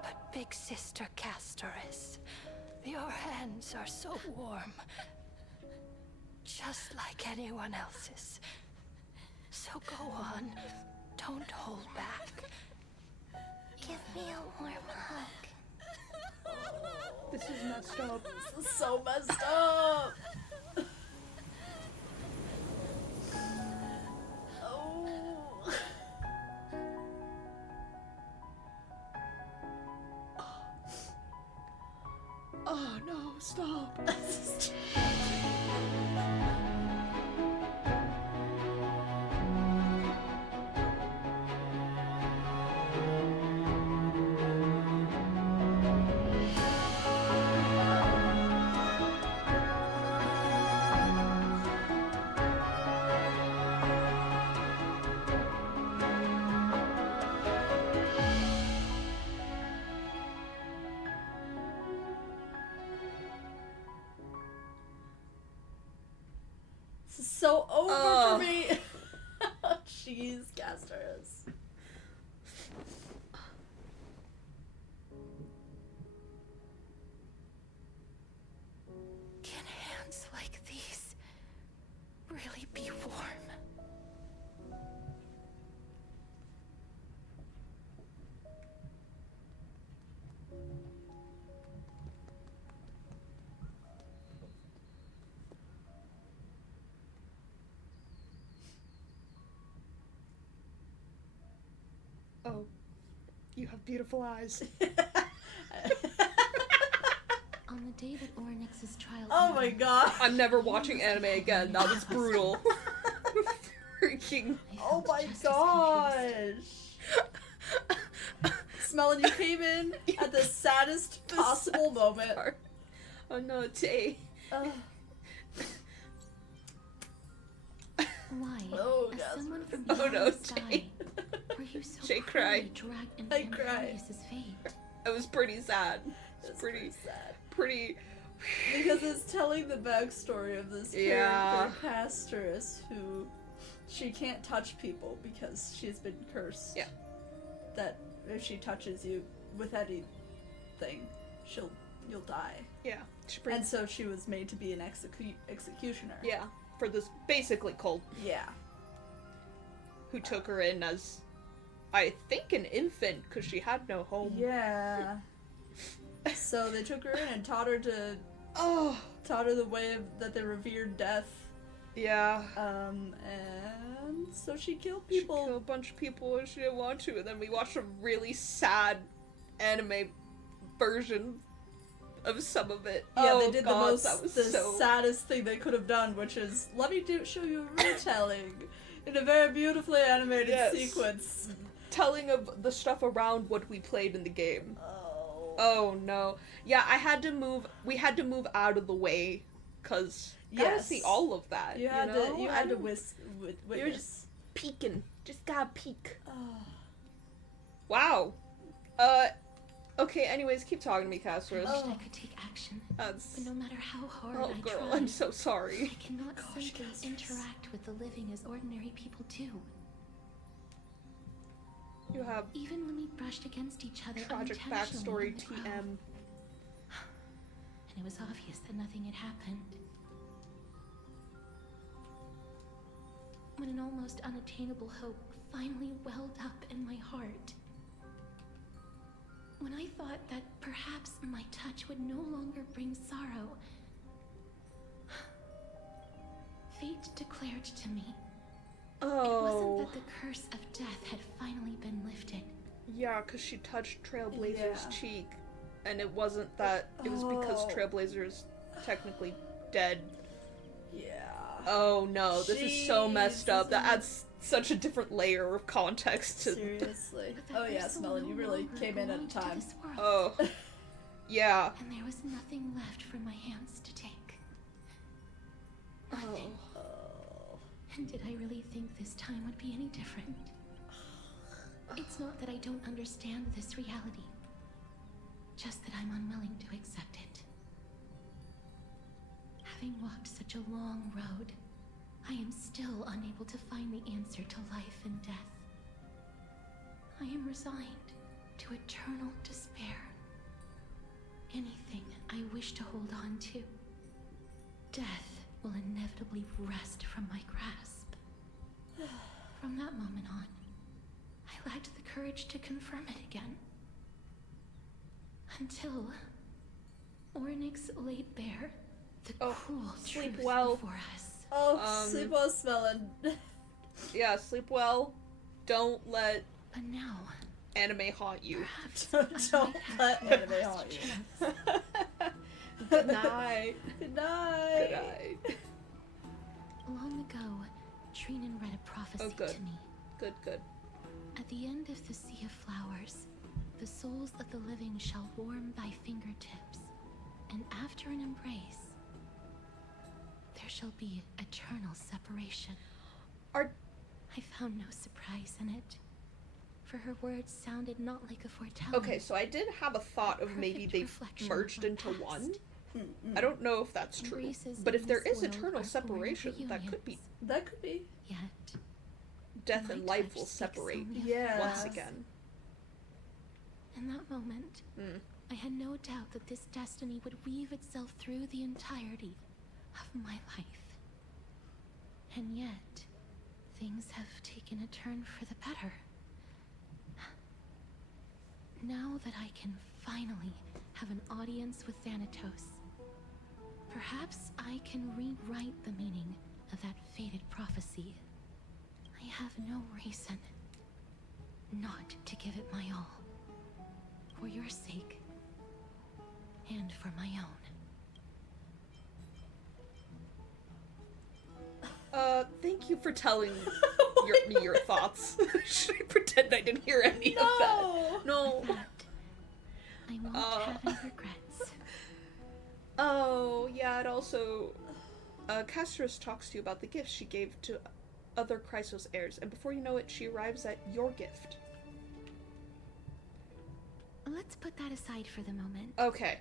But Big Sister Castorisk, your hands are so warm. Just like anyone else's. So go on. Don't hold back. Give me a warm hug. This is messed up. This is so messed up. Oh. Oh no, stop. This is so over for me. Jeez, Castorisk. Can hands like these really be warm? beautiful eyes. On the day that Oryx's trial Oh my god. I'm never watching anime again. That was brutal. Freaking. Oh my gosh. Smelling, you came in at the saddest possible moment. Oh no, Tay. Why? Oh, as God. someone from Oh beyond no, the sky, Tay. were you so Jay cruelly cried. dragged into I cried. Antonius's fate? It was pretty sad. It's pretty sad. Pretty. Because it's telling the backstory of this Yeah. character, Castorisk, who she can't touch people because she's been cursed. Yeah. That if she touches you with anything, you'll die. Yeah. And so she was made to be an executioner. Yeah. For this basically cult. Yeah. Who took her in as, I think, an infant because she had no home. Yeah. So they took her in and taught her the way that they revered death. Yeah. And so she killed people. She killed a bunch of people and she didn't want to, and then we watched a really sad anime version of some of it. Yeah, oh, they did God, the saddest thing they could have done, which is let me show you a retelling in a very beautifully animated sequence. Telling of the stuff around what we played in the game. Oh no. Yeah, we had to move out of the way, cause gotta see all of that. You had to witness. You're just peeking. Just gotta peek. Wow. Okay, anyways, keep talking to me, Castorisk. I wished I could take action. But no matter how hard I girl, try, I'm so sorry. I cannot simply interact with the living as ordinary people do. You have even when we brushed against each other tragic unintentionally backstory, in the TM. And it was obvious that nothing had happened. When an almost unattainable hope finally welled up in my heart. When I thought that perhaps my touch would no longer bring sorrow, fate declared to me. It wasn't that the curse of death had finally been lifted. Yeah, because she touched Trailblazer's cheek, and it wasn't that. It was because Trailblazer's technically dead. Yeah. Oh no, this is so messed up. That adds such a different layer of context to. Seriously. Oh yeah, Smelling, you really came in at a time. Oh. Yeah. And there was nothing left for my hands to take. Nothing. And did I really think this time would be any different? It's not that I don't understand this reality. Just that I'm unwilling to accept it. Having walked such a long road, I am still unable to find the answer to life and death. I am resigned to eternal despair. Anything I wish to hold on to, death will inevitably wrest from my grasp. From that moment on, I lacked the courage to confirm it again. Until Ornyx laid bare the cruel truth before us. Sleep well, Smelling. Yeah, sleep well. Don't let But now anime haunt you. Don't let anime haunt you. Good night. Good night. Good night. Long ago, Trinan read a prophecy to me. Good. At the end of the Sea of Flowers, the souls of the living shall warm thy fingertips, and after an embrace, there shall be eternal separation. I found no surprise in it, for her words sounded not like a foretelling. Okay, so I did have a thought of maybe they've merged into one. I don't know if that's true, but if there is eternal separation, that could be. That could be. Yet, death and life will separate once again. In that moment, I had no doubt that this destiny would weave itself through the entirety of my life. And yet, things have taken a turn for the better. Now that I can finally have an audience with Thanatos, perhaps I can rewrite the meaning of that fated prophecy. I have no reason not to give it my all. For your sake. And for my own. Thank you for telling me your thoughts. Should I pretend I didn't hear any of that? No. I won't have any regrets. Oh, yeah, it also... Castorisk talks to you about the gifts she gave to other Chrysos heirs, and before you know it, she arrives at your gift. Let's put that aside for the moment. Okay.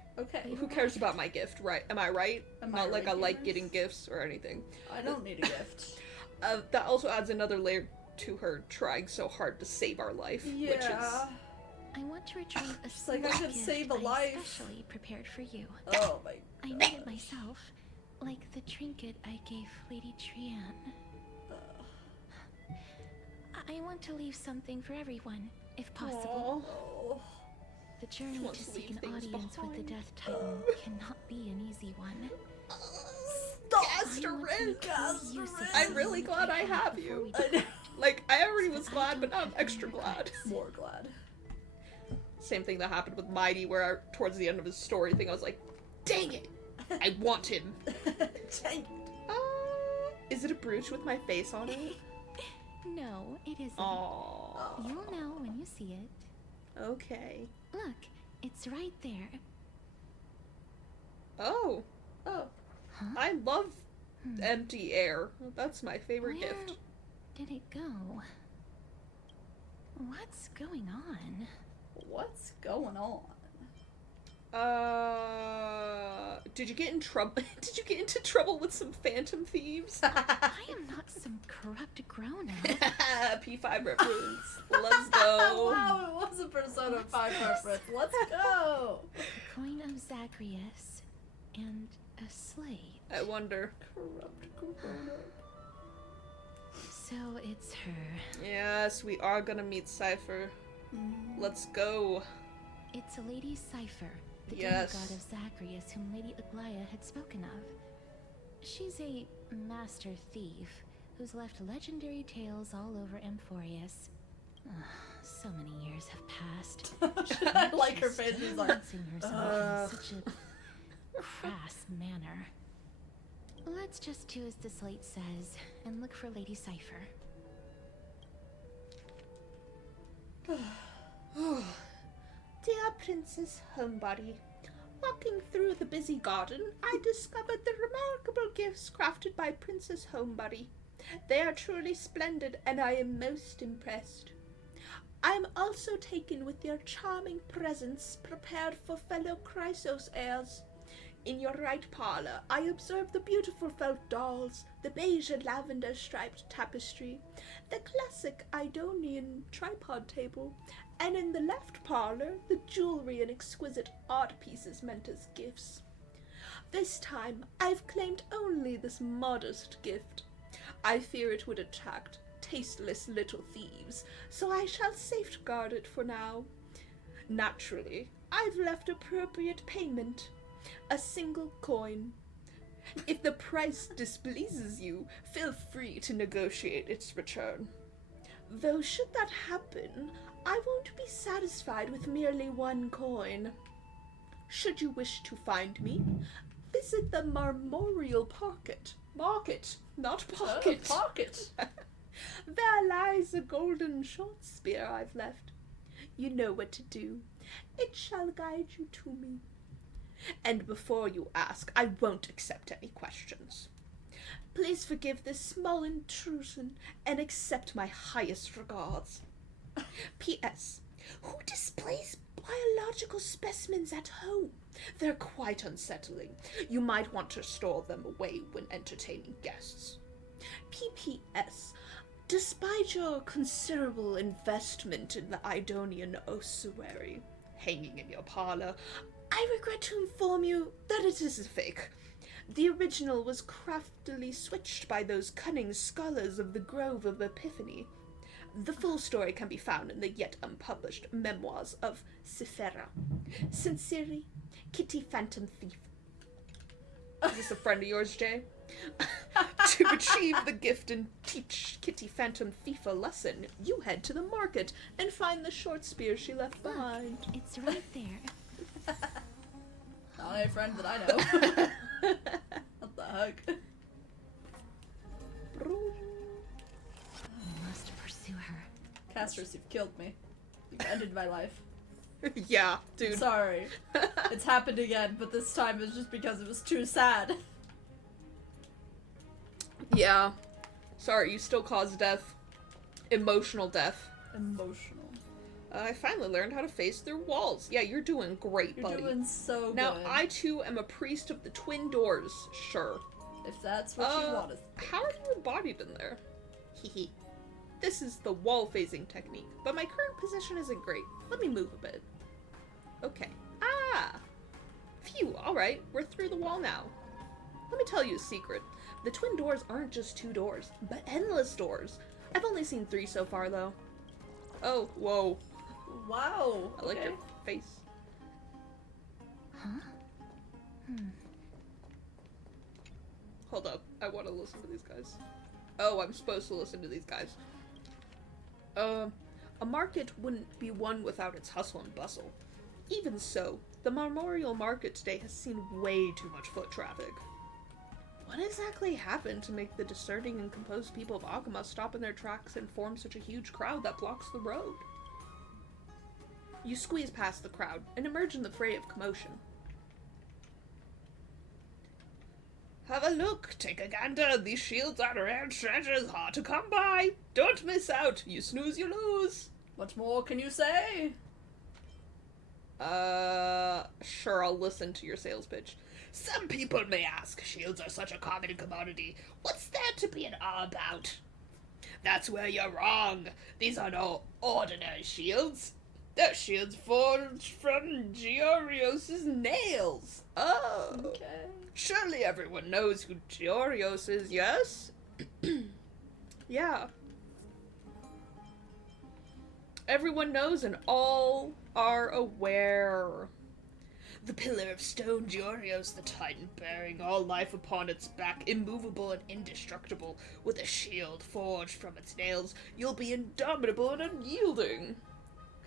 Who cares about my gift, right? Am I right? Not like I like getting gifts or anything. I don't need a gift. That also adds another layer to her trying so hard to save our life, which is... I want to retrieve a It's like I could save a life. Specially prepared for you. Oh my god. I made it myself, like the trinket I gave Lady Trianne. I want to leave something for everyone, if possible. The journey to seek an audience with the Death Titan cannot be an easy one. Castorisk! I'm really glad I have you. Like, I already was glad, but now I'm extra glad. More glad. Same thing that happened with Mighty, where towards the end of his story thing, I was like, dang it! I want him! Dang it. Is it a brooch with my face on it? No, it isn't. Aww. You'll know when you see it. Okay. Look, it's right there. Oh. Huh? I love empty air. That's my favorite gift. Did it go? What's going on? What's going on? Did you get in trouble? Did you get into trouble with some phantom thieves? I am not some corrupt grown-up. P5 reference. Let's go. Wow, it was a Persona 5 reference. Let's go. A coin of Zagreus and a slate. I wonder. Corrupt grown-up. So it's her. Yes, we are gonna meet Cypher. Let's go. It's a Lady Cypher, the Yes. demigod of Zagreus whom Lady Aglaia had spoken of. She's a master thief who's left legendary tales all over Amphorius. So many years have passed. I like her face. She's like, Dancing herself in such a crass manner. Let's just do as the slate says and look for Lady Cypher. Dear Princess Homebody, walking through the busy garden, I discovered the remarkable gifts crafted by Princess Homebody. They are truly splendid, and I am most impressed. I am also taken with your charming presents prepared for fellow Chrysos heirs. In your right parlor, I observe the beautiful felt dolls, the beige and lavender striped tapestry, the classic Idonian tripod table, and in the left parlor, the jewelry and exquisite art pieces meant as gifts. This time, I've claimed only this modest gift. I fear it would attract tasteless little thieves, so I shall safeguard it for now. Naturally, I've left appropriate payment. A single coin. If the price displeases you, feel free to negotiate its return. Though should that happen, I won't be satisfied with merely one coin. Should you wish to find me, visit the Marmorial Market, not pocket. Pocket. There lies a golden short spear I've left. You know what to do. It shall guide you to me. And before you ask, I won't accept any questions. Please forgive this small intrusion and accept my highest regards. P.S. Who displays biological specimens at home? They're quite unsettling. You might want to store them away when entertaining guests. P.P.S. Despite your considerable investment in the Idonian ossuary hanging in your parlor, I regret to inform you that it is a fake. The original was craftily switched by those cunning scholars of the Grove of Epiphany. The full story can be found in the yet unpublished memoirs of Cyphera. Sincerely, Kitty Phantom Thief. Is this a friend of yours, Jay? To retrieve the gift and teach Kitty Phantom Thief a lesson, you head to the market and find the short spear she left behind. It's right there. Not a friend that I know. What the heck? We must pursue her. Castorisk, you've killed me. You've ended my life. Yeah, dude. I'm sorry. It's happened again, but this time it was just because it was too sad. Yeah. Sorry, you still caused death. Emotional death. Emotional. I finally learned how to face through walls. Yeah, you're doing great, buddy. You're doing so good. Now, I too am a priest of the twin doors. Sure. If that's what you want to think. How are you embodied in there? Hehe. This is the wall phasing technique, but my current position isn't great. Let me move a bit. Okay. Ah! Phew, alright, we're through the wall now. Let me tell you a secret. The twin doors aren't just 2 doors, but endless doors. I've only seen 3 so far, though. Oh, whoa. Wow. I like your face. Huh? Hold up, I want to listen to these guys. Oh, I'm supposed to listen to these guys. A market wouldn't be one without its hustle and bustle. Even so, the Memorial Market today has seen way too much foot traffic. What exactly happened to make the discerning and composed people of Akuma stop in their tracks and form such a huge crowd that blocks the road? You squeeze past the crowd and emerge in the fray of commotion. Have a look, take a gander, these shields are rare treasures, hard to come by. Don't miss out, you snooze, you lose. What more can you say? Sure, I'll listen to your sales pitch. Some people may ask, shields are such a common commodity. What's there to be an awe about? That's where you're wrong. These are no ordinary shields. They're shields forged from Giorios's nails. Oh. Okay. Surely everyone knows who Giorios is, yes? Yeah. Everyone knows and all are aware. The pillar of stone Giorios, the titan bearing all life upon its back, immovable and indestructible, with a shield forged from its nails, you'll be indomitable and unyielding.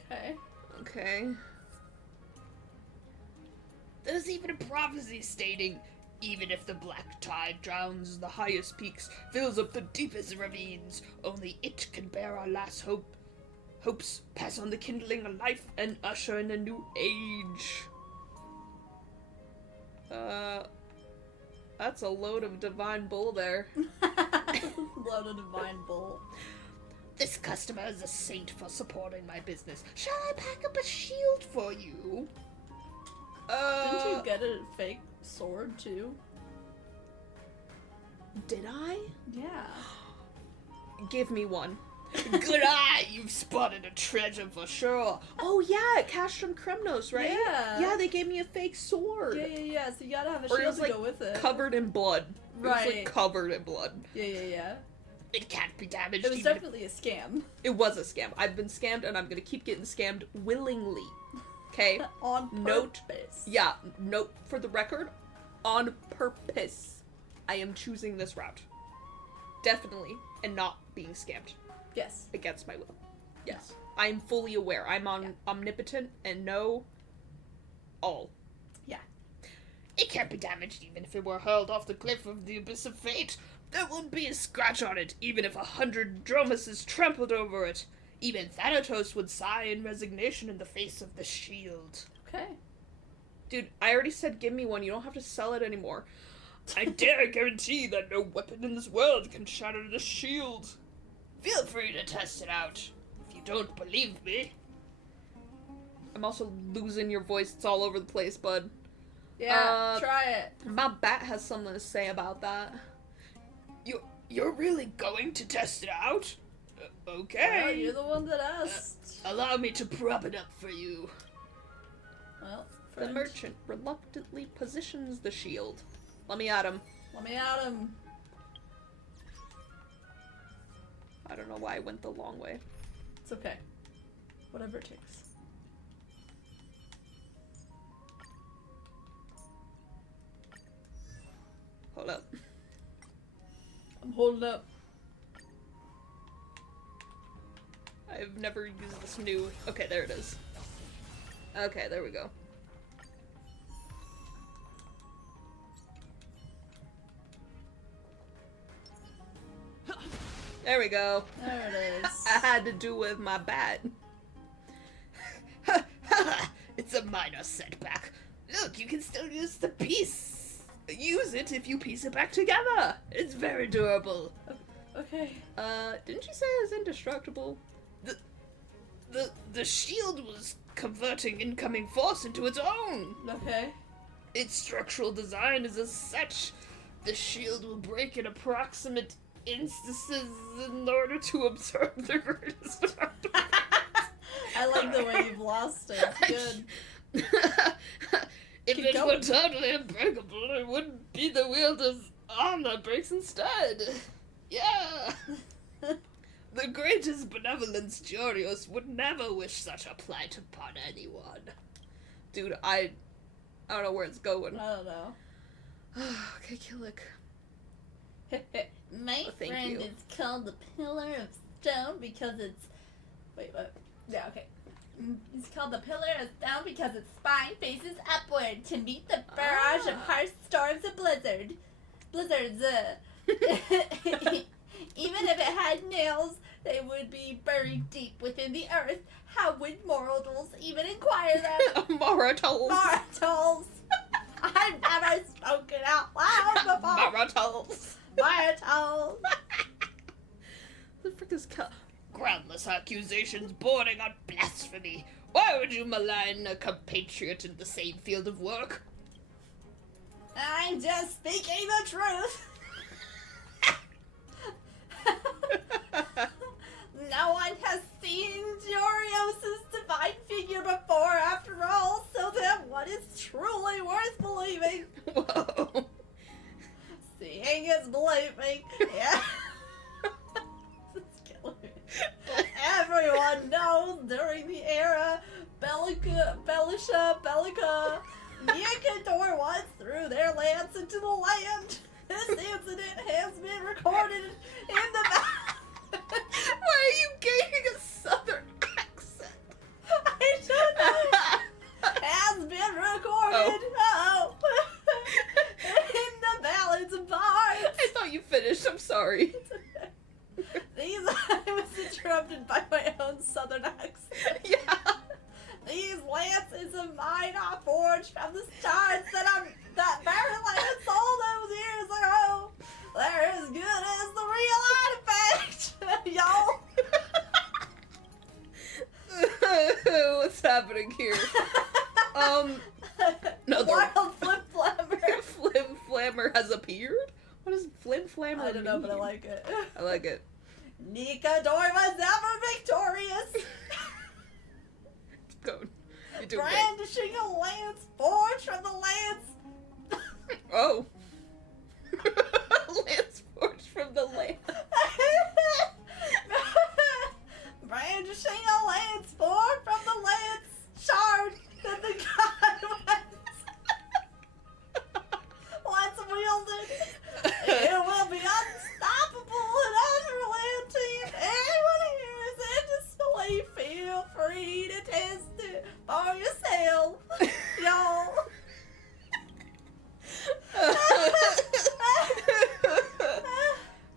Okay. Okay. There's even a prophecy stating, even if the black tide drowns the highest peaks, fills up the deepest ravines, only it can bear our last hopes, pass on the kindling of life, and usher in a new age. That's a load of divine bull there. Load of divine bull. This customer is a saint for supporting my business. Shall I pack up a shield for you? Didn't you get a fake sword too? Did I? Yeah. Give me one. Good eye, you've spotted a treasure for sure. Oh yeah, it cashed from Kremnos, right? Yeah. Yeah, they gave me a fake sword. Yeah, so you gotta have a Or it shield was, to like, go with it. covered in blood. Right. It was like covered in blood. Yeah. It can't be damaged. It was definitely a scam. It was a scam. I've been scammed and I'm gonna keep getting scammed willingly. Okay? On purpose. Yeah, note for the record, on purpose. I am choosing this route. Definitely, and not being scammed. Yes. Against my will. Yes. I'm fully aware. I'm omnipotent and know all. Yeah. It can't be damaged even if it were hurled off the cliff of the abyss of fate. There won't be a scratch on it, even if 100 Dromuses trampled over it. Even Thanatos would sigh in resignation in the face of the shield. Okay. Dude, I already said give me one. You don't have to sell it anymore. I dare guarantee that no weapon in this world can shatter the shield. Feel free to test it out, if you don't believe me. I'm also losing your voice. It's all over the place, bud. Yeah, try it. My bat has something to say about that. You're really going to test it out? Okay. Well, you're the one that asked. Allow me to prop it up for you. Well, The merchant reluctantly positions the shield. Let me at him. Let me at him. I don't know why I went the long way. It's okay. Whatever it takes. Hold up. I'm holding up. I've never used this new... Okay, there it is. Okay, there we go. There we go. There it is. I had to do with my bat. It's a minor setback. Look, you can still use the piece. Use it if you piece it back together. It's very durable. Okay. Didn't you say it was indestructible? The shield was converting incoming force into its own. Okay. Its structural design is as such. The shield will break in approximate instances in order to absorb the greatest amount of I like the way you've lost it. It's good. If it were totally unbreakable, it wouldn't be the wielder's arm that breaks instead. Yeah. The greatest benevolence Jorios would never wish such a plight upon anyone. Dude, I don't know where it's going. I don't know. Okay, Killick. My friend is called the Pillar of Stone because it's... Wait, what? Yeah, okay. It's called the Pillar of Stone because its spine faces upward to meet the barrage of harsh storms of blizzards. Even if it had nails, they would be buried deep within the earth. How would mortals even inquire them? Mortals. Mortals. I've never spoken out loud before. Mortals. Mortals. The frick is groundless accusations bordering on blasphemy. Why would you malign a compatriot in the same field of work? I'm just speaking the truth. No one has seen Jorios' divine figure before, after all, so then what is truly worth believing? Whoa. Seeing is believing. Yeah. It's killing me. Everyone knows during the era Bellica, Nicanor once threw their lance into the land. This incident has been recorded in the... Why are you gaining a southern accent? I don't know. Has been recorded. Oh. In the ballads of bards. I thought you finished. I'm sorry. I was interrupted by my own southern accent. Yeah. These lances of mine are forged from the stars that Maryland sold those years ago. They're as good as the real artifact, y'all. What's happening here? No, the wild Flim Flammer. Flim Flammer has appeared? What does Flim Flammer I don't know, mean? but I like it. I like it. Nicanor was never victorious. Go. You're doing Brandishing a lance forged from the lance. Oh. Lance forged from the lance. Brandishing a lance forged from the lance shard that the god once wielded. It will be unstoppable in unrelenting. Anyone here is in disbelief, feel free to test it for yourself, y'all.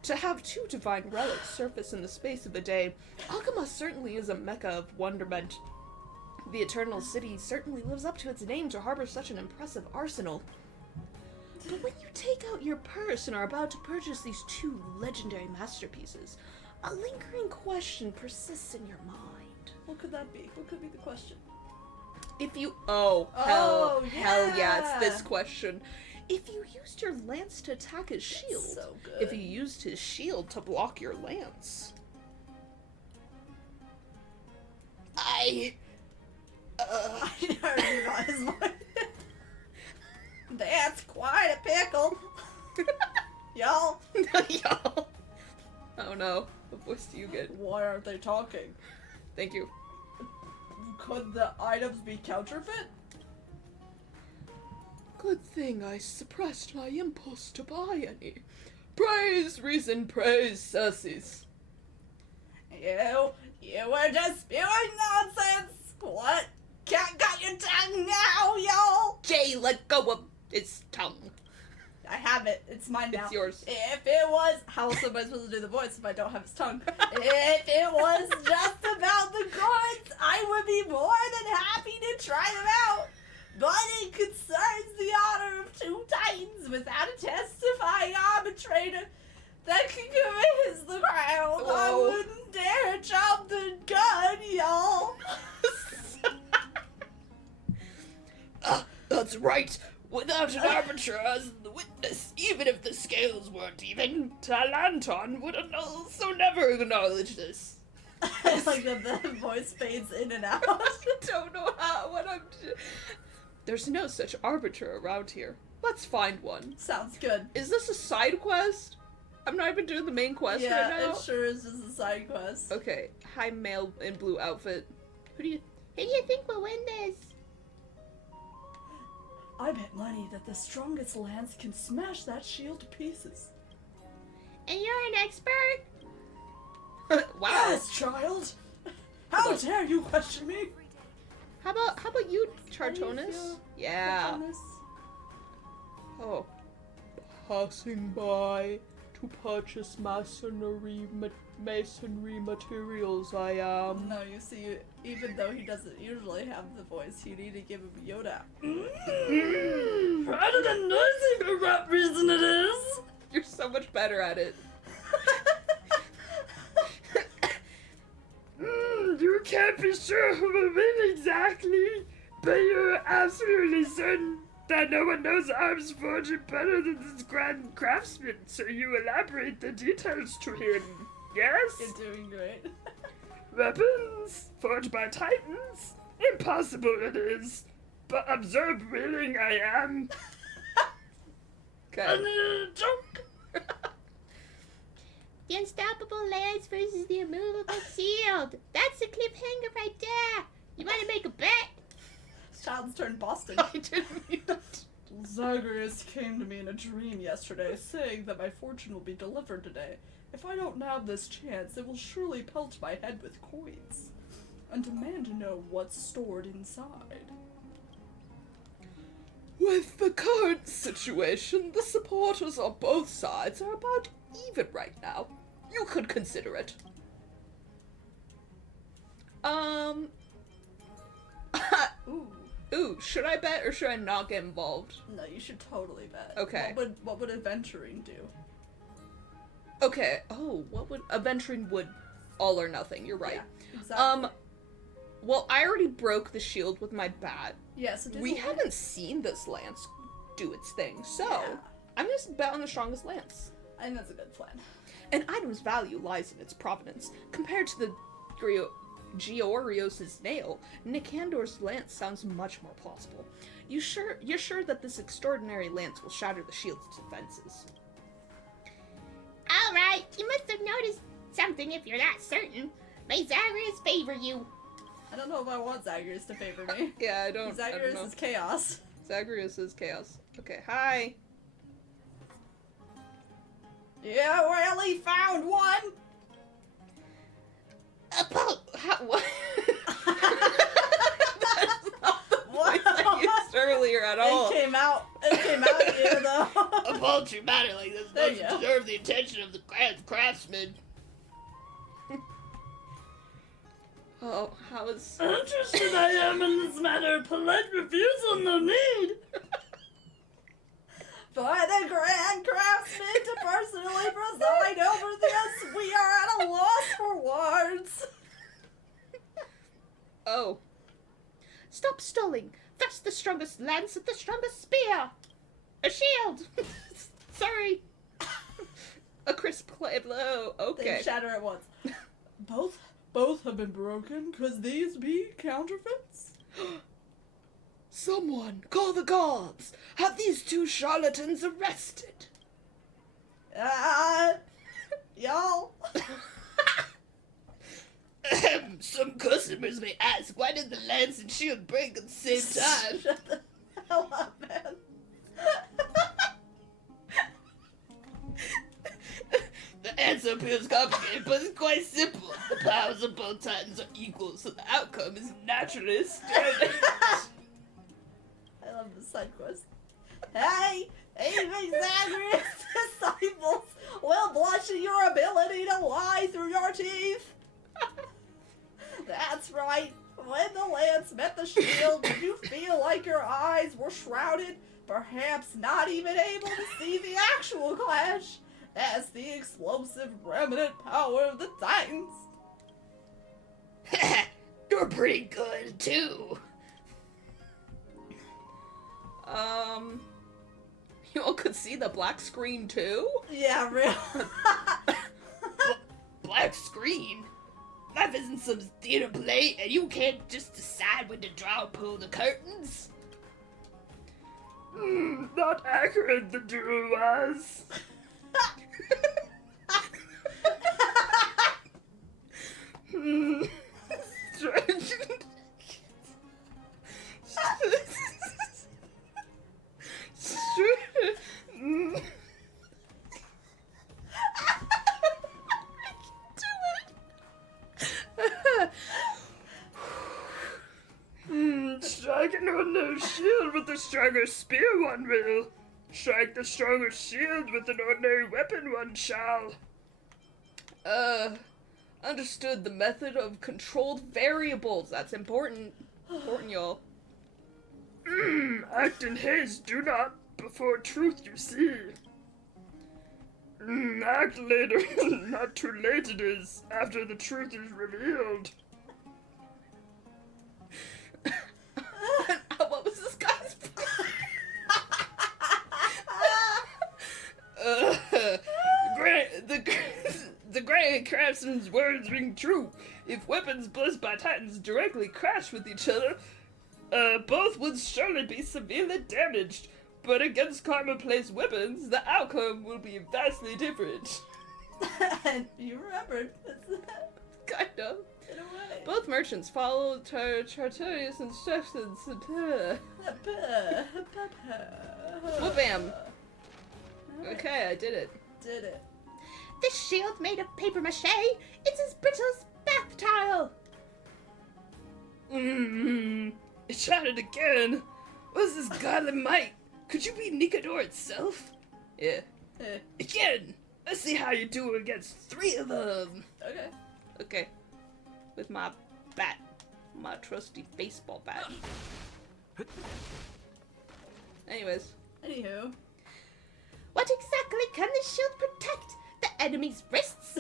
To have two divine relics surface in the space of a day, Alchema certainly is a mecca of wonderment. The Eternal City certainly lives up to its name to harbor such an impressive arsenal. But when you take out your purse and are about to purchase these two legendary masterpieces, a lingering question persists in your mind. What could that be? What could be the question? If you... hell yeah, it's this question. If you used your lance to attack his shield, so good. if you used his shield to block your lance. I already got his voice. That's quite a pickle. Y'all. Y'all. Oh no. What voice do you get? Why aren't they talking? Thank you. Could the items be counterfeit? Good thing I suppressed my impulse to buy any. Praise reason, praise Cersei's. You were just spewing nonsense! What? Can't got your tongue now, y'all! Jay, let go of his tongue. I have it. It's mine now. It's yours. If it was... How else am I supposed to do the voice if I don't have his tongue? If it was just about the coins, I would be more than happy to try them out. But it concerns the honor of 2 Titans without a testifying arbitrator that can convince the crowd. I wouldn't dare jump the gun, y'all. That's right. Without an arbiter as the witness, even if the scales weren't even, Talanton would also never acknowledge this. It's like the voice fades in and out. I don't know what I'm doing. There's no such arbiter around here. Let's find one. Sounds good. Is this a side quest? I'm not even doing the main quest right now. Yeah, it sure is just a side quest. Okay, hi male in blue outfit. Who do you think will win this? I bet money that the strongest lance can smash that shield to pieces. And you're an expert? Wow. Yes, child. How dare you question me? How about you, Chartonis? Yeah. Chartonis? Oh. Passing by to purchase masonry materials, I am. No, you see, even though he doesn't usually have the voice, you need to give him Yoda. Rather than noisy for what reason it is. You're so much better at it. You can't be sure who will win exactly, but you're absolutely certain that no one knows arms forging better than this grand craftsman, so you elaborate the details to him. Yes? You're doing great. Weapons forged by titans? Impossible it is. But observe willing I am. Okay. Joke. The unstoppable lance versus the immovable shield. That's the cliffhanger right there. You want to make a bet? Child's turn Boston. I didn't mean that. Zagreus came to me in a dream yesterday, saying that my fortune will be delivered today. If I don't nab this chance, it will surely pelt my head with coins, and demand to know what's stored inside. With the current situation, the supporters on both sides are about even right now. You could consider it. Ooh, should I bet or should I not get involved? No, you should totally bet. Okay. What would adventuring do? Okay. Oh, what would adventuring would all or nothing. You're right. Yeah, exactly. Well, I already broke the shield with my bat. Yes, we haven't seen this lance do its thing, so I'm gonna bet on the strongest lance. I think that's a good plan. An item's value lies in its provenance. Compared to the Georios' nail, Nicandor's lance sounds much more plausible. You're sure that this extraordinary lance will shatter the shield's defenses? Alright, you must have noticed something if you're that certain. May Zagreus favor you. I don't know if I want Zagreus to favor me. Yeah, I don't Zagreus know. is chaos. Zagreus is chaos. Okay, hi. Yeah, really found one! What? That's not the voice I used earlier at all. It came out here though. A paltry matter like this There doesn't you go. deserve the attention of the craftsman. Oh, how is... Interested I am in this matter. Polite refusal, no need. For the Grand Craftsman to personally preside over this, we are at a loss for words. Oh. Stop stalling. That's the strongest lance and the strongest spear. A shield. Sorry. A crisp clay blow. Okay. They shatter at once. Both have been broken. Could these be counterfeits? Someone, call the guards! Have these 2 charlatans arrested! Y'all? Some customers may ask, why did the lance and shield break at the same time? Shut the hell up, man. Might so appears complicated, but it's quite simple. The powers of both titans are equal, so the outcome is naturally established. I love the side quest. Hey, even Zagreus disciples will blush at your ability to lie through your teeth. That's right. When the lance met the shield, did you feel like your eyes were shrouded, perhaps not even able to see the actual clash, as the explosive remnant power of the Titans? You're pretty good, too. You all could see the black screen, too? Yeah, real. Black screen? Life isn't some theater play, and you can't just decide when to draw or pull the curtains? Not accurate, the duel was. Strike an ordinary shield with the stronger spear, one will. Strike the stronger shield with an ordinary weapon, one shall. Understood the method of controlled variables. That's important. Important, y'all. Act in haste, do not, before truth you see. Act later, not too late it is, after the truth is revealed. What was this guy's The Grand Craftsman's words ring true. If weapons blessed by Titans directly crash with each other, both would surely be severely damaged. But against commonplace weapons, the outcome will be vastly different. And you remembered. Kind of. In a way. Both merchants followed Chartorius' instructions. Whoop-bam. Okay, I did it. Did it. This shield's made of paper mache. It's as brittle as bath tile. It shattered again. What's this godly might? Could you be Nikador itself? Yeah. Again! Let's see how you do against 3 of them. Okay. Okay. With my bat. My trusty baseball bat. Anyways. Anywho. What exactly can this shield protect? The enemy's wrists?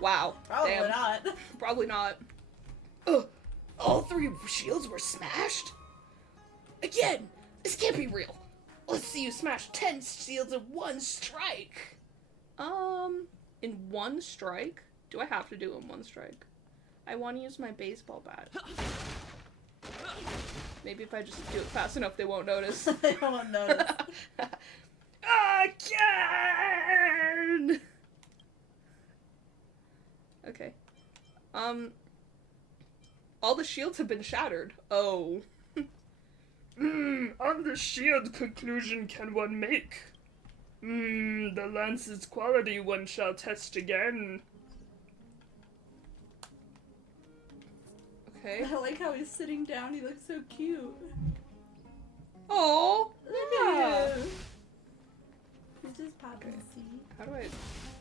Wow. Probably Damn. not. Probably not. All 3 shields were smashed? Again! This can't be real. Let's see you smash 10 shields in one strike. In one strike? Do I have to do it in one strike? I want to use my baseball bat. Maybe if I just do it fast enough, they won't notice. They won't notice. Again! Okay. All the shields have been shattered. Oh. On the shield conclusion can one make? The lance's quality one shall test again. Okay. I like how he's sitting down. He looks so cute. Oh. Yeah. He's just popping a seat. How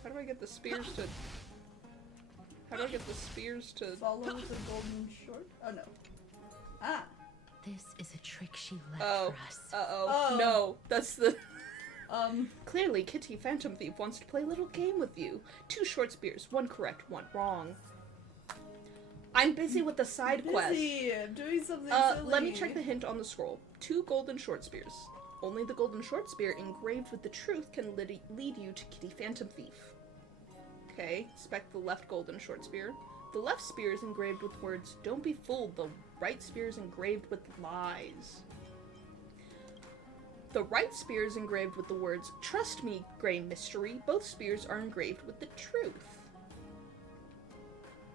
do I get the spears to? How do I get the spears to? Follow the golden short. Oh no. Ah. This is a trick she left Oh. for us. Uh-oh. No, that's the. Clearly, Kitty Phantom Thief wants to play a little game with you. 2 short spears, 1 correct, 1 wrong. I'm busy with the side quest. I'm doing something silly. Let me check the hint on the scroll. 2 golden short spears. Only the golden short spear engraved with the truth can lead you to Kitty Phantom Thief. Okay, inspect the left golden short spear. The left spear is engraved with words, "Don't be fooled." The right spear is engraved with lies. The right spear is engraved with the words, "Trust me, Grey Mystery." Both spears are engraved with the truth.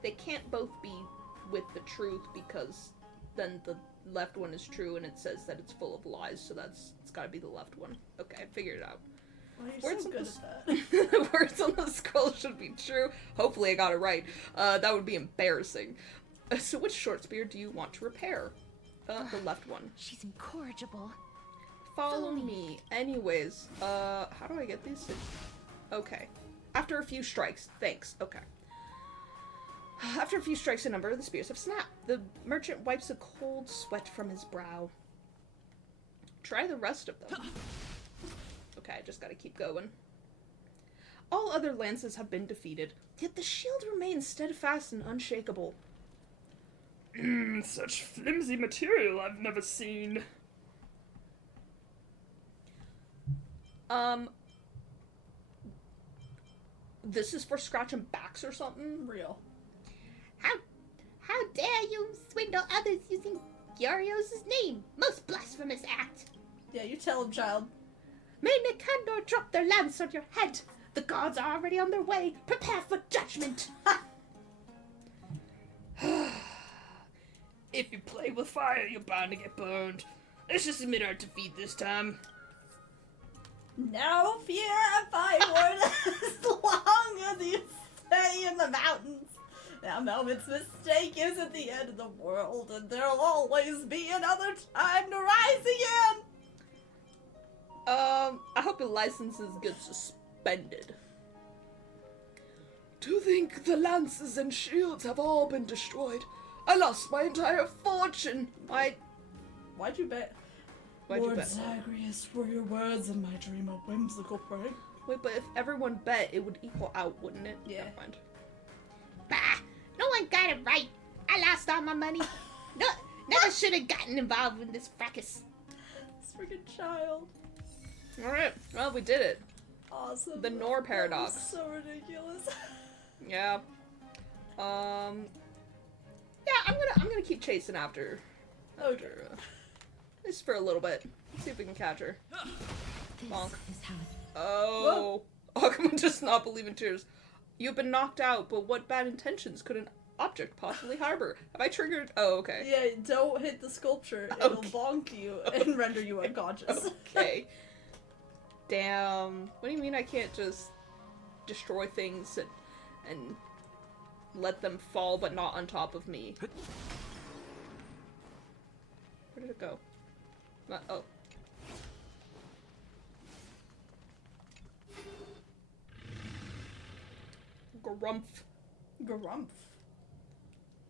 They can't both be with the truth because then the left one is true and it says that it's full of lies, so it's gotta be the left one. Okay, I figured it out. Well, you're Words so on good the at that. the words on the scroll should be true. Hopefully I got it right. That would be embarrassing. So which short spear do you want to repair? The left one. She's incorrigible. Follow me. Anyways, how do I get these things? Okay. After a few strikes. Thanks. Okay. After a few strikes, a number of the spears have snapped. The merchant wipes a cold sweat from his brow. Try the rest of them. Okay, I just gotta keep going. All other lances have been defeated, yet the shield remains steadfast and unshakable. Such flimsy material I've never seen. This is for scratching backs or something? Real. How dare you swindle others using Gyarios' name? Most blasphemous act. Yeah, you tell him, child. May Nikandor drop their lance on your head. The gods are already on their way. Prepare for judgment. If you play with fire, you're bound to get burned. Let's just admit our defeat this time. No fear of Fireward as long as you stay in the mountains. Now, moment's mistake isn't the end of the world, and there'll always be another time to rise again. I hope your licenses get suspended. To think the lances and shields have all been destroyed. I lost my entire fortune. Why'd you bet? Why'd you Lord bet? Zagreus, were your words in my dream a whimsical prank? Wait, but if everyone bet, it would equal out, wouldn't it? Yeah. Never mind. Bah! No one got it right. I lost all my money. No, never should have gotten involved in this fracas. This freaking child. Alright, well, we did it. Awesome. The Nor paradox. That was so ridiculous. Yeah. Yeah, I'm gonna keep chasing after. Just for a little bit. See if we can catch her. Bonk. This is how Oh. Akuma does not believe in tears. You've been knocked out, but what bad intentions could an object possibly harbor? Have I triggered? Oh, okay. Yeah, don't hit the sculpture. It'll bonk you and render you unconscious. Okay. Damn. What do you mean I can't just destroy things and let them fall but not on top of me? Where did it go? Oh. Grumph. Grumph.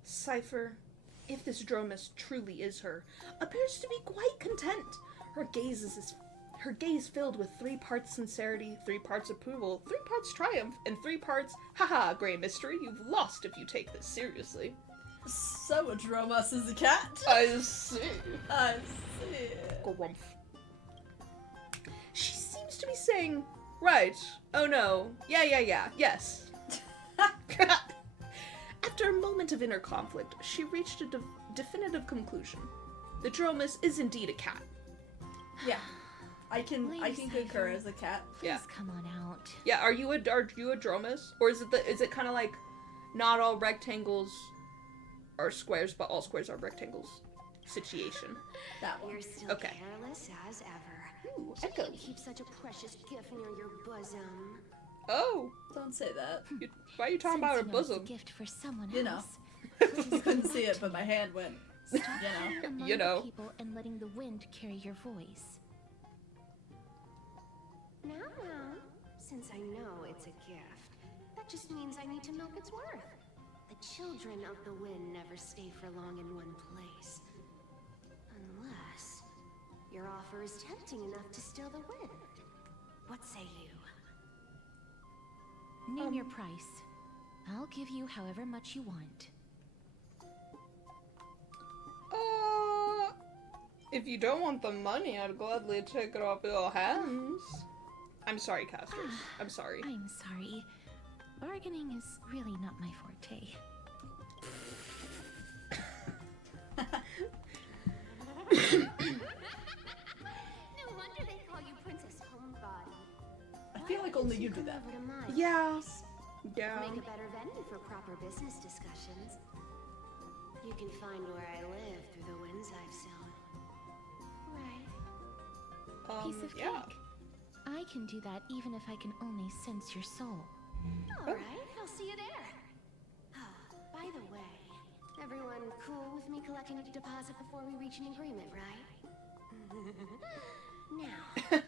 Cypher, if this Dromus truly is her, appears to be quite content. Her gaze filled with 3 parts sincerity, 3 parts approval, 3 parts triumph, and 3 parts, haha, Grey Mystery, you've lost if you take this seriously. So a Dromus is a cat? I see. I see. Grumph. She seems to be saying, right, oh no, yeah, yes. After a moment of inner conflict, she reached a definitive conclusion. The Dromus is indeed a cat. Yeah. I can concur as a cat. Yeah. come on out. Yeah, are you a Dromus? Or is it kind of like not all rectangles are squares, but all squares are rectangles situation? That one. You're still careless as ever. Ooh, You Echo. can't keep such a precious gift near your bosom. Oh. Don't say that. Why are you talking about her Since you know it's a bosom? gift for someone You know. else. Just couldn't see it, but my hand went. Stop being among You know. the people and letting the wind carry your voice. Now, since I know it's a gift, that just means I need to milk its worth. The children of the wind never stay for long in one place. Unless your offer is tempting enough to still the wind. What say you? Name your price. I'll give you however much you want. If you don't want the money, I'd gladly take it off your hands. I'm sorry, Castorisk. I'm sorry. I'm sorry. Bargaining is really not my forte. No wonder they call you Princess Homebody. I feel like only you do that. Over to my Yeah. place. Yeah. Make a better venue for proper business discussions. You can find where I live through the winds I've sown. Right. Piece of yeah. cake. I can do that even if I can only sense your soul. Alright, I'll see you there. Oh, by the way, everyone cool with me collecting a deposit before we reach an agreement, right? Now, come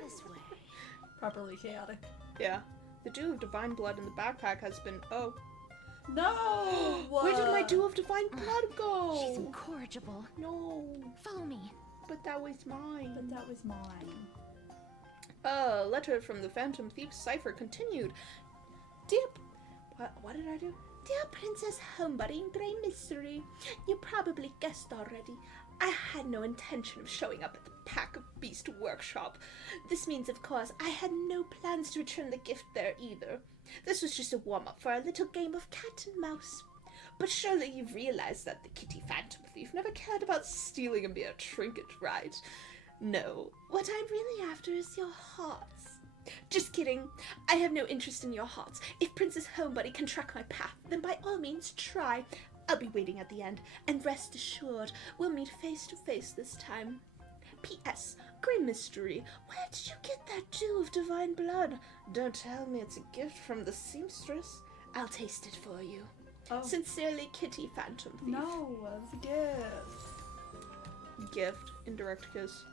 this way. Properly chaotic. Yeah. The Dew of Divine Blood in the backpack has been... Oh. No! Where did my Dew of Divine Blood go? She's incorrigible. No. Follow me. But that was mine. But that was mine. Letter from the Phantom Thief's cipher continued. Dear... What did I do? Dear Princess Homebody in Grey Mystery, you probably guessed already. I had no intention of showing up at the Pack of Beast workshop. This means, of course, I had no plans to return the gift there either. This was just a warm-up for our little game of cat and mouse. But surely you've realized that the kitty Phantom Thief never cared about stealing a mere trinket, right? No, what I'm really after is your hearts. Just kidding. I have no interest in your hearts. If Princess Homebody can track my path, then by all means try. I'll be waiting at the end, and rest assured, we'll meet face to face this time. P.S. Grey Mystery, where did you get that Dew of Divine Blood? Don't tell me it's a gift from the seamstress. I'll taste it for you. Oh. Sincerely, Kitty Phantom Thief. No, it's a gift. Gift. Indirect kiss.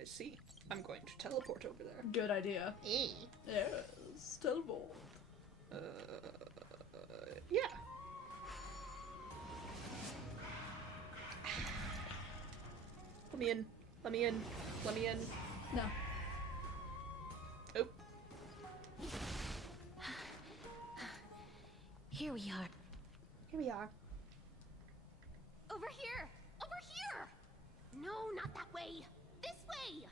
I see. I'm going to teleport over there. Good idea. Yes, teleport. Yeah. Let me in. Let me in. Let me in. No. Oh. Here we are. Here we are. Over here! Over here! No, not that way! This way!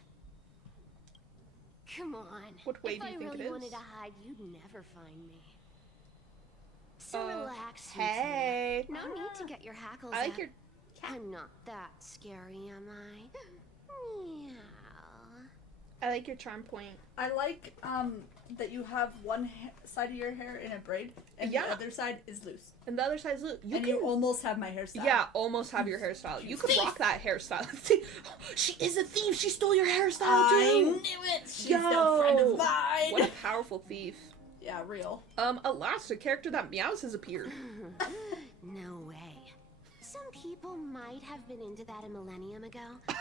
Come on. What way do you think If I it really is? wanted to hide, you'd never find me. So relax, hey. sweetie. No need to get your hackles I like up. your... I'm not that scary, am I? Meow. I like your charm point. I like that you have one side of your hair in a braid and the other side is loose. And the other side is loose. You almost have my hairstyle. Yeah, almost have your hairstyle. You could rock that hairstyle. She is a thief. She stole your hairstyle I too. knew it. She's no friend of mine. What a powerful thief. Yeah, real. Alas, a character that meows has appeared. No way. Some people might have been into that a millennium ago, but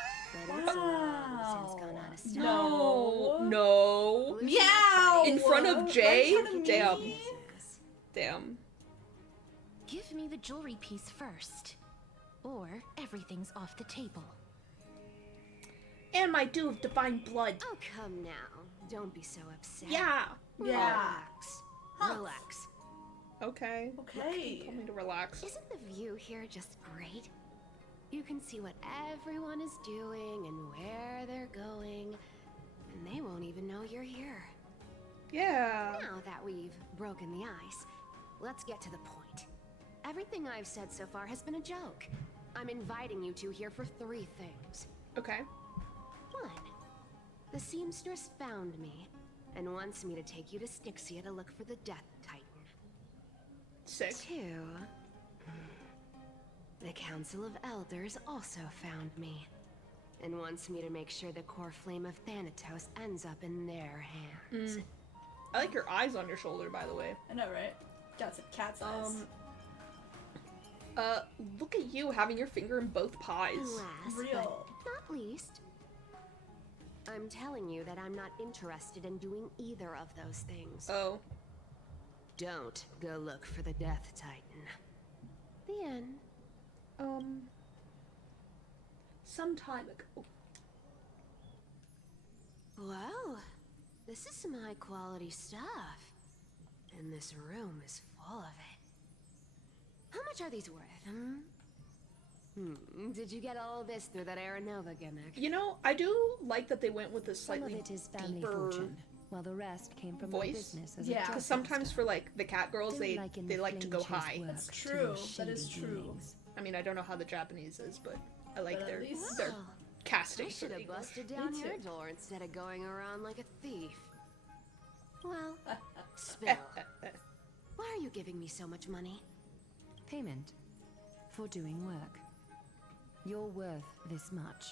it's long since gone out of style. No. Meow. In front of Jay? In front of Damn. me? Damn. Give me the jewelry piece first, or everything's off the table. And my Dew of Divine Blood. Oh, come now. Don't be so upset. Yeah. Relax. Relax. Okay. Okay. Tell me to relax. Isn't the view here just great? You can see what everyone is doing and where they're going, and they won't even know you're here. Yeah. Now that we've broken the ice, let's get to the point. Everything I've said so far has been a joke. I'm inviting you two here for 3 things. Okay. 1. The seamstress found me and wants me to take you to Styxia to look for the Death Titan. Sick. 2. The Council of Elders also found me and wants me to make sure the core flame of Thanatos ends up in their hands. I like your eyes on your shoulder, by the way. I know, right? Got some cat's eyes. Look at you having your finger in both pies. Last, Real. but not least, I'm telling you that I'm not interested in doing either of those things. Oh. Don't go look for the Death Titan. The end. Some time ago. Well, this is some high quality stuff. And this room is full of it. How much are these worth, Did you get all of this through that Aranova gimmick? You know, I do like that they went with a Some of slightly it is family deeper fortune, while the rest came from my voice. business as a Yeah, job because sometimes for like the cat girls, they in like to the go flame chase high. work That's to true. your That is shady true. dealings. I mean, I don't know how the Japanese is, but I like But at their least- their Oh, casting. I for should the have English. busted down Me your too. door instead of going around like a thief. Well, Spill. Why are you giving me so much money? Payment for doing work. You're worth this much.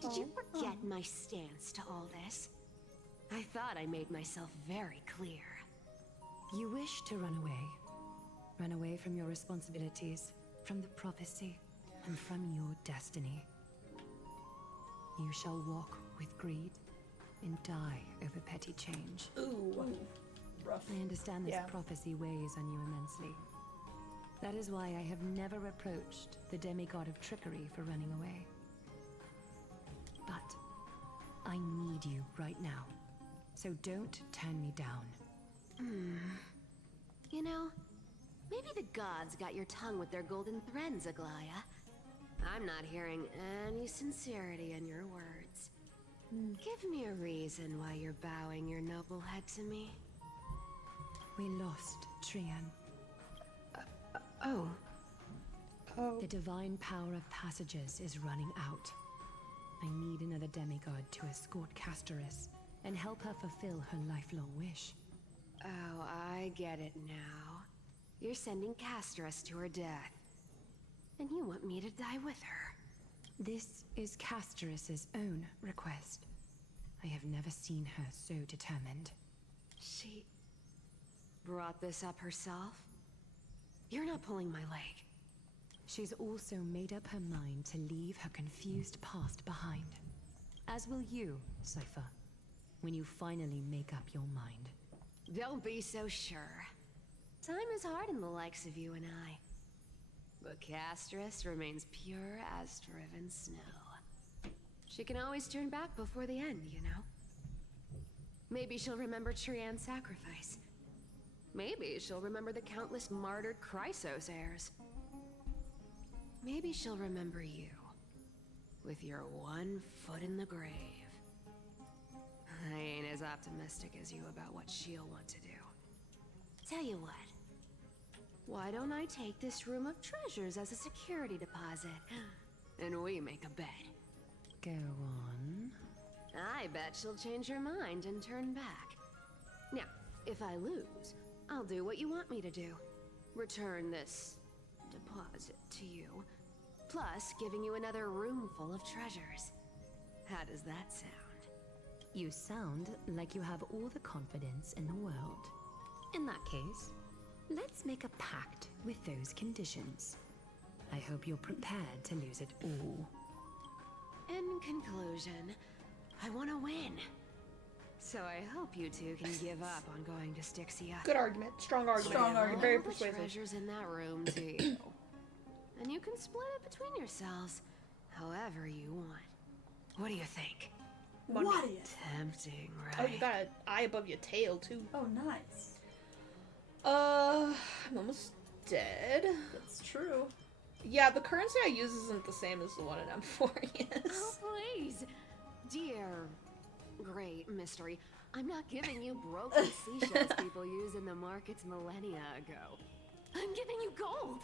Did you forget my stance to all this? I thought I made myself very clear. You wish to run away. Run away from your responsibilities, from the prophecy, and from your destiny. You shall walk with greed and die over petty change. Ooh. Rough. I understand this prophecy weighs on you immensely. That is why I have never reproached the demigod of trickery for running away. But I need you right now, so don't turn me down. You know, maybe the gods got your tongue with their golden threads, Aglaya. I'm not hearing any sincerity in your words. Give me a reason why you're bowing your noble head to me. We lost Trian. Oh. The divine power of passages is running out. I need another demigod to escort Castorisk and help her fulfill her lifelong wish. Oh, I get it now. You're sending Castorisk to her death. And you want me to die with her. This is Castorisk's own request. I have never seen her so determined. She brought this up herself? You're not pulling my leg. She's also made up her mind to leave her confused past behind. As will you, Cypher, when you finally make up your mind. Don't be so sure. Time is hard in the likes of you and I. But Castorisk remains pure as driven snow. She can always turn back before the end, you know? Maybe she'll remember Trian's sacrifice. Maybe she'll remember the countless martyred Chrysos heirs. Maybe she'll remember you, with your one foot in the grave. I ain't as optimistic as you about what she'll want to do. Tell you what, why don't I take this room of treasures as a security deposit, and we make a bet? Go on. I bet she'll change her mind and turn back. Now, if I lose, I'll do what you want me to do. Return this deposit to you, plus giving you another room full of treasures. How does that sound? You sound like you have all the confidence in the world. In that case, let's make a pact with those conditions. I hope you're prepared to lose it all. In conclusion, I want to win. So I hope you two can give up on going to Styxia. Good argument. Strong argument. Strong argument. Very All the persuasive. treasures in that room to you. And you can split it between yourselves however you want. What do you think? Money. What is? Tempting, right? Oh, you got an eye above your tail, too. Oh, nice. I'm almost dead. That's true. Yeah, the currency I use isn't the same as the one in M4 is. Oh, please. Dear great mystery, I'm not giving you broken seashells people use in the markets millennia ago. I'm giving you gold.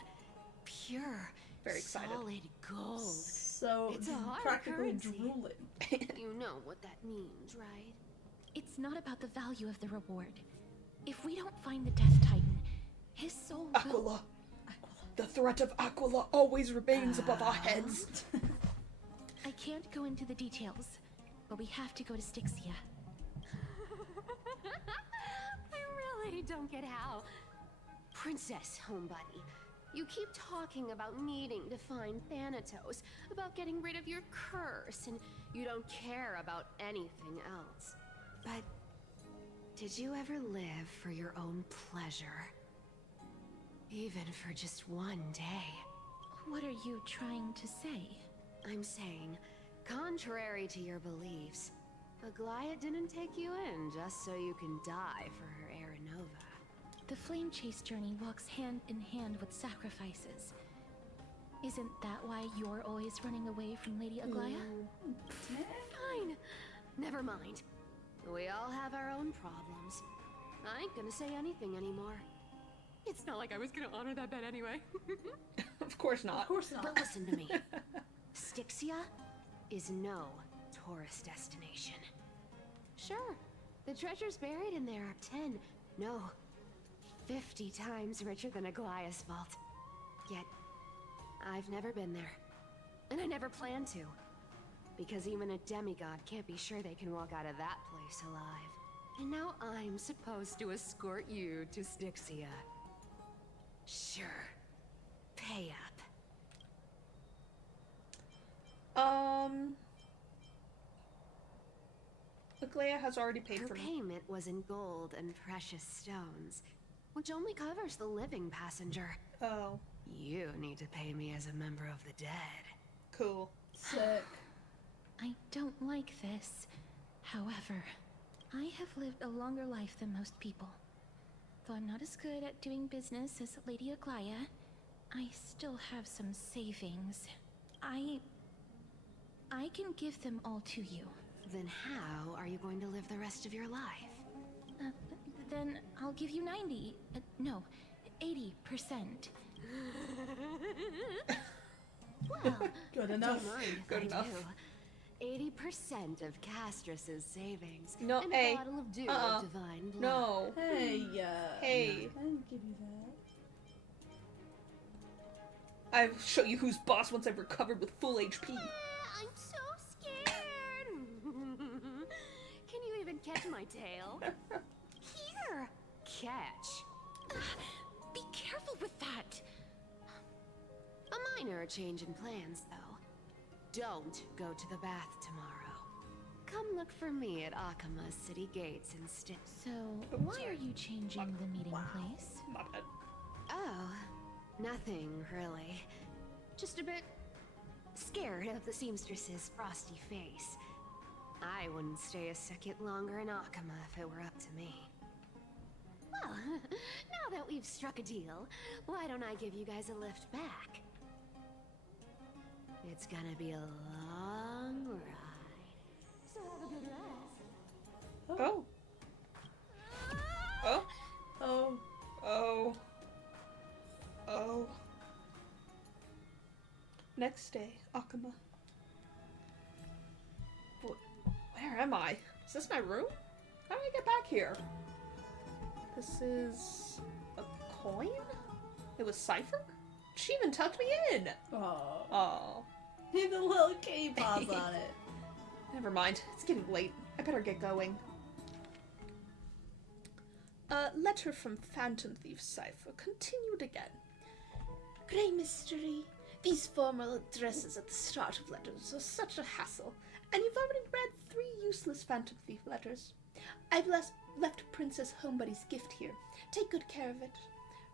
Pure, Very excited. solid gold. So, It's a hard practically currency. drooling. You know what that means, right? It's not about the value of the reward. If we don't find the Death Titan, his soul will... Aquila. The threat of Aquila always remains above our heads. I can't go into the details, but we have to go to Styxia. I really don't get how. Princess, homebuddy, you keep talking about needing to find Thanatos, about getting rid of your curse, and you don't care about anything else. But did you ever live for your own pleasure? Even for just one day? What are you trying to say? I'm saying, contrary to your beliefs, Aglaya didn't take you in just so you can die for her Aranova. The flame chase journey walks hand in hand with sacrifices. Isn't that why you're always running away from Lady Aglaya? Fine. Never mind. We all have our own problems. I ain't gonna say anything anymore. It's not like I was gonna honor that bet anyway. Of course not. Of course not. But listen to me. Styxia is no tourist destination. Sure, the treasures buried in there are 10, no, 50 times richer than Aglaya's vault. Yet, I've never been there. And I never plan to. Because even a demigod can't be sure they can walk out of that place alive. And now I'm supposed to escort you to Styxia. Sure. Pay up. Aglaia has already paid Her for me. payment was in gold and precious stones, which only covers the living passenger. Oh. You need to pay me as a member of the dead. Cool. Sick. I don't like this. However, I have lived a longer life than most people. Though I'm not as good at doing business as Lady Aglaia, I still have some savings. I can give them all to you. Then how are you going to live the rest of your life? Then I'll give you 90. No, 80%. Well, good enough. Don't mind if Good I enough. do. 80% of Castris's savings. No, and hey. a bottle of dew of divine blood. No. Hey, Hey. I didn't give you that. I'll show you who's boss once I've recovered with full HP. I'm so scared. Can you even catch my tail? Here. Catch. Be careful with that. A minor change in plans, though. Don't go to the bath tomorrow. Come look for me at Akama's city gates instead. So, why are you changing the meeting place? My bad. Oh, nothing really. Just a bit scared of the seamstress's frosty face. I wouldn't stay a second longer in Akama if it were up to me. Well, now that we've struck a deal, why don't I give you guys a lift back? It's gonna be a long ride. So have a good rest. Oh. Oh. Oh. Oh. Oh. Next day, Akama. Where am I? Is this my room? How do I get back here? This is a coin? It was Cypher? She even tucked me in! Oh. Oh. Need the little K paws on it. Never mind. It's getting late. I better get going. A letter from Phantom Thief Cypher continued again. Grey mystery. These formal addresses at the start of letters are such a hassle, and you've already read 3 useless Phantom Thief letters. I've left Princess Homebuddy's gift here. Take good care of it.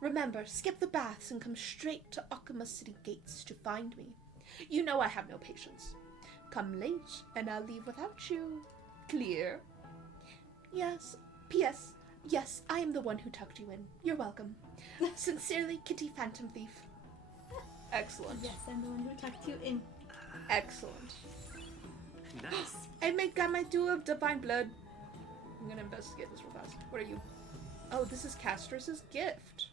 Remember, skip the baths and come straight to Akama City Gates to find me. You know I have no patience. Come late, and I'll leave without you. Clear? Yes. P.S. Yes, I am the one who tucked you in. You're welcome. Sincerely, Kitty Phantom Thief. Excellent. Yes, I'm the one who tucked you in. Excellent. Nice. I got my dew of divine blood. I'm gonna investigate this real fast. What are you? Oh, this is Castor's gift.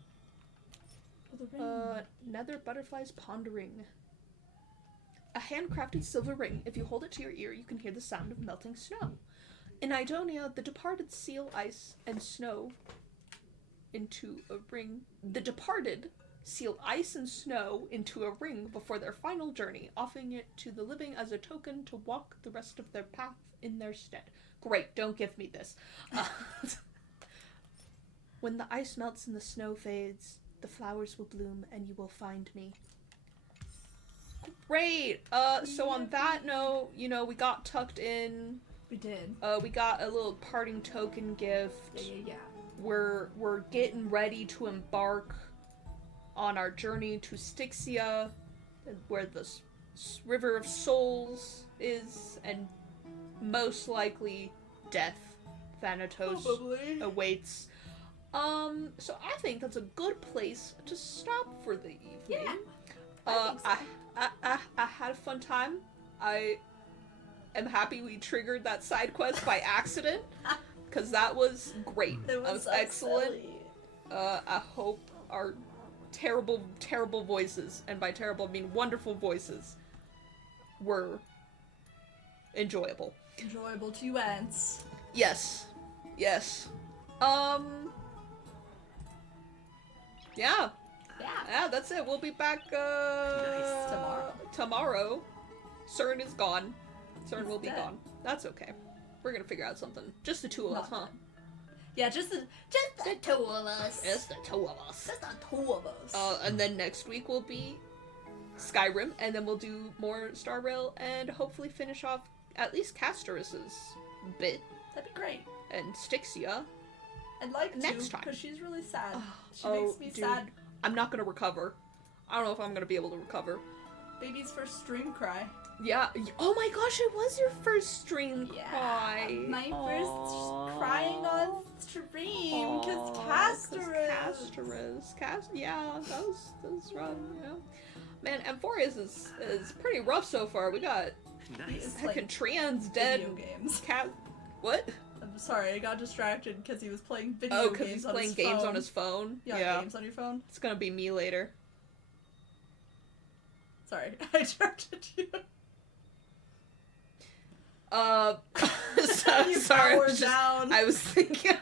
Oh, the ring. Nether butterflies pondering. A handcrafted silver ring. If you hold it to your ear, you can hear the sound of melting snow. In Idonia, the departed seal ice and snow into a ring. The departed seal ice and snow into a ring before their final journey, offering it to the living as a token to walk the rest of their path in their stead. Great, don't give me this. When the ice melts and the snow fades, the flowers will bloom and you will find me. Great! So on that note, you know, we got tucked in. We did. We got a little parting token gift. Yeah. We're getting ready to embark on our journey to Styxia, where the River of Souls is, and most likely death, Thanatos, awaits. So I think that's a good place to stop for the evening. Yeah. I had a fun time. I am happy we triggered that side quest by accident, because that was great. It That was so excellent. silly. I hope our terrible voices, and by terrible I mean wonderful voices, were enjoyable. Enjoyable to ants. Yes. Yes. Yeah. Yeah, that's it. We'll be back Nice. tomorrow. Cern is gone. Cern will be dead. gone. That's okay. We're gonna figure out something. Just the two of us, huh? Yeah, just the two of us. Just the two of us. Just the two of us. And then next week will be Skyrim, and then we'll do more Star Rail, and hopefully finish off at least Castorisk's bit. That'd be great. And Styxia. I'd like next to, time. because she's really sad. She makes me sad. I'm not gonna recover. I don't know if I'm gonna be able to recover. Baby's first stream cry. Yeah. Oh my gosh, it was your first stream cry. My first crying on stream, because Castorisk. Yeah, that was rough. Yeah. Man, Amphorius is pretty rough so far. We got heckin' trans dead. Video games. What? I'm sorry, I got distracted because he was playing video games. Oh, because he's playing games on his phone? Yeah, games on your phone. It's gonna be me later. Sorry, I interrupted you. Sorry. I was thinking,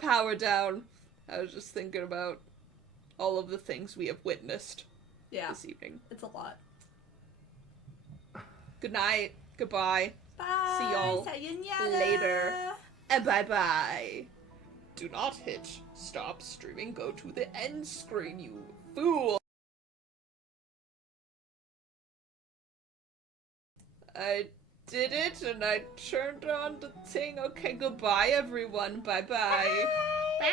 power down. I was just thinking about all of the things we have witnessed this evening. It's a lot. Good night. Goodbye. Bye. See y'all Sayonara. later. And bye-bye. Do not hit stop streaming. Go to the end screen, you fool. I did it, and I turned on the thing. Okay, goodbye, everyone. Bye-bye. Bye.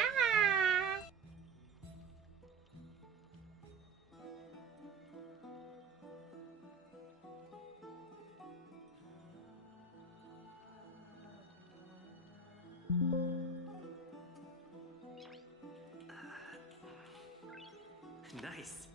Nice.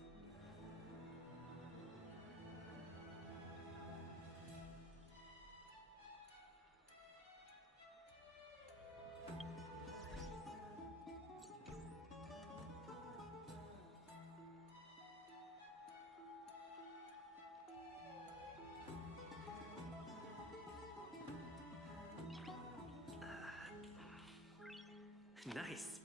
Nice.